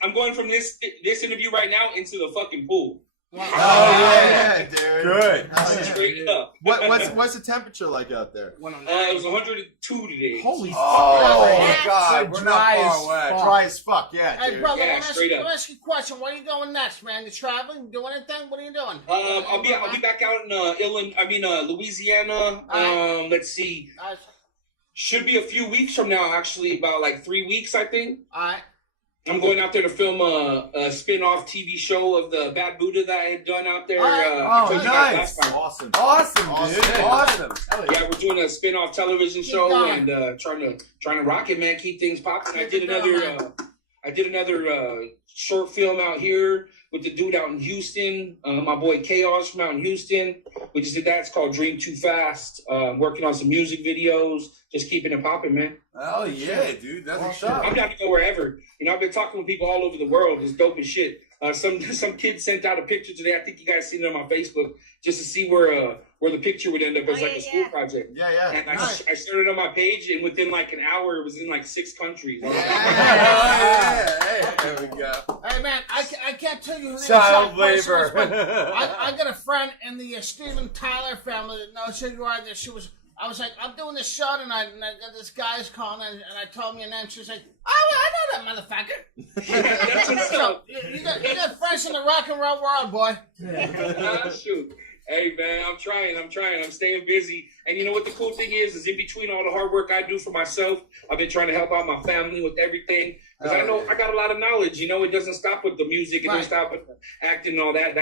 interview right now into the fucking pool. Oh yeah, dude. Good. Straight up. What's the temperature like out there? It was 102 today. Holy fuck! Oh God, we're not far away. Dry as fuck, yeah, Hey, dude. brother, Yeah, let me ask you a question. Where are you going next, man? You traveling? Doing anything? What are you doing? I'll be back out in Louisiana. Let's see. Should be a few weeks from now, actually, about like 3 weeks, I think. All right. I'm going out there to film a spin-off TV show of the Bad Buddha that I had done out there. Nice. Awesome, dude. Awesome. Yeah, we're doing a spin-off television show and trying to rock it, man. Keep things popping. I did another short film out here with the dude out in Houston, my boy Chaos from out in Houston. We just did that. It's called Dream Too Fast. Working on some music videos, just keeping it popping, man. Oh yeah, dude, that's what's up. I'm down to go wherever. You know, I've been talking with people all over the world. It's dope as shit. Some kid sent out a picture today. I think you guys seen it on my Facebook, just to see where the picture would end up as like a school project. Yeah, yeah. And I shared it on my page, and within like an hour, it was in like 6 countries. Hey, there we go. Hey, man, I can't tell you who Child labor. I got a friend in the Steven Tyler family that knows who you are. I was like, I'm doing this show tonight, and I got this guy's calling, and I told me, and then she's like, oh, I know that motherfucker. That's what's up. You got friends in the rock and roll world, boy. Shoot. Hey, man, I'm trying. I'm staying busy. And you know what the cool thing is in between all the hard work I do for myself, I've been trying to help out my family with everything. Because I know I got a lot of knowledge. You know, it doesn't stop with the music. It doesn't stop with acting and all that.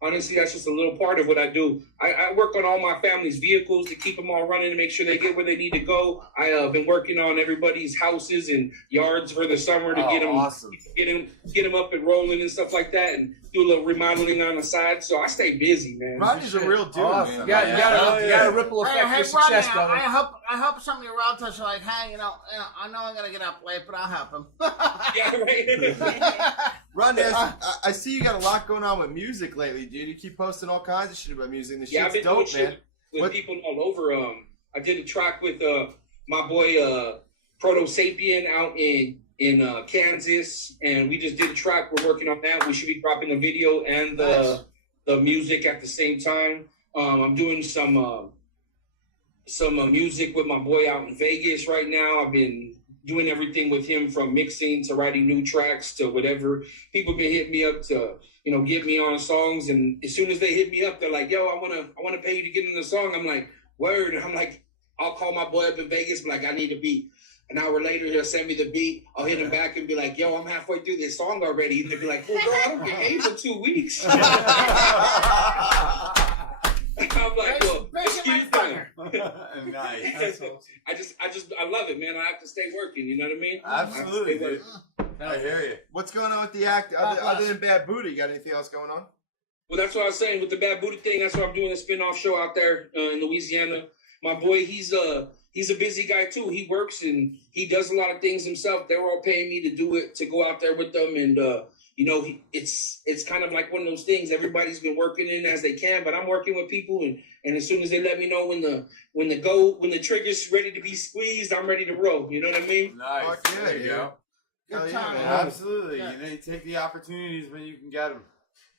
Honestly, that's just a little part of what I do. I work on all my family's vehicles to keep them all running and make sure they get where they need to go. I've been working on everybody's houses and yards for the summer to get them up and rolling and stuff like that, and do a little remodeling on the side. So I stay busy, man. Rodney's a real dude, man. You got a ripple effect for success, brother. I hope some of your relatives are like, hey, I know I'm gonna get up late, but I'll help them. Yeah, right. Rodney, I see you got a lot going on with music lately, dude. You keep posting all kinds of shit about music. This shit's dope, man. With people all over. I did a track with my boy Proto Sapien out in Kansas, and we just did a track. We're working on that. We should be dropping the video and the music at the same time. I'm doing some music with my boy out in Vegas right now. I've been doing everything with him from mixing to writing new tracks to whatever. People been hitting me up to, get me on songs, and as soon as they hit me up, they're like, yo, I wanna pay you to get in the song. I'm like, word. And I'm like, I'll call my boy up in Vegas, be like, I need a beat. An hour later, he'll send me the beat. I'll hit him back and be like, yo, I'm halfway through this song already. And they'll be like, well, bro, I don't get paid for 2 weeks. I'm like, well, let's get it done. Nice. I love it, man. I have to stay working. You know what I mean? Absolutely, dude. I hear you. What's going on with the act? Other than Bad Buddha, you got anything else going on? Well, that's what I was saying with the Bad Buddha thing. That's why I'm doing a spin-off show out there in Louisiana. My boy, he's a busy guy too. He works and he does a lot of things himself. They're all paying me to do it, to go out there with them, and it's kind of like one of those things. Everybody's been working in as they can, but I'm working with people, and as soon as they let me know when the trigger's ready to be squeezed, I'm ready to roll. You know what I mean? Nice. Fuck yeah, there you go. Good time, man. Absolutely. Yeah. You take the opportunities when you can get them.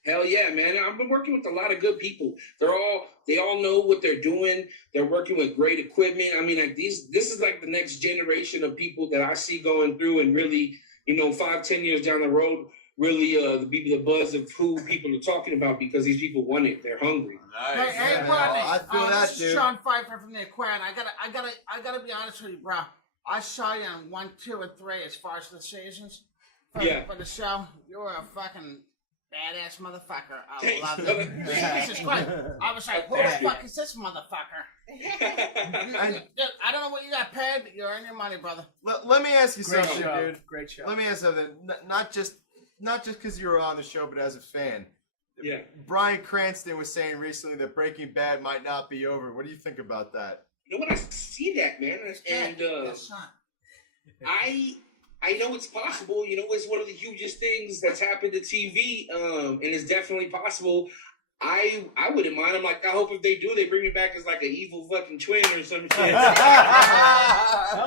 Hell yeah, man. I've been working with a lot of good people. They all know what they're doing. They're working with great equipment. I mean, like this is like the next generation of people that I see going through, and really, 5-10 years down the road, really be the buzz of who people are talking about, because these people want it. They're hungry. Nice. Hey, Rodney. I feel that, this dude. is Sean Pfeiffer from the Aquarian. I gotta be honest with you, bro. I saw you on 1, 2, and 3 as far as the seasons for the show. You were a fucking badass motherfucker. I love it. Jesus Christ. I was like, who the fuck is this motherfucker? I don't know what you got paid, but you're earning your money, brother. Let me ask you something, dude. Great show. Let me ask you something. Not just because you were on the show, but as a fan. Yeah. Bryan Cranston was saying recently that Breaking Bad might not be over. What do you think about that? You know what? I see that, man, and I know it's possible. You know, it's one of the hugest things that's happened to TV, and it's definitely possible. I wouldn't mind. I'm like, I hope if they do, they bring me back as like an evil fucking twin or some shit. Oh,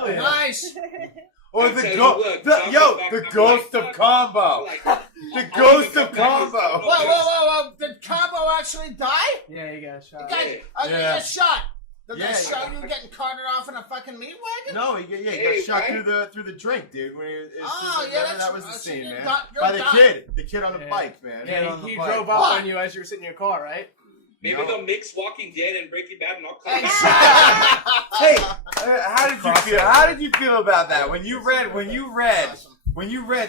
yeah. Nice. Or the ghost of combo. The ghost of combo. Whoa. Did Combo actually die? Yeah, he got shot. He got shot. Did they show you getting carted off in a fucking meat wagon? No, he got shot through the drink, dude. That was the scene, man. By the kid on the bike, man. Yeah, he drove up on you as you were sitting in your car, right? Maybe they'll mix Walking Dead and Breaking Bad and all kinds. Hey, how did you feel about that when you read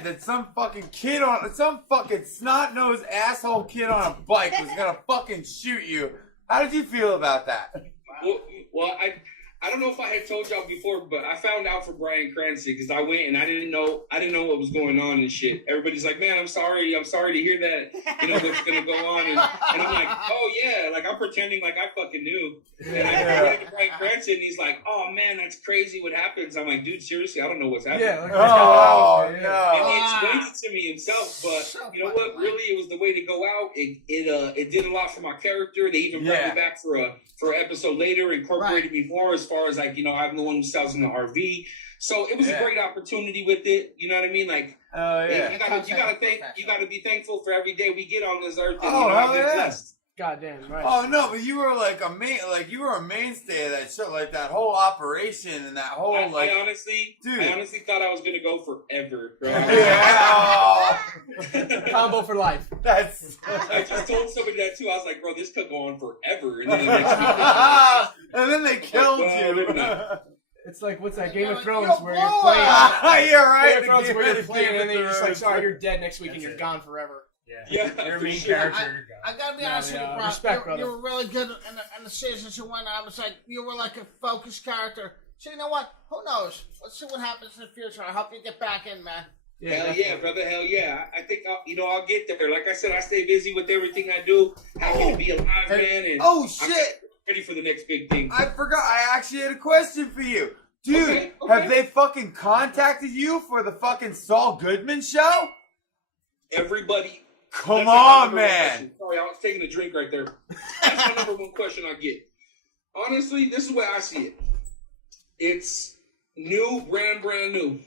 that some fucking snot-nosed asshole kid on a bike was gonna fucking shoot you? How did you feel about that? Well, I don't know if I had told y'all before, but I found out from Bryan Cranston because I went and I didn't know what was going on and shit. Everybody's like, man, I'm sorry to hear that, you know, what's gonna go on, and I'm like, oh yeah, like I'm pretending like I fucking knew. And I went to Bryan Cranston and he's like, oh man, that's crazy what happens. I'm like, dude, seriously, I don't know what's happening. No. And he explained it to me himself, but you know what? Really, it was the way to go out. It did a lot for my character. They even brought me back for an episode later, incorporated me more as far as like, you know, I'm the one who sells in the RV. So it was a great opportunity with it. You know what I mean? Like, you gotta be thankful for every day we get on this earth. And, I've been blessed. Goddamn right. Oh no, but you were like a mainstay of that show, like that whole operation and that whole I honestly thought I was gonna go forever, bro. Combo for life. I just told somebody that too. I was like, bro, this could go on forever, and then the next and then they killed you. It's like, what's that, Game of Thrones where you're playing? You're right. Game of Thrones where you're playing and then you're just like, sorry, you're dead next week and you're gone forever. Yeah, you're a main character. I gotta be honest with you, bro. Respect, brother. You were really good in the seasons you went. I was like, you were like a focused character. So you know what? Who knows? Let's see what happens in the future. I hope you get back in, man. Hell yeah, brother. Hell yeah. I think I'll get there. Like I said, I stay busy with everything I do. Happy to be alive, man. And oh shit! Ready for the next big thing. I forgot. I actually had a question for you. Dude, okay. Have they fucking contacted you for the fucking Saul Goodman show? Everybody. Come on, man. Sorry, I was taking a drink right there. That's my number one question I get. Honestly, this is where I see it. It's new, brand new.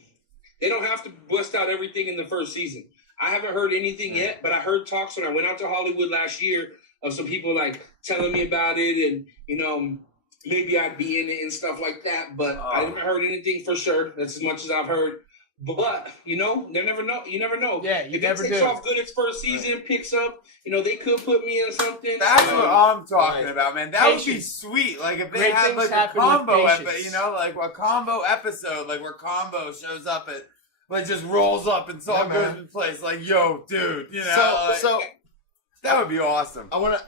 They don't have to bust out everything in the first season. I haven't heard anything yet, but I heard talks when I went out to Hollywood last year of some people like telling me about it and, you know, maybe I'd be in it and stuff like that, but I haven't heard anything for sure. That's as much as I've heard. But, you know, you never know. Yeah, you never do. If it takes off good its first season, picks up, you know, they could put me in something. That's what I'm talking about, man. That would be sweet. Like, if they had, like, a combo episode, you know, like, a combo episode, like, where Combo shows up at, like, just rolls up and Saul Goodman's place, like, yo, dude, you know. So that would be awesome. I want to.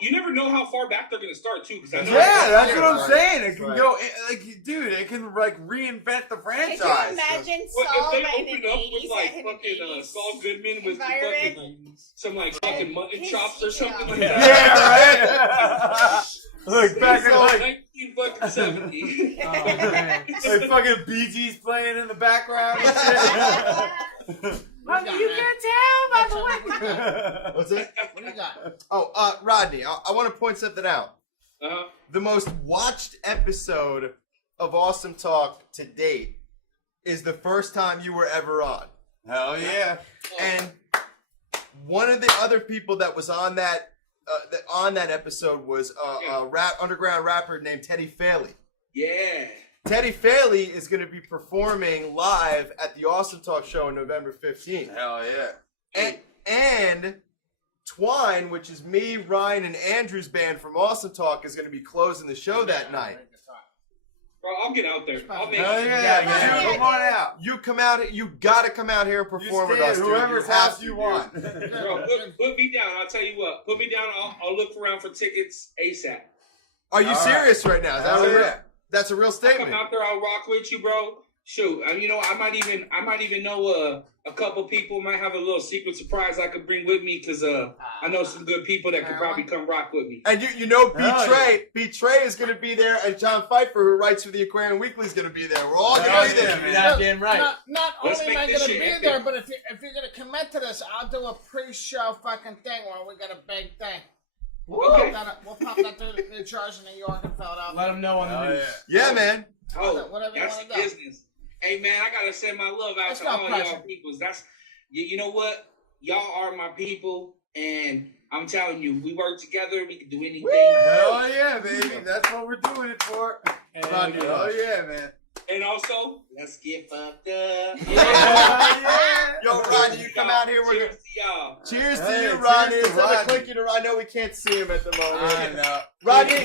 You never know how far back they're gonna start too. Cause I know that's what I'm saying. It can go, like, dude. It can like reinvent the franchise. Could you imagine Saul if by they the open up 80s with like fucking Saul Goodman with some fucking mutton chops or something like that? Yeah, right. Look back in like 1970. Like fucking Bee Gees playing in the background. You can tell by the way. What's that? What do you got? Oh, Rodney, I want to point something out. Uh-huh. The most watched episode of Awesome Talk to date is the first time you were ever on. Hell yeah! And one of the other people that was on that episode was a underground rapper named Teddy Fairley. Yeah. Teddy Fairley is going to be performing live at the Awesome Talk show on November 15th. Hell yeah. And T.W.i.N.E, which is me, Ryan, and Andrew's band from Awesome Talk, is going to be closing the show that night. Bro, I'll get out there. I'll make Hell it. yeah, man. Come on out. You come out. You gotta come out here and perform with us, dude. Whoever's You have house to, you dude. want. Bro, put me down. I'll tell you what. Put me down. I'll look around for tickets ASAP. Are you serious right now? Is that Hell real? yeah. That's a real I'll statement. come out there. I'll rock with you, bro. Shoot, you know, I might even know a couple people. Might have a little secret surprise I could bring with me because I know some good people that could probably come rock with me. And you know, B Tre is going to be there, and John Pfeiffer, who writes for the Aquarian Weekly, is going to be there. We're all going to be there, man. Goddamn right. Not Let's only am I make this going to shit be there, epic. but if you're going to commit to this, I'll do a pre-show fucking thing where we got a big thing. Okay. We'll pop that to New Jersey, New York, and Philadelphia. Let them know on the news. Yeah, man. Oh, Whatever you that's want to the do. business. Hey man, I gotta send my love out Let's to go, all Pressure. y'all peoples. That's you know what? Y'all are my people, and I'm telling you, we work together. We can do anything. Hell yeah, baby. That's what we're doing it for. Hell yeah, man. And also, let's get fucked up. Yo, Rodney, you come out here. Cheers to y'all. Cheers to Hey, you, cheers Rodney. to It's on the Rodney. clicky to I know we can't see him at the moment. I know. Rodney,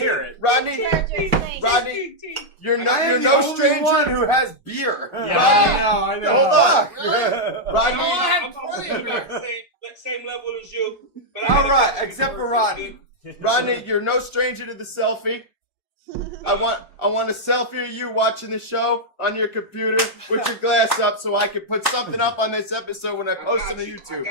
you're no, I am you're the no only stranger. one who has beer. I know. Hold on. Rodney, I'm same level as you. But All right, except for Rodney. Rodney, you're no stranger to the selfie. I want a selfie of you watching the show on your computer with your glass up so I can put something up on this episode when I post it on YouTube.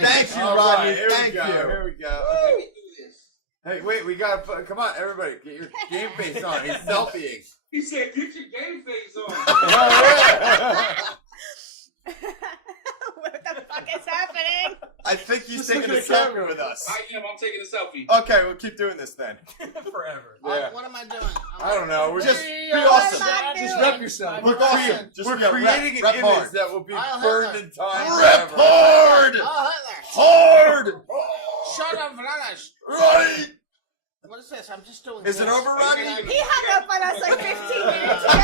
Thank you, All Rodney. right, here Thank we go. you. Here we go. Let me do this. Hey, wait, we gotta put. Come on, everybody, get your game face on. He's selfieing. He said, "Get your game face on." What the fuck is happening? I think he's Just taking a look at the camera. selfie with us. I am. I'm taking a selfie. Okay, we'll keep doing this then. Forever. Yeah. What am I doing? I don't know. We're just Be awesome. Just rep yourself. Look awesome. Just we're rep creating an image hard. that will be I'll burned have in time Rep forever. hard. Oh, Hitler. Hard. Shut up, Vladish. Rodney. What is this? I'm just doing Is it this. over, Rodney? He hung up on us like 15 minutes ago.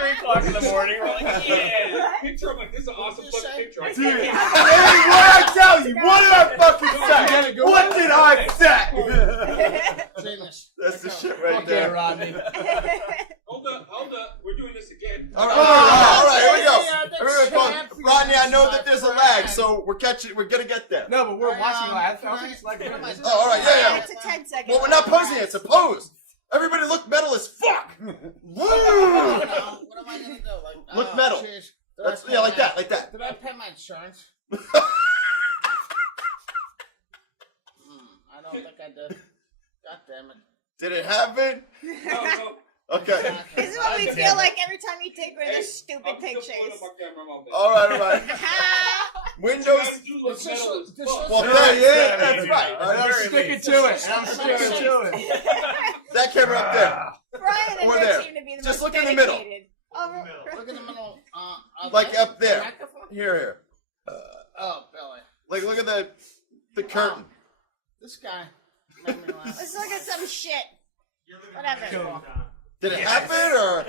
3 o'clock in the morning. We're like, Yeah. Picture. I'm like, this is an awesome What'd you fucking say? picture. Dude. Hey, what did I tell you? What did I fucking say? What did I say? Genius. That's the shit right Okay, there. Rodney. Hold up. We're doing this again. All right, here we go. Yeah, that's Here we go. champions, Rodney, I know that my there's a friend. lag, so we're gonna get there. No, but we're watching live. I can don't think it's like what am I this. doing? Oh, all right, yeah. It's a 10-second. Well, we're not posing it. It's a pose. Everybody look metal as fuck. Woo! What am I gonna do? Like, Look oh, metal. jeez. Did Let's- I pay yeah, like my- that, like that. Did I pay my insurance? I don't think I did. God damn it. Did it happen? No. Okay. This is what we feel like every time you take one of those stupid I'm still pictures. pulling my camera, my bad. All right. Windows. You look This is- metal as this fuck. is- Well, Yeah, that's right. I'm sticking to it. I'm sticking to it. That camera up there. Brian and Or Rick there. seem to be the Just most look in the middle. dedicated. Oh, Look in the middle. Like up there. Microphone? Here. Oh, Billy. Like, look at the curtain. This guy made me laugh. let's look at some shit. Whatever. Did it happen or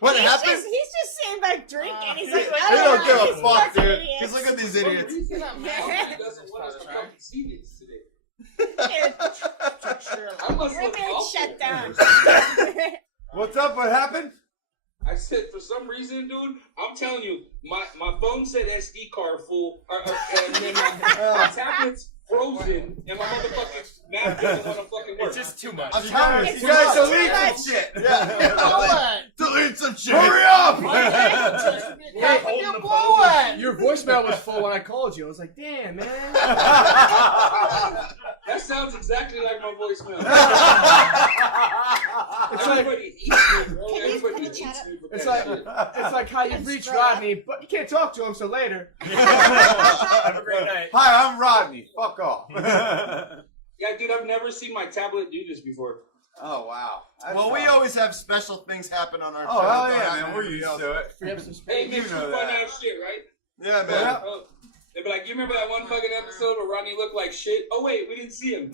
what he's happened? He's just sitting back drinking. He's like, They oh, don't give these a fuck, fucking dude. idiots. Just look at these idiots. He doesn't want us to fucking see this today. I must look Women awful. shut down. What's up? What happened? I said, for some reason, dude, I'm telling you, my phone said SD card full, and then my tablet's frozen, and my motherfucking map doesn't want to fucking work. It's just too much. I'm telling you, It's you guys too delete much. some shit. Yeah. Blow Delete some shit. Hurry up! it! Blow it! Your voicemail was full when I called you. I was like, damn, man. That sounds exactly like my voicemail. It's like, Everybody eats me, bro. Can you Everybody put a eats chat me. with it's that like, shit. it's like how you've reached Rodney, but you can't talk to him, so later. Have a great night. Hi, I'm Rodney. Fuck off. Yeah, dude, I've never seen my tablet do this before. Oh wow. That's Well, we fun. always have special things happen on our show. Oh hell that don't yeah, happen man. We're anybody used else. to it. We have some Hey, space. man, You some know fun that. ass shit, right? Yeah, man. Oh, they'd be like, you remember that one fucking episode where Rodney looked like shit? Oh wait, we didn't see him.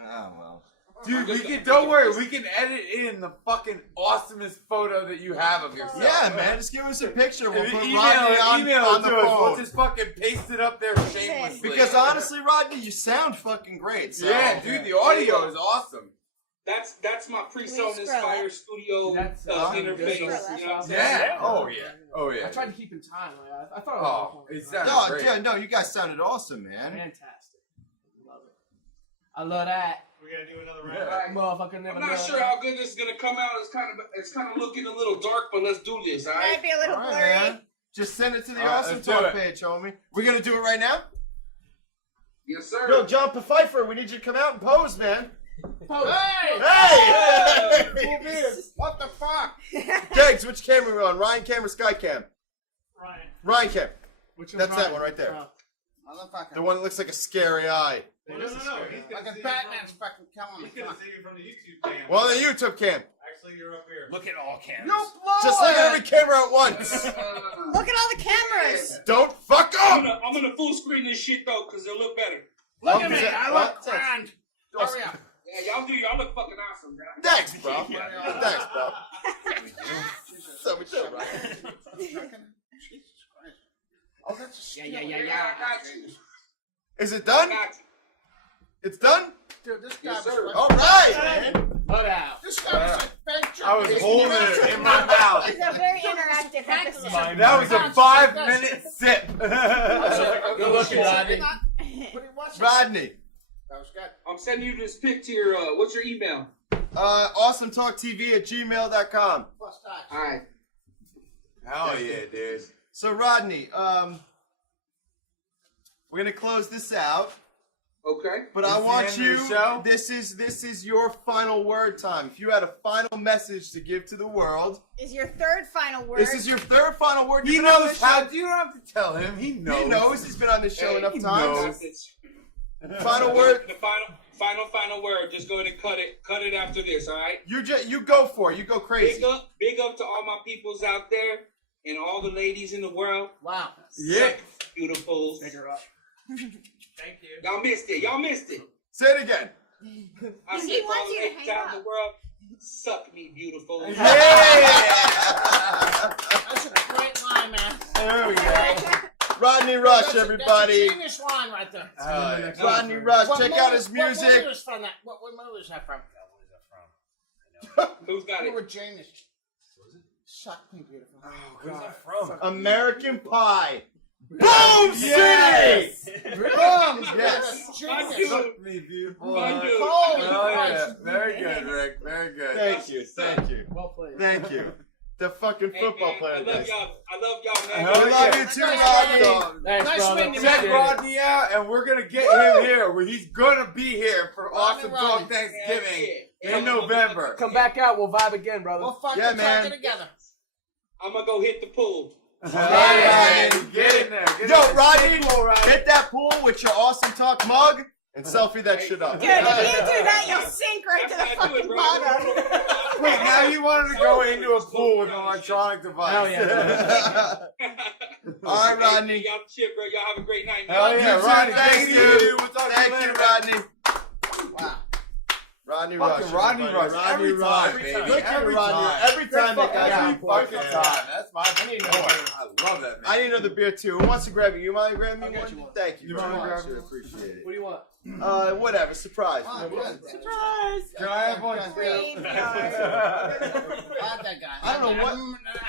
Oh well. Dude, don't worry. We can edit in the fucking awesomest photo that you have of yourself. Yeah, man. Just give us a picture. We'll put email Rodney on it the to us. phone. We'll just fucking paste it up there shamelessly. Because honestly, Rodney, you sound fucking great. So. Yeah, dude, the audio is awesome. That's my PreSonus Fire Studio interface. You know what I'm saying? Yeah. Oh yeah. Oh yeah. I tried to keep in time. I thought it sounded great. Yeah, no, you guys sounded awesome, man. Fantastic. Love it. I love that. We're gonna do another round. Motherfucker never I'm not sure how good this is gonna come out. It's kind of looking a little dark, but let's do this. All right. Might be a little blurry. Man. Just send it to the All right, Awesome let's do Talk it. page, homie. We're gonna do it right now. Yes, sir. Yo, John Pfeiffer, we need you to come out and pose, man. Hey! Hey! What the fuck? Geggs, which camera are we on? Ryan cam or Sky cam? Ryan cam. Which That's that one right there. Motherfucker. The one that looks like a scary eye. No. He's Like gonna a see Batman's fucking killing me. He's gonna see you from the YouTube cam. Well, the YouTube cam. Actually, you're up here. Look at all cameras. You blow Just look it! at every camera at once. Look at all the cameras. Don't fuck up. I'm gonna full screen this shit though, cause it'll look better. Look at me. What? I look grand. Hurry up. Yeah, y'all look fucking awesome, guys. Thanks, bro. Thanks, bro. So we do, right? Jesus Christ. Oh, that's a Yeah. I got you. Is it done? It's done? Dude, this guy Yes, was sir. like, All right, man. Hold out. This guy was like fake jerky. I was holding it in my mouth. It's a very interactive episode. That was a 5-minute sip. Good looking, Rodney. Rodney. That was good. I'm sending you this pic to your. What's your email? AwesomeTalkTV@gmail.com. Plus tax. All right. Hell yeah, dude. So Rodney, we're gonna close this out. Okay. But Is I the want end of you. the show? This is your final word time. If you had a final message to give to the world, Is your third final word. this is your third final word. He You've been on knows this how. show- You don't have to tell him. He knows. He knows. He's been on this show Hey, enough he times. knows. Final word. The final word. Just go ahead and cut it after this. All right. You go for it. You go crazy. Big up to all my peoples out there and all the ladies in the world. Wow. Yeah. Beautiful. Pick her up. Thank you. Y'all missed it. Say it again. I He said to all wants the you to ladies hang out in up. the world, suck me, beautiful. Yeah. That's a great line, man. There we go. Rodney Rush, That's everybody. a genius line right there. Rodney Rush. What Check movie- out his What music. movie was from that? What movie was that from? Who's got You it? were genius. Suck me, beautiful. Where's that from? American Pie. Boom Yes. City. Boom! Yes. Genius. Suck me, beautiful. My dude. Holy Oh yeah. Christ. Very good, Rick. Very good. Thank you. Thank you. Well played. Thank you. The fucking Hey, football man, player I love guys. y'all, man. We love you too, Rodney. Thanks, Nice brother. meeting you, Check man. Rodney out, and we're gonna get him here. Where he's gonna be here for Rodney, Awesome Rodney. Talk Thanksgiving Yeah. in November. Come back out. We'll vibe again, brother. We'll fucking Yeah, talk man. it together. I'm gonna go hit the pool. All right, get in there. Get Yo, in there. Rodney, Stay cool, Rodney. hit that pool with your Awesome Talk mug and selfie that shit up. Dude, if you do that, you'll sink right to the That's how I do it, fucking bro. bottom. Wait, now you wanted to go into a pool with an electronic device. Hell yeah. All right, Rodney. Y'all chip, bro. Y'all have a great night. Hell You yeah, too, Rodney. thanks, Thank dude. you. We'll talk to Thank you you, later. Rodney. Wow. Rodney Rush. Fucking Rodney everybody. Rush. Every time, baby. Look at Every Rodney. time. Every time that guy's Every on board. fucking time. That's my boy. I love that, man. I need another beer too. Who wants to grab it? You mind grabbing me I'll get one? you one. Thank you. You very mind much. grabbing I one? appreciate it. What do you want? Whatever. Surprise. Oh, good. Surprise. Can I have one? Graveyard. I like that guy. I don't know what-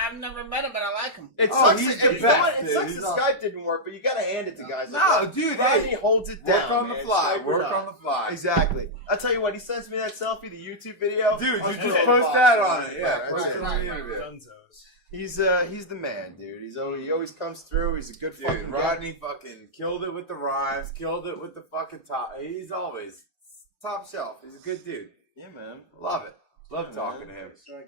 I've never met him, but I like him. It Oh, sucks. he's that- the you know what? best, It dude. sucks He's the awesome. Skype didn't work, but you gotta hand it to guys. No, like that. dude, Rodney hey, holds it down. Work on the man. fly. Swipe it Work up. on the fly. Exactly. I'll tell you what. He sends me that selfie, the YouTube video. Dude, I'll you put just it post on that box. on it. Yeah, Right, post right, it right. on the interview. He's the man, dude. He always comes through. He's a good fucking Dude, guy. Rodney fucking killed it with the rhymes, killed it with the fucking top. He's always top shelf. He's a good dude. Yeah, man. Love it. Love Yeah, talking man. to him. So I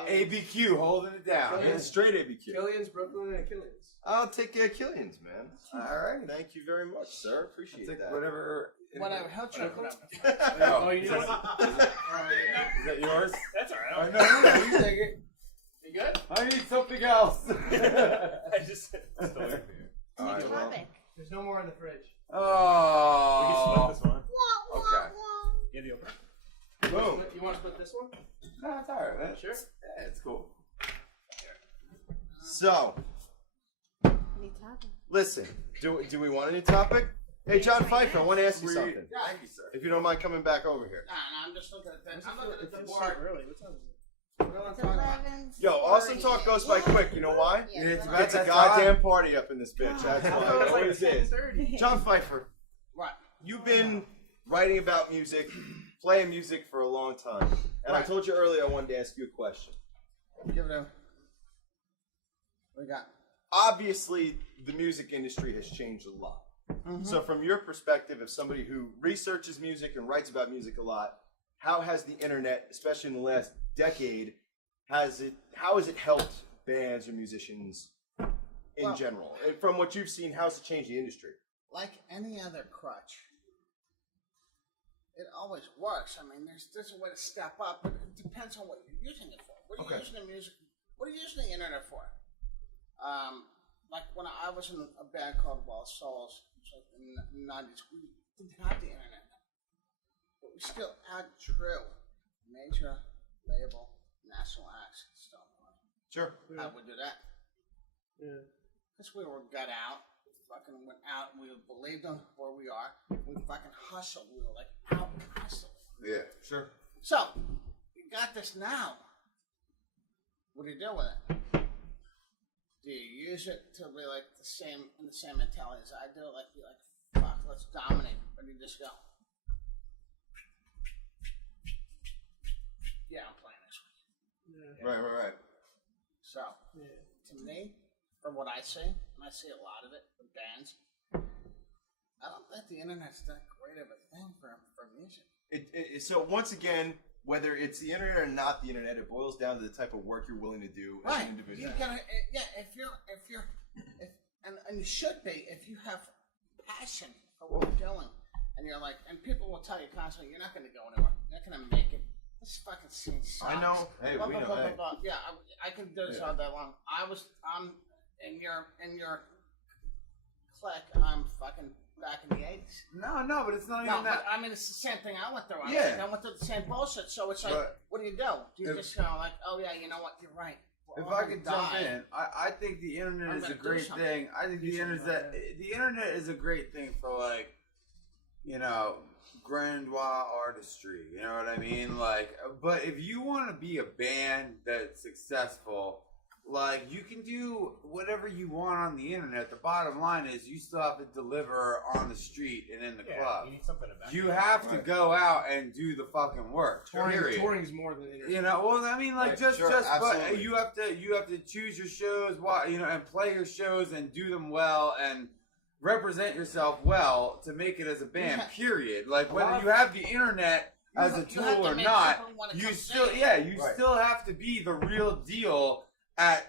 got ABQ holding it down. Yeah, straight ABQ. Killian's, Brooklyn, and Killian's. I'll take Killian's, man. All right. Thank you very much, sir. Appreciate Take that. whatever. Whatever. He'll check it out. Oh, Oh, you is know that yours? That's alright. No, you take it. You good? I need something else. I just stole your beer. All right, well, Topic. There's no more in the fridge. We can smoke Oh. this one. Wah, wah, Okay. wah. Yeah, the opener. So, listen, do we want a new topic? Hey, John Pfeiffer, I want to ask you something. Thank you, sir. If you don't mind coming back over here. Nah, I'm just looking at that. I'm looking at the It's board. so early. What time is it? Yo, awesome talk goes by quick. You know why? Yeah, it's It's a that goddamn time. party up in this bitch. That's why it always is. John Pfeiffer, What? you've been writing about music, playing music for a long time. And I told you earlier I wanted to ask you a question. Give it a. What we got? Obviously, the music industry has changed a lot. So from your perspective, as somebody who researches music and writes about music a lot, how has the internet, especially in the last decade, how has it helped bands or musicians in general? And from what you've seen, how's it changed the industry? Like any other crutch, it always works. I mean, there's a way to step up, but it depends on what you're using it for. What are you using the music? What are you using the internet for? Like when I was in a band called Wild Souls, which was in the 90s, we didn't have the internet, but we still had true major label national acts and stuff. Sure. How would we do that? Yeah. Because we were gut out. We fucking went out. We believed in where we are. We fucking hustled. We were like out constantly. Yeah, sure. So, you got this now. What do you do with it? Do you use it to be like the same mentality as I do? Like, be like, fuck, let's dominate. Or do you just go, yeah, I'm playing this week. Yeah. Right. So, to me, from what I see, and I see a lot of it from bands, I don't think the internet's that great of a thing for music. So once again, whether it's the internet or not the internet, it boils down to the type of work you're willing to do as an individual. You gotta, and you should be, if you have passion for what you're doing, and you're like, and people will tell you constantly, you're not gonna go anywhere, you're not gonna make it. This fucking scene sucks. I know. Hey, we know. Hey. Yeah, I can do this all day long. I'm in your clique. I'm fucking back in the 80s. No, but it's not even that. I mean, it's the same thing I went through. Yeah. I went through the same bullshit. So it's like, what do? You just go like, oh yeah, you know what? You're right. If I could jump in, I think the internet is a great thing. I think the internet is a great thing for, like, you know, grandiose artistry. You know what I mean? Like, but if you want to be a band that's successful, like, you can do whatever you want on the internet. The bottom line is you still have to deliver on the street and in the club. You need something to back You have to go out and do the fucking work. Touring's more than internet. You know, well, I mean, like, but you have to choose your shows, you know, and play your shows and do them well and represent yourself well to make it as a band. Period. Like, whether you have the internet as a tool or not, you still still have to be the real deal at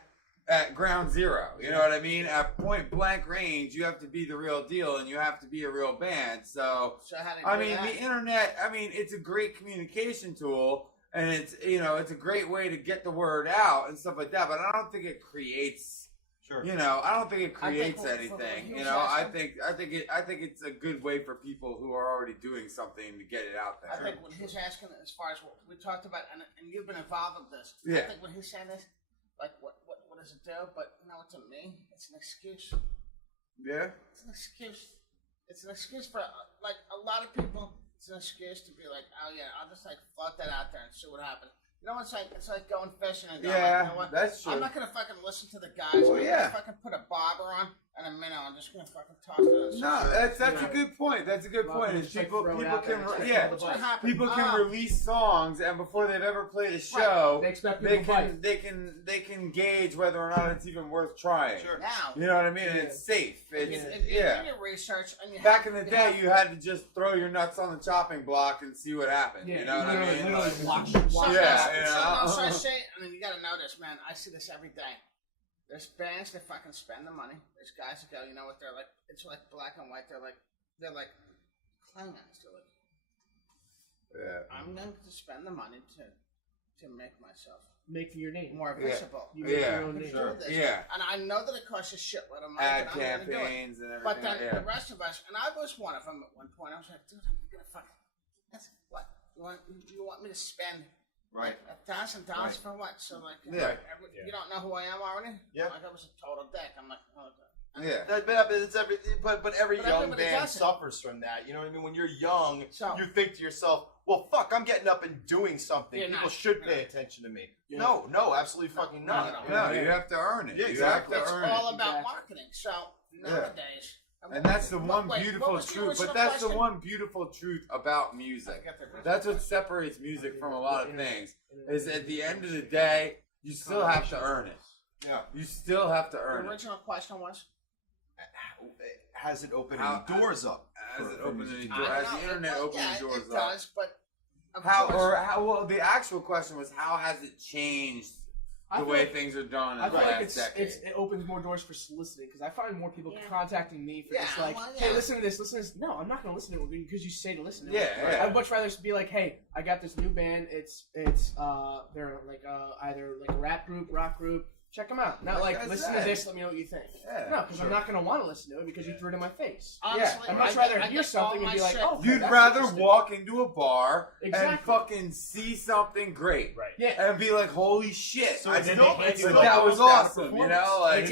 ground zero. You know what I mean? At point blank range, you have to be the real deal and you have to be a real band. So I mean, the internet, I mean, it's a great communication tool and it's, you know, it's a great way to get the word out and stuff like that, but I don't think it creates you know, I don't think it creates anything. You know, I think it's a good way for people who are already doing something to get it out there. I think what he's asking, as far as what we talked about, and you've been involved with this, Yeah. I think what he's saying is, like, what does it do? But, you know, to me, it's an excuse. Yeah? It's an excuse. It's an excuse for, like, a lot of people, it's an excuse to be like, oh, yeah, I'll just, like, float that out there and see what happens. You know, it's like going fishing and going, Yeah, you know what? that's true. I'm not going to fucking listen to the guys. Well, I'm yeah. going to fucking put a bobber on and a minnow. I'm just going to fucking talk to them. No, that's a good point. That's a good point. Is people can release songs and before they've ever played a show, they can gauge whether or not it's even worth trying. Sure. Now, you know what I mean? It's safe. If you do your research and you back in the day, you had to just throw your nuts on the chopping block and see what happened. Yeah, you know what I mean? literally watch So I say, I mean, you gotta know this, man. I see this every day. There's bands that fucking spend the money. There's guys that go, you know what? They're like, it's like black and white. They're like claimants. They're like, I'm going to spend the money to make myself your name more visible. You make your own name. Yeah. And I know that it costs a shitload of money. Ad but I'm gonna do campaigns it. and everything. But then the rest of us, and I was one of them at one point. I was like, dude, I'm gonna fucking. That's what you want me to spend Right. $1,000 for what? So like, you don't know who I am already? Yeah. Like I was a total dick. I'm like, oh, okay. Yeah. But every young band suffers from that. You know what I mean? When you're young, you think to yourself, well, fuck, I'm getting up and doing something. People should pay attention to me. No, absolutely fucking not. No, you have to earn it. Yeah, exactly. It's all about marketing. So nowadays. And that's the one beautiful truth. But that's the one beautiful truth about music. That's what separates music from a lot of things. Is at the end of the day, you still have to earn it. Yeah. You still have to earn The it. original question was? Has it opened any doors up? Has it opened any doors? Has the internet opened any doors up? It does, but well, the actual question was, how has it changed the way things are done in the last decade? It opens more doors for soliciting, because I find more people contacting me for just like, hey, listen to this, listen to this. No, I'm not going to listen to it because you say to listen to it. I'd much rather be like, hey, I got this new band. They're like either like a rap group, rock group. Check them out. Not like, listen to this, let me know what you think. No, because I'm not going to want to listen to it because you threw it in my face. Honestly, I'd much rather hear something and be like, oh. You'd rather walk into a bar and fucking see something great. Right. Yeah. And be like, holy shit. So that was awesome, you know? Like, and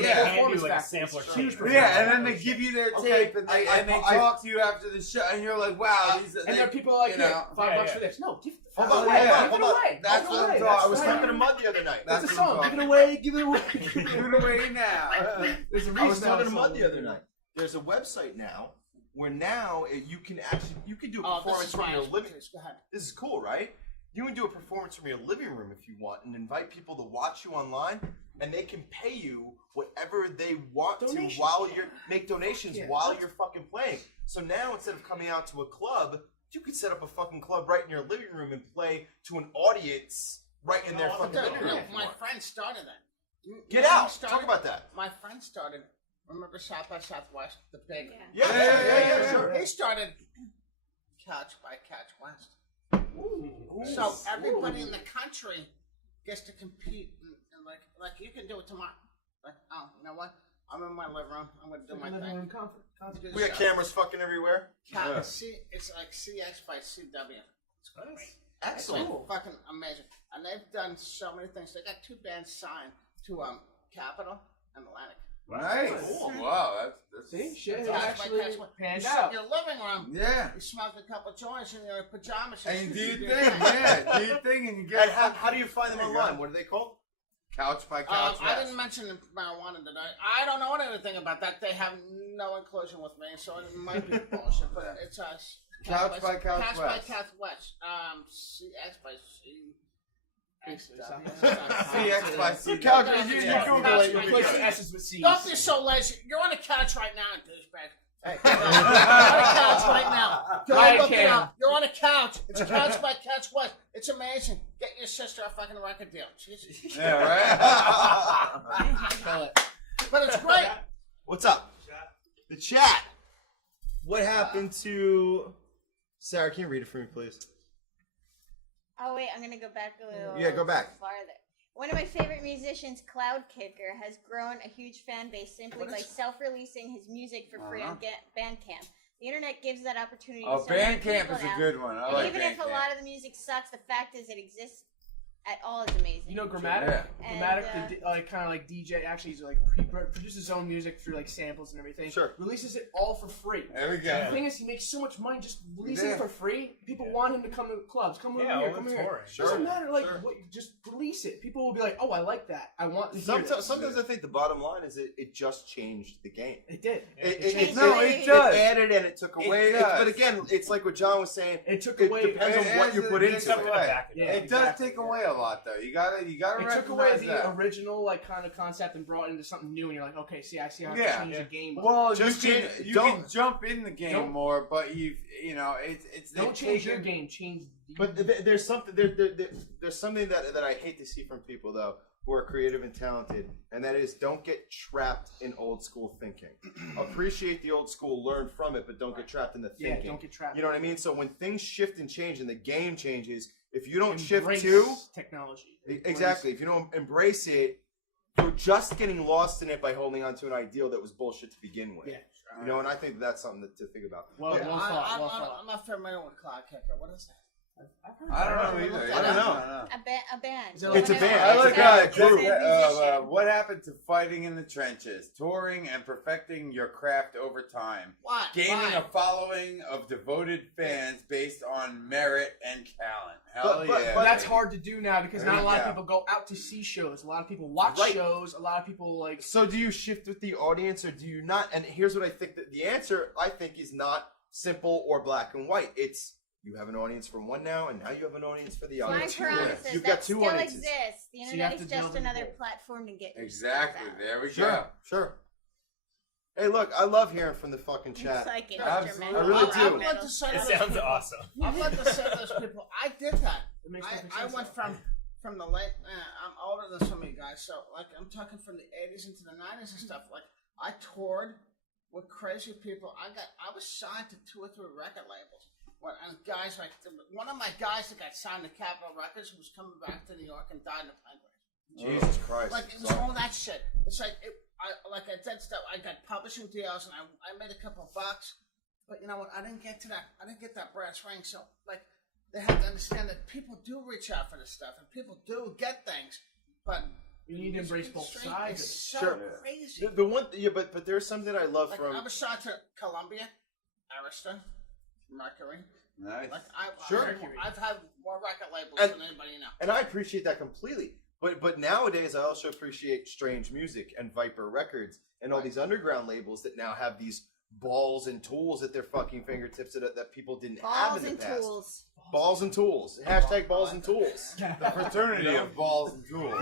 then they give you their tape and they talk to you after the show and you're like, wow. And there are people like, $5 for this. No, give Hold on. That's what I'm talking. I was talking to Mud the other night. That's the song. Give it away. Give it away. Give it away now. I was talking to Mud the other night. There's a website now where now you can do a performance from your living room. This is cool, right? You can do a performance from your living room if you want and invite people to watch you online, and they can pay you whatever they want to while you're make donations while you're fucking playing. So now instead of coming out to a club, you could set up a fucking club right in your living room and play to an audience right in their fucking living room. My friend started that. Get out! Talk about that. My friend started. Remember South by Southwest, the big. Yeah, sure. He started Couch by Couch West. Ooh. So everybody in the country gets to compete, and like you can do it tomorrow. Like, oh, you know what? I'm in my living room. I'm gonna do my thing. We got cameras fucking everywhere. It's like CX by CW. It's great. Excellent. It's like fucking amazing. And they've done so many things. They got 2 bands signed to Capitol and Atlantic. Nice. Cool. Wow, see, shit actually panned you out. in your living room. Yeah. You smoke a couple joints in your pajamas. And do your thing, do your thing, and you get. And how do you find them online? What are they called? Couch by Couch West. I didn't mention marijuana today. I don't know anything about that. They have no inclusion with me, so it might be bullshit. But it's us. Couch by Couch West. Couch by Couch West. CX by C. CX by C. You Google it. Replace the S's with C's. Don't be so lazy. You're on the couch right now, douchebag. You're on the couch right now. Go look it up. You're on a couch. It's Couch by Couch West. It's amazing. Get your sister a fucking record deal. Jesus. Yeah, right? But it's great. What's up? The chat. What happened to... Sarah, can you read it for me, please? Oh, wait, I'm going to go back a little go back. farther. One of my favorite musicians, Cloud Kicker, has grown a huge fan base simply by self-releasing his music for free on Bandcamp. The internet gives that opportunity to so many people Bandcamp is a good one. I like even Bandcamp. If a lot of the music sucks, the fact is it exists at all is amazing. You know, Grammatic, kind of like DJ. Actually, he's like produces his own music through like samples and everything. Sure. Releases it all for free. There we go. And the thing is, he makes so much money just releasing it for free. People want him to come to clubs. Come over here. Come here. Sure. Doesn't matter. Like, just release it. People will be like, "Oh, I like that. I want to hear this." Sometimes I think the bottom line is it just changed the game. It did. It does. It added and it took away. But again, it's like what John was saying. It took away. It depends on what you put into it. It does take away a lot, though. You gotta It took away the original like kind of concept and brought it into something new, and you're like, okay, I see how to change the game. Well, you can jump in the game more, but it's don't change your game, change. But there's something there's something that I hate to see from people though who are creative and talented, and that is don't get trapped in old school thinking. Appreciate the old school, learn from it, but don't get trapped in the thinking. Yeah, don't get trapped. You know what I mean? So when things shift and change and the game changes, if you don't embrace shift to technology, exactly. If you don't embrace it, you're just getting lost in it by holding on to an ideal that was bullshit to begin with. Yeah. You know, and I think that's something to think about. Well thought. I'm not familiar with Cloud Kicker. What is that? I don't know either. I don't know. A band. It's a band. I look at musician. what happened to fighting in the trenches, touring and perfecting your craft over time, gaining a following of devoted fans based on merit and talent. Hell yeah! But that's hard to do now because There not a you lot go. of people go out to see shows. A lot of people watch shows. A lot of people like. So do you shift with the audience or do you not? And here's what I think that the answer I think is not simple or black and white. It's you have an audience for one now, and now you have an audience for the other. You've got two still audiences. exists. The internet is just another platform to get Exactly. There we Sure, go. sure. Hey, look, I love hearing from the fucking chat. Like an Absolutely. I really do. I'd like to say It to those sounds people- awesome. I'd like to say to those people, I did that. I went from the late. I'm older than some of you guys, so like I'm talking from the 80s into the 90s and stuff. Like I toured with crazy people. I was signed to 2 or 3 record labels. And guys like one of my guys that got signed to Capitol Records was coming back to New York and died in a plane crash. Jesus Christ. Like it was all that shit. It's like I did stuff. I got publishing deals and I made a couple bucks, but you know what? I didn't get to that. I didn't get that brass ring. So like they have to understand that people do reach out for this stuff and people do get things, but you need to embrace both sides. It's so crazy. The one, but there's something I love Like from. I was signed to Columbia, Arista, Mercury. Nice. Like Sure. I've had more record labels than anybody you know. And I appreciate that completely. But nowadays, I also appreciate Strange Music and Viper Records and all these underground labels that now have these balls and tools at their fucking fingertips that people didn't have in the past. Tools. Balls and tools. Hashtag balls and tools. The fraternity of balls and tools.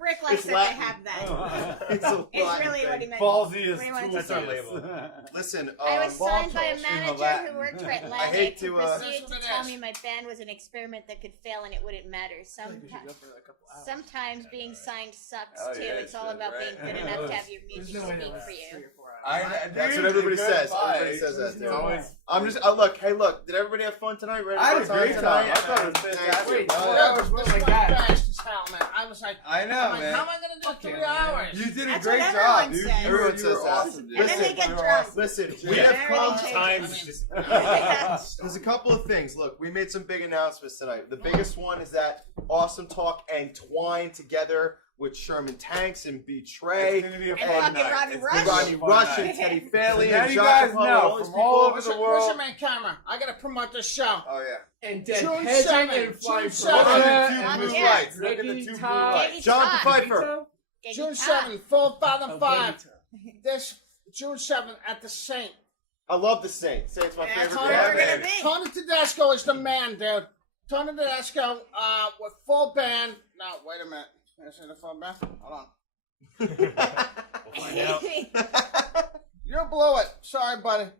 Rick likes that they have that. It's really what he meant. Ballsy What he wanted is to say. label. Listen, I was signed by a in manager Latin. who worked for Atlantic I hate to, who proceeded That's to what tell it me is. my band was an experiment that could fail and it wouldn't matter. Sometimes being signed sucks Oh, too. yeah, It's all shit, about right? being good enough to have your music no way speak that for lasts 3 you. or 4 That's Dude, what everybody good says. advice. Everybody says that. It's Too. always- I'm just. look. Did everybody have fun tonight? Ready I had for a time great tonight? time. I thought it was fantastic. Wait, That was my God. fast as hell, man. I was like, I know, I'm like, man. how am I gonna do 3 hours? You did a That's great what job, everyone dude. says. Everyone You says were that. awesome, dude. And then they get You were drunk. awesome. Listen, we Yeah. have come. Sometimes just There's a couple of things. Look, we made some big announcements tonight. The biggest one is that Awesome Talk and Twine together with Sherman Tanks and B Tre It's gonna be a And fun fucking night. Rodney It's Rush. gonna be a Rodney fun Rush night. and Teddy Fairley So now and you John guys Capone, know all these from people. all over Where's the your- where's your world. main camera? I gotta promote this show. Oh yeah. And dead June Hedging 7th, and Flying June Look 7th. at Yeah. the two blue Yeah. lights. Look at the Ricky two blue Todd. lights. John Pfeiffer. June 7th, full 5,500. Oh, This June 7th at the Saint. I love the Saints. Saints my That's favorite all band. we're gonna be. Tony Tedesco is the man, dude. Tony Tedesco with full band. No, wait a minute. Is it a full band? Hold on. we'll find out. You blew it. Sorry, buddy.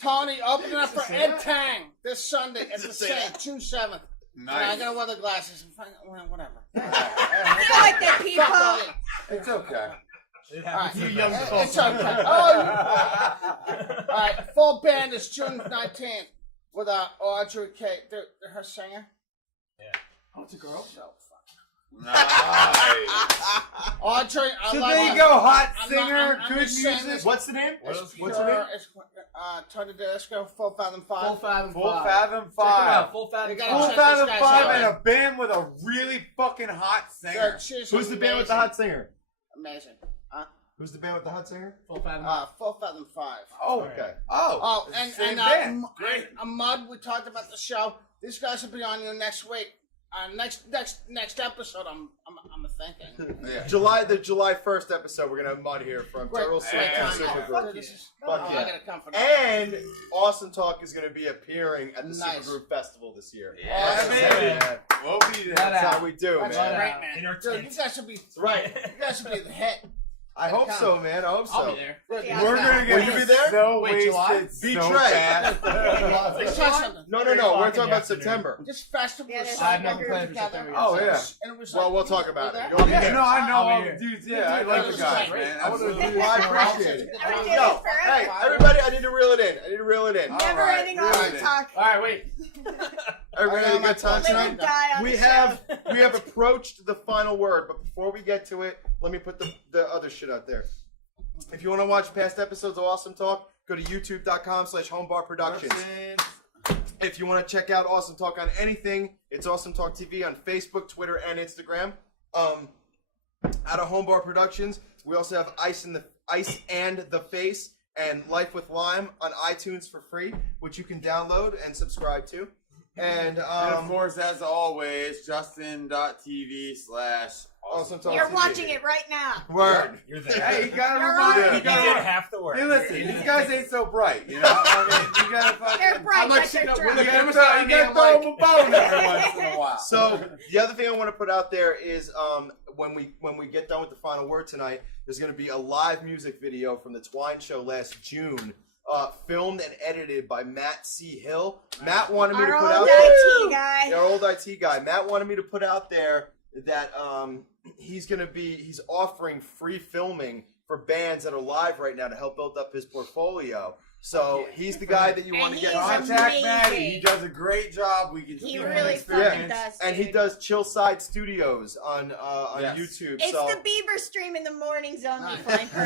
Tony opening up for Ed Tang this Sunday at the Saint, June 7th. Nice. I gotta wear the glasses. Whatever. I feel like the people. It's okay. It All right. happens. It's okay. Oh, all right. Full band is June 19th with Audrey K. Her singer. Oh, it's a girl. So Nice. Audrey, I So love there you her. go, hot I'm singer, not- I'm good just saying music. this. What's the name? It's What's her name? pure- It's Tony Tedesco, Full Fathom 5. Full Fathom Full 5. Fathom Check 'em 5. out, Full Fathom You 5. gotta Full check Fathom this 5 guy's and out. a band with a really fucking hot singer. She's Who's the band with the hot singer? Amazing. Who's the band with the hot singer? Full Fathom. Full Fathom 5. Oh, Okay. oh, Oh, and same band. Great. Mud. We talked about the show. These guys will be on you next week. Next episode. I'm thinking. Yeah. The July 1st episode, we're gonna have Mud here from Turtle Soup and Supergroup. Fuck yeah. I gotta come for that. And Awesome Talk is gonna be appearing at the Nice. Supergroup Festival this year. Yeah, Awesome. baby. Man, We'll be there. that's how we do, That's man. great, man. In our Dude, tent. you guys should be. Right. You guys should be the hit. I hope so, man. I hope so. I'll be there. Yeah. We're gonna get Will you be there? so Wait, July? wasted B so Tre. fast. Let's try something. No. We're talking about September. This festival Yeah, is there's so I've never good played for together. September Oh, yeah. And it was Well, like, we'll talk about it. there? You'll be Yeah, there. no, I know I'll be all the here. dudes. Yeah, I like the guys, man. Absolutely. Well, I appreciate it. I would do Yo, this forever. hey, everybody, I need to reel it in. Never right, ending really. awesome talk. All right, wait. Everybody had a good time Live tonight? and die on We the have approached the final word, but before we get to it, let me put the other shit out there. If you want to watch past episodes of Awesome Talk, go to youtube.com/homebarproductions. If you want to check out Awesome Talk on anything, it's Awesome Talk TV on Facebook, Twitter, and Instagram. Out of Home Bar Productions, we also have Ice and the Face and Life with Lime on iTunes for free, which you can download and subscribe to. And of course, as always, Justin.tv/Awesome Talk. You're watching it right now. Word. You're there. Hey, you gotta You're remind right. me. You did half the work. Hey, listen, these guys ain't so bright, you know? I mean, you gotta fucking... They're bright, like but they're sitting up drunk. with You a gotta throw them a bone every once in a while. So the other thing I want to put out there is when we get done with the final word tonight, there's going to be a live music video from the T.W.i.N.E show last June, filmed and edited by Matt C. Hill. Matt wanted me to put out there. IT guy. Our old IT guy. Matt wanted me to put out there that he's offering free filming for bands that are live right now to help build up his portfolio. So he's the guy that you want to get in touch with. Contact Maddie. He does a great job. We can He give him really experience. fucking does. And he dude. does Chillside Studios on Yes. YouTube. It's so the Bieber stream in the mornings only, Nice. Pfeiffer.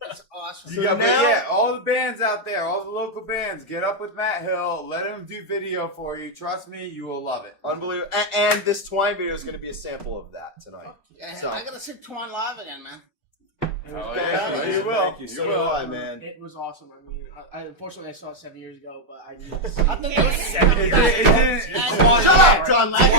That's awesome. So Yeah, now- but yeah, all the bands out there, all the local bands, get up with Matt Hill. Let him do video for you. Trust me, you will love it. Unbelievable. And this T.W.i.N.E video is going to be a sample of that tonight. Yeah, So- I gotta see T.W.i.N.E live again, man. Oh, yeah. yeah. You will. Thank you. So You do will. I, man. It was awesome. I mean, unfortunately I saw it 7 years ago, but I didn't. I think it was It didn't. Shut up, John Lackey.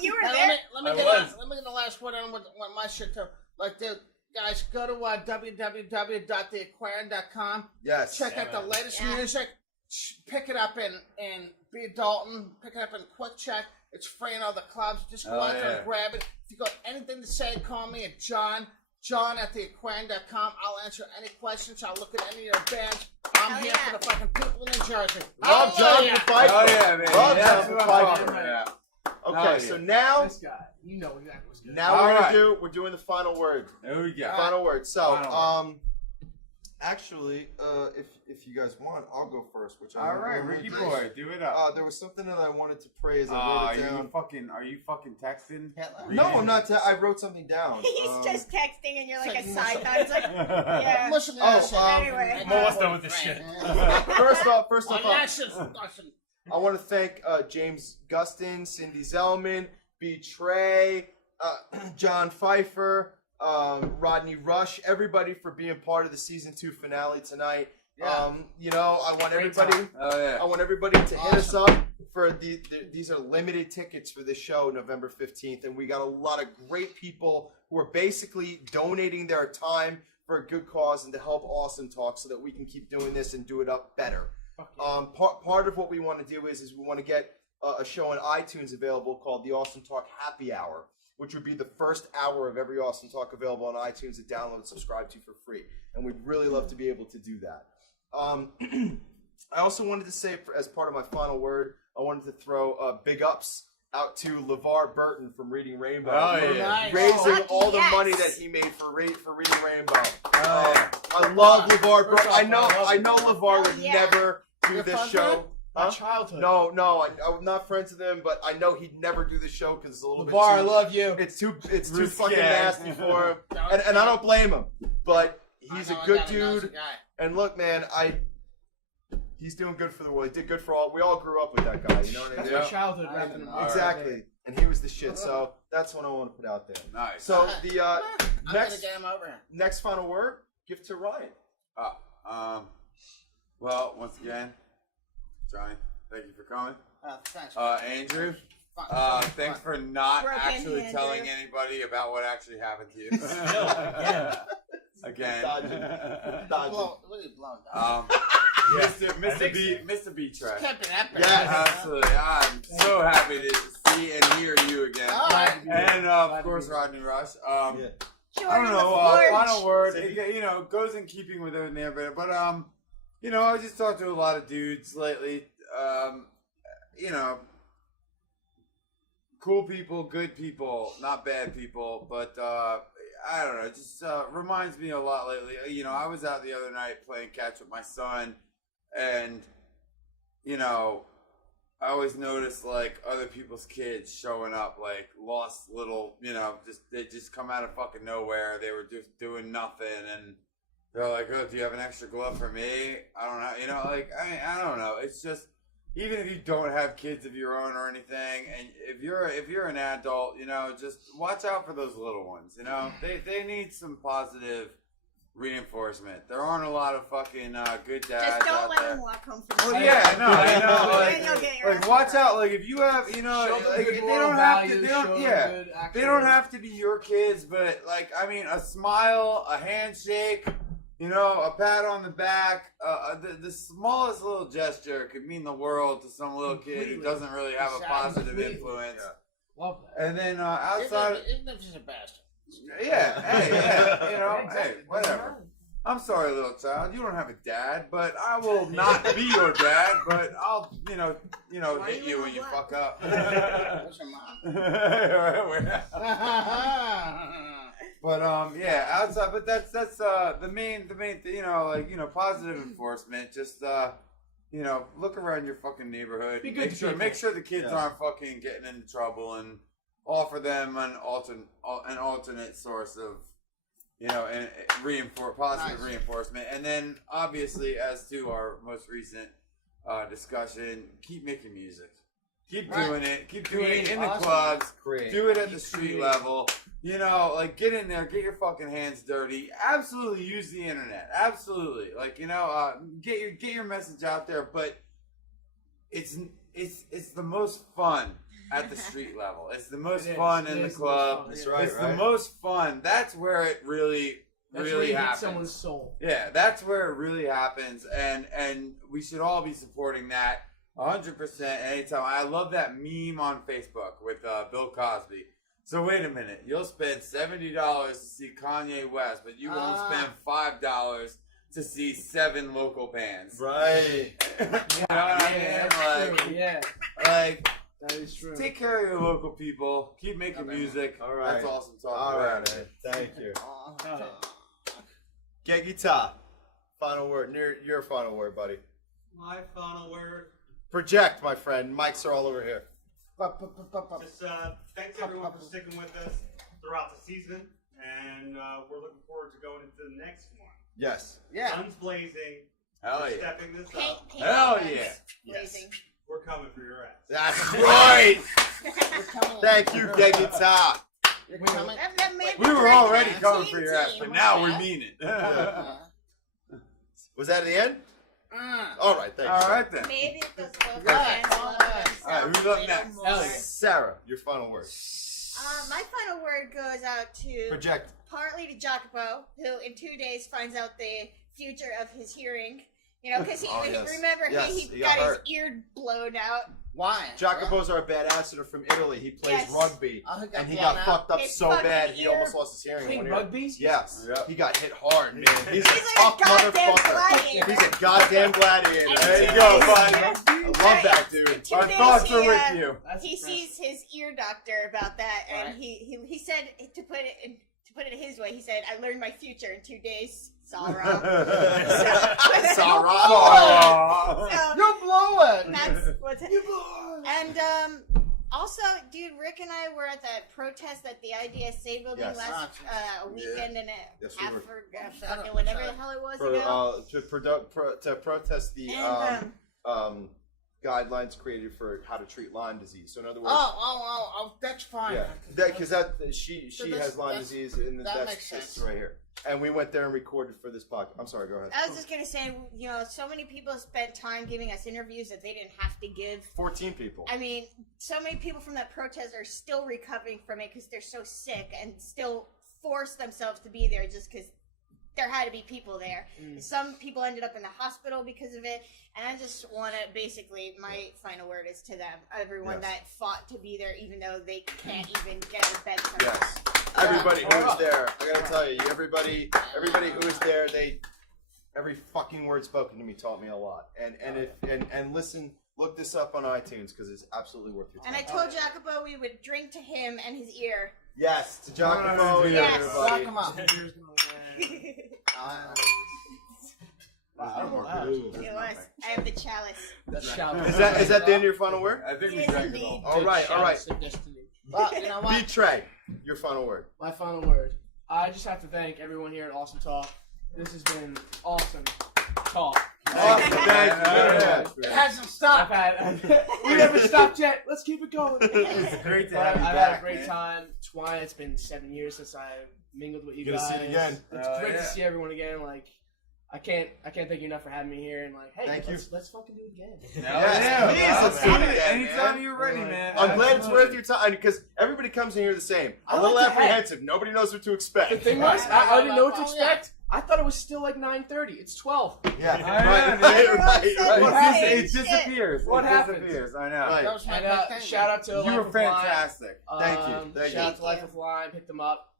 You were Now, there. let me get the last word on with my shit too. Like, dude, guys, go to www.theaquarian.com. Yes. Check out the latest music. Pick it up in B Dalton. Pick it up in Quick Check. It's free in all the clubs. Just go out there and grab it. If you got anything to say, call me at John at theaquarian.com. I'll answer any questions. I'll look at any of your bands. I'm here for the fucking people in New Jersey. Love John for Pfeiffer. Oh, yeah, man. Love That's John for what I'm Pfeiffer. talking about. Okay, so now This guy, you know exactly what's good. now we're doing the final word. There we go. Final word. So Final word. actually, if you guys want, I'll go first. Which All right, Ricky boy, do it up. There was something that I wanted to praise. I wrote it down. Are you fucking texting? No, I'm not. I wrote something down. He's just texting, and you're like a side note. It's like, yeah. Listen, Anyway. I'm almost done with this shit. First off, I I want to thank James Gustin, Cindy Zelman, B Tre, John Pfeiffer, Rodney Rush, everybody for being part of the season 2 finale tonight. Yeah. I want everybody. I want everybody to hit us up for these are limited tickets for this show, November 15th, and we got a lot of great people who are basically donating their time for a good cause and to help Awesome Talk so that we can keep doing this and do it up better. Part of what we want to do is we want to get a show on iTunes available called the Awesome Talk Happy Hour, which would be the first hour of every Awesome Talk available on iTunes to download and subscribe to for free. And we'd really love to be able to do that. I also wanted to say, as part of my final word, I wanted to throw big ups out to LeVar Burton from Reading Rainbow. Oh, yeah. Raising all the money that he made for Reading Rainbow. I love LeVar Burton. I know LeVar would never do this show. My childhood. No, I'm not friends with him, but I know he'd never do the show because it's a little bit LeVar, too, I love you. It's too fucking nasty for him, and I don't blame him. But he's a good dude. And look, man, he's doing good for the world. He did good for all. We all grew up with that guy. You know what I mean? That's my childhood. Rapping him. Exactly. And he was the shit. So that's what I want to put out there. Nice. So the I'm gonna get him over here. next final word, give to Ryan. Well, once again, Johnny, thank you for coming. Thanks. Andrew, thanks for not actually telling anybody about what actually happened to you. Again. Dodging. What are you blowing? Mr. B Tre. Yeah, absolutely. I'm so happy to see and hear you again. And of course, Rodney Rush. I don't know. Final word. It goes in keeping with everything there, but I just talked to a lot of dudes lately. Cool people, good people, not bad people, but I don't know. It just reminds me a lot lately. I was out the other night playing catch with my son, and I always notice like other people's kids showing up, like lost little, they just come out of fucking nowhere. They were just doing nothing, and they're like, "Oh, do you have an extra glove for me?" I don't know. You know, like I don't know. It's just even if you don't have kids of your own or anything, and if you're an adult, you know, just watch out for those little ones. You know, they need some positive reinforcement. There aren't a lot of fucking good dads Just don't out let there. them walk home from school. Well, yeah, no, I know. Then you'll get your Like, watch out. Like, if you have, you know, Show them like, good they moral don't have to. values, They show don't. them Yeah, good they actual- don't have to be your kids, but like, I mean, a smile, a handshake, you know, a pat on the back, the smallest little gesture could mean the world to some little kid who doesn't really have a positive influence. Love that. And then outside, Even if he's a bastard. yeah, hey, yeah, you know, Exactly. hey, whatever. I'm sorry, little child. You don't have a dad, but I will not be your dad. But I'll, you know, hit you when you fuck up. What's your mom? But yeah, outside. But that's the main thing. You know, like, you know, positive enforcement. Just you know, look around your fucking neighborhood. Be good to people. Make sure the kids aren't fucking getting into trouble, and offer them an alternate source of, you know, and positive reinforcement. And then, obviously, as to our most recent discussion, keep making music. Keep doing it. Keep doing it in the clubs. Do it at the street level. You know, like, get in there. Get your fucking hands dirty. Absolutely use the internet. Absolutely. Like, you know, get your message out there. But it's the most fun at the street level. It's the most fun in the club. That's right. It's the most fun. That's where it really Hits happens. someone's soul. Yeah, that's where it really happens, and we should all be supporting that 100% anytime. I love that meme on Facebook with Bill Cosby. So wait a minute, you'll spend $70 to see Kanye West, but you won't spend $5 to see 7 local bands. Right. You know what I mean? Like, Yeah. like, that is true. Take care of your local people. Keep making music. All right. That's awesome talk. All right, man. Thank you. Get guitar. Final word. Your final word, buddy. My final word. Project, my friend. Mics are all over here. Just thanks everyone for sticking with us throughout the season, and we're looking forward to going into the next one. Yes. Yeah. Guns blazing. Hell We're yeah. stepping this Paint- up. paint Hell guns yeah. blazing. We're coming for your ass. That's right. Thank you, Get Guitar. You're coming. That made We the were already president coming team for your ass, team. but now we mean it. Was that at the end? All right, thank you. All right then. Maybe it does look Right. love themselves All right, who's a up little next? more. Sarah, your final word. My final word goes out to Project. partly to Jacopo, who in 2 days finds out the future of his hearing. You know, because Oh, yes. remember Yes, he he got got his hurt. ear blown out. Why? Jacopo's our badasseter from Italy. He plays Yes. rugby, Oh, he got and he blown got out? fucked up His so fucking bad he ear. almost lost his hearing. Playing in one ear. rugby? Yes. Yep. He got hit hard, man. He's a He's tough like a goddamn motherfucker. gladiator. He's a goddamn gladiator. And There you two go, days- buddy. I love that dude. In 2 Our days, thoughts he, are with you. That's He impressive. sees his ear doctor about that, and Right. he said to put it his way. He said, "I learned my future in 2 days." Sarah. Aw. So You blow it. that's what's and also, dude, Rick and I were at that protest at the IDSA building Yes. last weekend and Yes, a we were. fucking whatever the hell it was For, ago. to protest the And, guidelines created for how to treat Lyme disease. So in other words, Oh, that's fine. yeah, because she So has Lyme disease, and that that's makes sense. right here. And we went there and recorded for this podcast. I'm sorry, go ahead. I was just gonna say, you know, so many people spent time giving us interviews that they didn't have to give. 14 people. I mean, so many people from that protest are still recovering from it because they're so sick and still force themselves to be there just because there had to be people there. Some people ended up in the hospital because of it, and I just want to basically, my final word is to them, everyone Yes. that fought to be there, even though they can't even get out of bed sometimes. Yes. Everybody who was there, I gotta tell you, everybody who was there, every fucking word spoken to me taught me a lot. And listen, look this up on iTunes because it's absolutely worth your time. And I told Jacopo we would drink to him and his ear. Yes, to Jacopo, Yes. everybody. Come on. It was. I have the chalice. Is that the end of your final word? I think we Yes, drank it indeed. all. All right. Well, you know what? B Tre, your final word. My final word. I just have to thank everyone here at Awesome Talk This has been awesome talk. It hasn't stopped. We haven't stopped yet. Let's keep it going. It's great to have you I've back, had a great man. time. T.W.i.N.E, it's been 7 years since I mingled with you Good to guys. see you again. It's great to see everyone again. Like, I can't thank you enough for having me here. And like, hey, let's fucking do it again. Please, let's do it again. Anytime you're ready, man. I'm glad it's worth your time because everybody comes in here the same. A little apprehensive. Nobody knows what to expect. The thing was, I didn't know what to expect. I thought it was still like 9:30. It's 12. Yeah, right. What happened? It disappears. What happened? I know. Right. That was my And big thing. shout out to You Life were of Line. fantastic. Thank you. Shout out to Life of Line. Pick them up.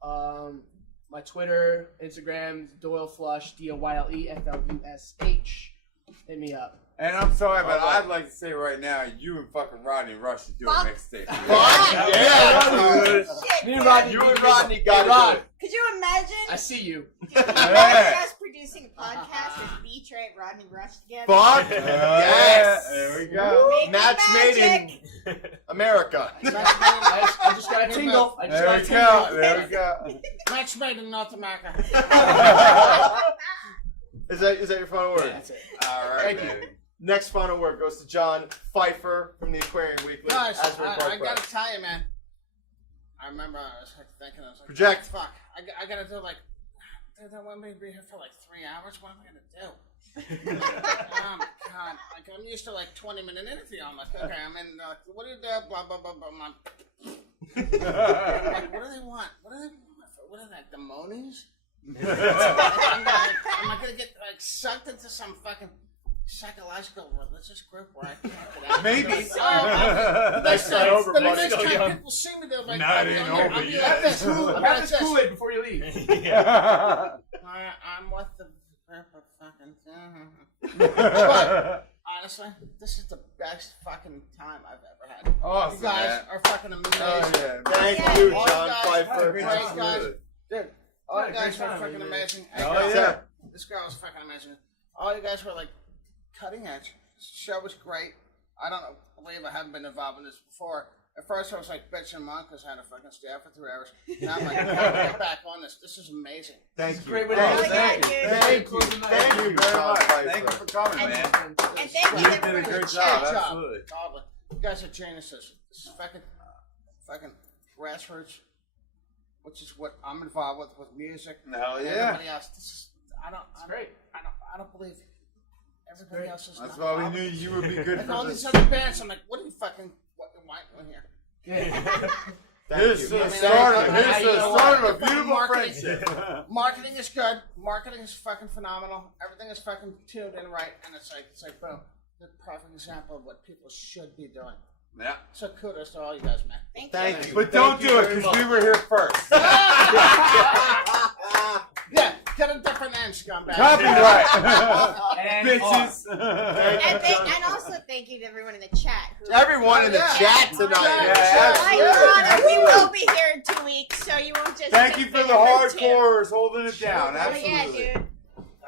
My Twitter, Instagram, Doyle Flush, DOYLEFLUSH. Hit me up. And I'm sorry, but I'd like to say right now, you and fucking Rodney Rush should do a mixtape. Yeah, Me and Rodney. you and Rodney got it. Could you imagine? I see you. Us producing a podcast with B Tre and Rodney Rush together. Fuck yes. There we go. Match made in America. I just got a tingle. There we go. Match made in North America. Is that your final word? Yeah, that's it. All right, Thank you. baby. Next final word goes to John Pfeiffer from the Aquarian Weekly. Guys, as we're I broadcast. gotta tell you, man. I remember I was like thinking, I was like, Project. Fuck, I gotta do like, dude, I want me to be here for like 3 hours. What am I gonna do? Oh my god! Like I'm used to like 20-minute interview. I'm like, okay, I'm in. What do you do? Blah blah blah blah. I'm like, what do they want? What are they like the Monies? Am I gonna get like sucked into some fucking psychological religious group where I can't get out? Maybe. The next time people see me, they'll be like, Not in over I'll be yet. like this. Have this Kool-Aid before you leave. I'm with the group of fucking. But honestly, this is the best fucking time I've ever had. Awesome, You guys man. are fucking amazing. Thank you, All John guys, Pfeiffer. great guys. Dude, all you guys were fucking amazing. Hey, this girl was fucking amazing. All you guys were like cutting edge. This show was great. I don't believe I haven't been involved in this before. At first I was like bitching mom because I had to fucking stay out for 3 hours. Now I'm like, I gotta get back on this. This is amazing. Thank you. Great way to Thank end. you. Thank you. Thank you. Thank you very John much. Pfeiffer. Thank you for coming, man. And thank you You did a everyone. great job. Absolutely. Totally. You guys are geniuses. This is fucking grassroots, which is what I'm involved with music. Hell and yeah. Everybody else. This is I don't believe everybody else is. That's not why we involved. knew you would be good Like for all this. these other bands, I'm like, what are you fucking doing here? Here's the I mean, start I- of a beautiful marketing- friendship. Marketing is good. Marketing is fucking phenomenal. Everything is fucking tuned in right, and it's like boom, the perfect example of what people should be doing. Yeah. So kudos to all you guys, man. Thank you. But don't do it because we were here first. Yeah, get a different end, scumbag. Copyright. Bitches. And also thank you to everyone in the chat. Everyone in the chat tonight. We will be here in 2 weeks, so you won't just. Thank you for the hardcores holding it down. Oh, yeah, Absolutely. dude.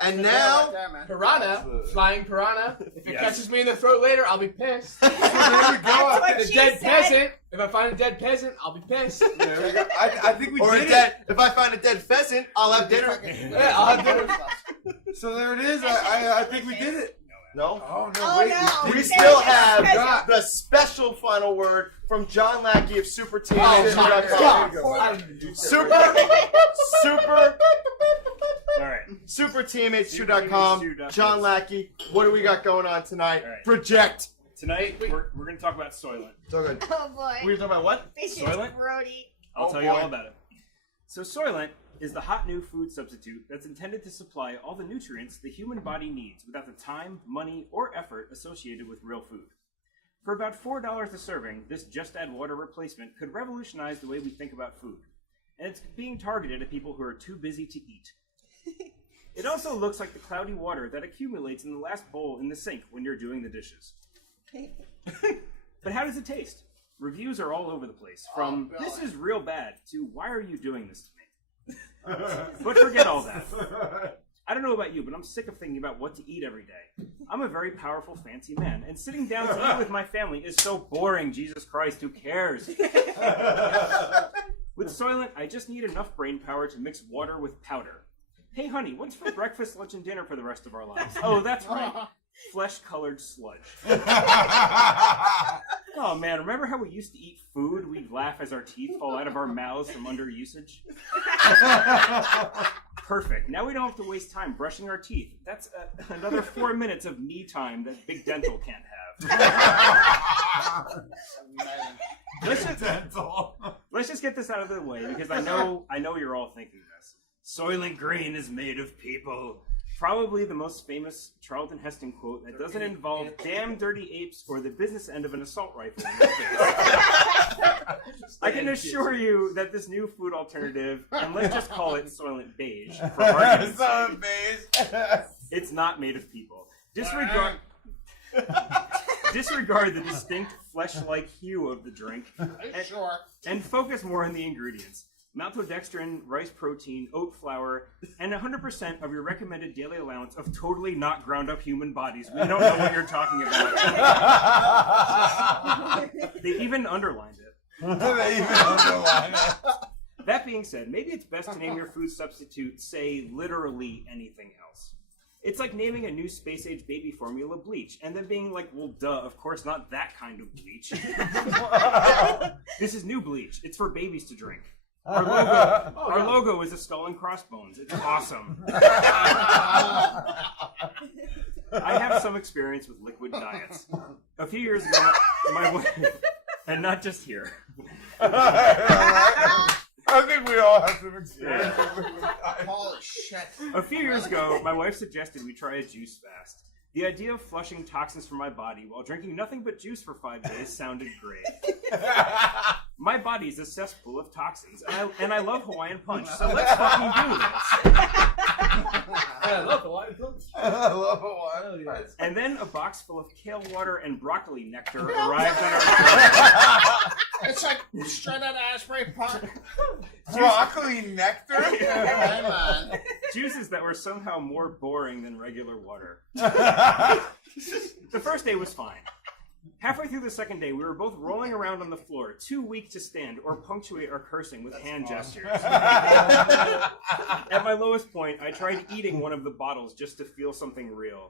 And now, Piranha, flying piranha. If it catches me in the throat later, I'll be pissed. There we go. The dead peasant. If I find a dead peasant, I'll be pissed. There we go. I think we or did if I find a dead pheasant, I'll have dinner. Yeah, I'll have dinner. So there it is. I think we did it. No? Oh, no, Oh, wait. no. We There's still a have special- the special final word from John Lackey of Super Team. Stop. All right. SuperTeammates2.com. John Lackey, what do we got going on tonight? All right. Project. Tonight, we're going to talk about Soylent. So good. Oh boy. We're talking about what? This is Soylent? Brody. I'll tell you all about it. So Soylent is the hot new food substitute that's intended to supply all the nutrients the human body needs without the time, money, or effort associated with real food. For about $4 a serving, this just add water replacement could revolutionize the way we think about food. And it's being targeted at people who are too busy to eat. It also looks like the cloudy water that accumulates in the last bowl in the sink when you're doing the dishes. But how does it taste? Reviews are all over the place, from this is real bad to why are you doing this to me? But forget all that. I don't know about you, but I'm sick of thinking about what to eat every day. I'm a very powerful, fancy man, and sitting down to eat with my family is so boring, Jesus Christ, who cares? With Soylent, I just need enough brain power to mix water with powder. Hey, honey, what's for breakfast, lunch, and dinner for the rest of our lives? Oh, that's right. Flesh-colored sludge. Oh, man, remember how we used to eat food? We'd laugh as our teeth fall out of our mouths from underusage? Perfect. Now we don't have to waste time brushing our teeth. That's another 4 minutes of me time that Big Dental can't have. Let's just get this out of the way, because I know you're all thinking this. Soylent Green is made of people. Probably the most famous Charlton Heston quote that doesn't involve damn dirty apes or the business end of an assault rifle in the face. I can assure you that this new food alternative, and let's just call it Soylent Beige for argument's sake, it's not made of people. Disregard the distinct flesh-like hue of the drink, and focus more on the ingredients. Maltodextrin, rice protein, oat flour, and 100% of your recommended daily allowance of totally not ground up human bodies. We don't know what you're talking about. They even underlined it. That being said, maybe it's best to name your food substitute, say, literally anything else. It's like naming a new space-age baby formula bleach, and then being like, well, duh, of course not that kind of bleach. This is new bleach. It's for babies to drink. Our logo is a skull and crossbones. It's awesome. I have some experience with liquid diets. A few years ago, my wife, and not just here. I think we all have some experience with liquid diets. Holy shit. A few years ago, my wife suggested we try a juice fast. The idea of flushing toxins from my body while drinking nothing but juice for 5 days sounded great. My body's a cesspool of toxins, and I love Hawaiian Punch, so let's fucking do this. I love Hawaiian Punch. I love Hawaiian Punch. And then a box full of kale water and broccoli nectar arrived on our It's like straight out of Asbury Park. Broccoli nectar? Hey, man. Juices that were somehow more boring than regular water. The first day was fine. Halfway through the second day, we were both rolling around on the floor, too weak to stand or punctuate our cursing with hand gestures. At my lowest point, I tried eating one of the bottles just to feel something real.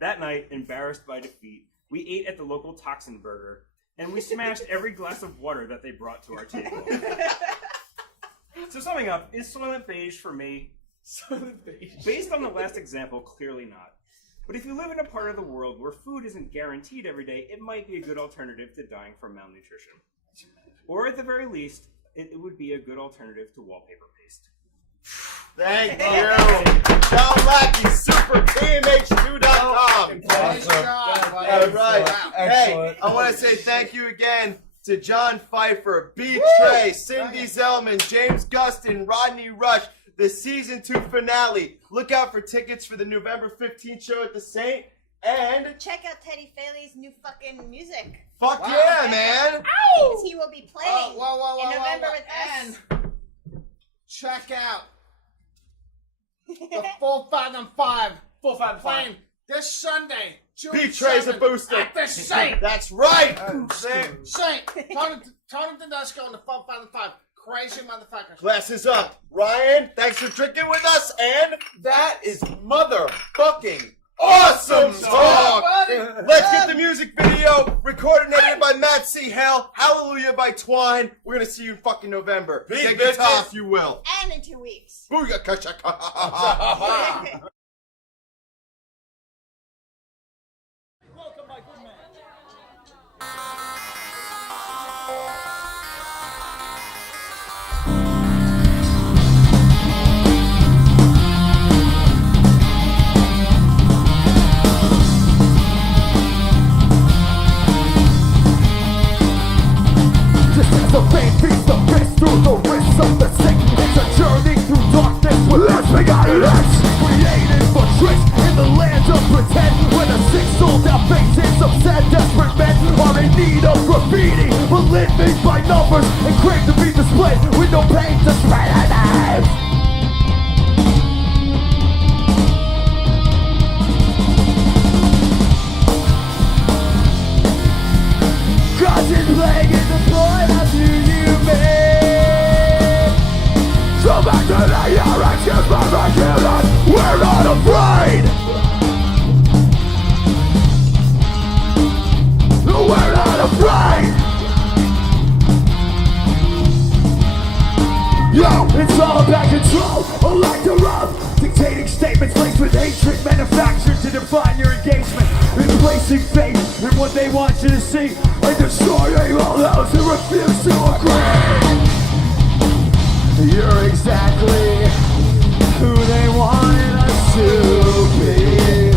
That night, embarrassed by defeat, we ate at the local Toxin Burger, and we smashed every glass of water that they brought to our table. So summing up, is Soylent Beige for me? Soylent Beige. Based on the last example, clearly not. But if you live in a part of the world where food isn't guaranteed every day, it might be a good alternative to dying from malnutrition. Or at the very least, it would be a good alternative to wallpaper paste. Thank you. John Lackey, superteamh2.com. Awesome. All right. Hey, I want to say thank you again to John Pfeiffer, B Tre, Cindy Zelman, James Gustin, Rodney Rush, the season 2 finale. Look out for tickets for the November 15th show at the Saint. And check out Teddy Faley's new fucking music. Fuck yeah, man. Ow! He will be playing in November with us. And check out the full 5 on 5. Full 5 on 5. Playing this Sunday, June B Tre's a 7th booster. at the Saint. That's right. Saint. Tony Tedesco and the full 5 on 5. Crazy motherfuckers. Glasses up. Ryan, thanks for drinking with us. And that is motherfucking awesome talk. Let's get the music video recorded and edited by Matt C. Hell. Hallelujah by T.W.i.N.E. We're going to see you in fucking November. Take your time if you will. And in 2 weeks. Booyah. Welcome, my good man. The pain feeds the fist through the wrists of the sick. It's a journey through darkness with us, we got it. Create with hatred manufactured to define your engagement, replacing faith in what they want you to see, and destroying all those who refuse to agree. You're exactly who they wanted us to be.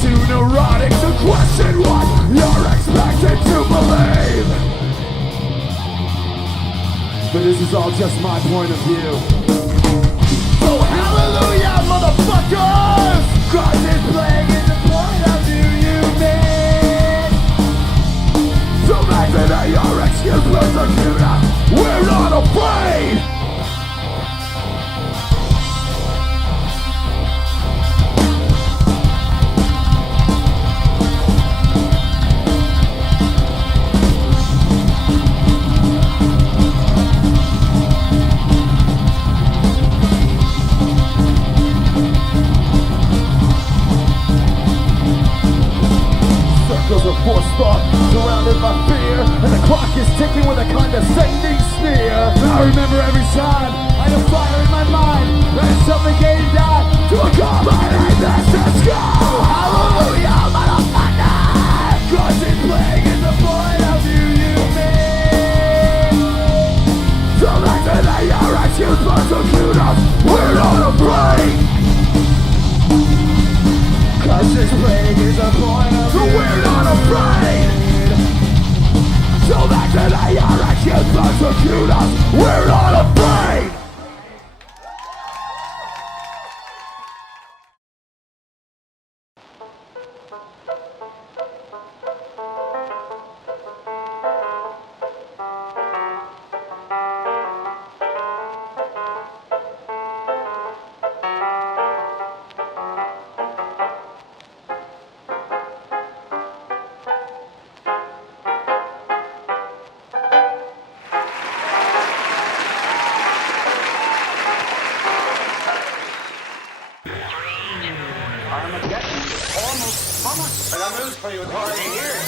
Too neurotic to question what you're expected to believe. But this is all just my point of view. So hallelujah, motherfuckers! God is playing in the point of view you made. So back to that your excuse persecute us. We're not afraid. Circles of forced thought, surrounded by fear, and the clock is ticking with a condescending sneer. I remember every time I had a fire in my mind, and suffocated down to a combined master's skull. Hallelujah, motherfucker! God's in playing in the point of view you made. So back to the your excuse persecute us, we're not afraid. Cause this plague is a point of view. So we're not afraid. So back to the your excuse persecute us, we're not afraid. I got news for you. It's already here.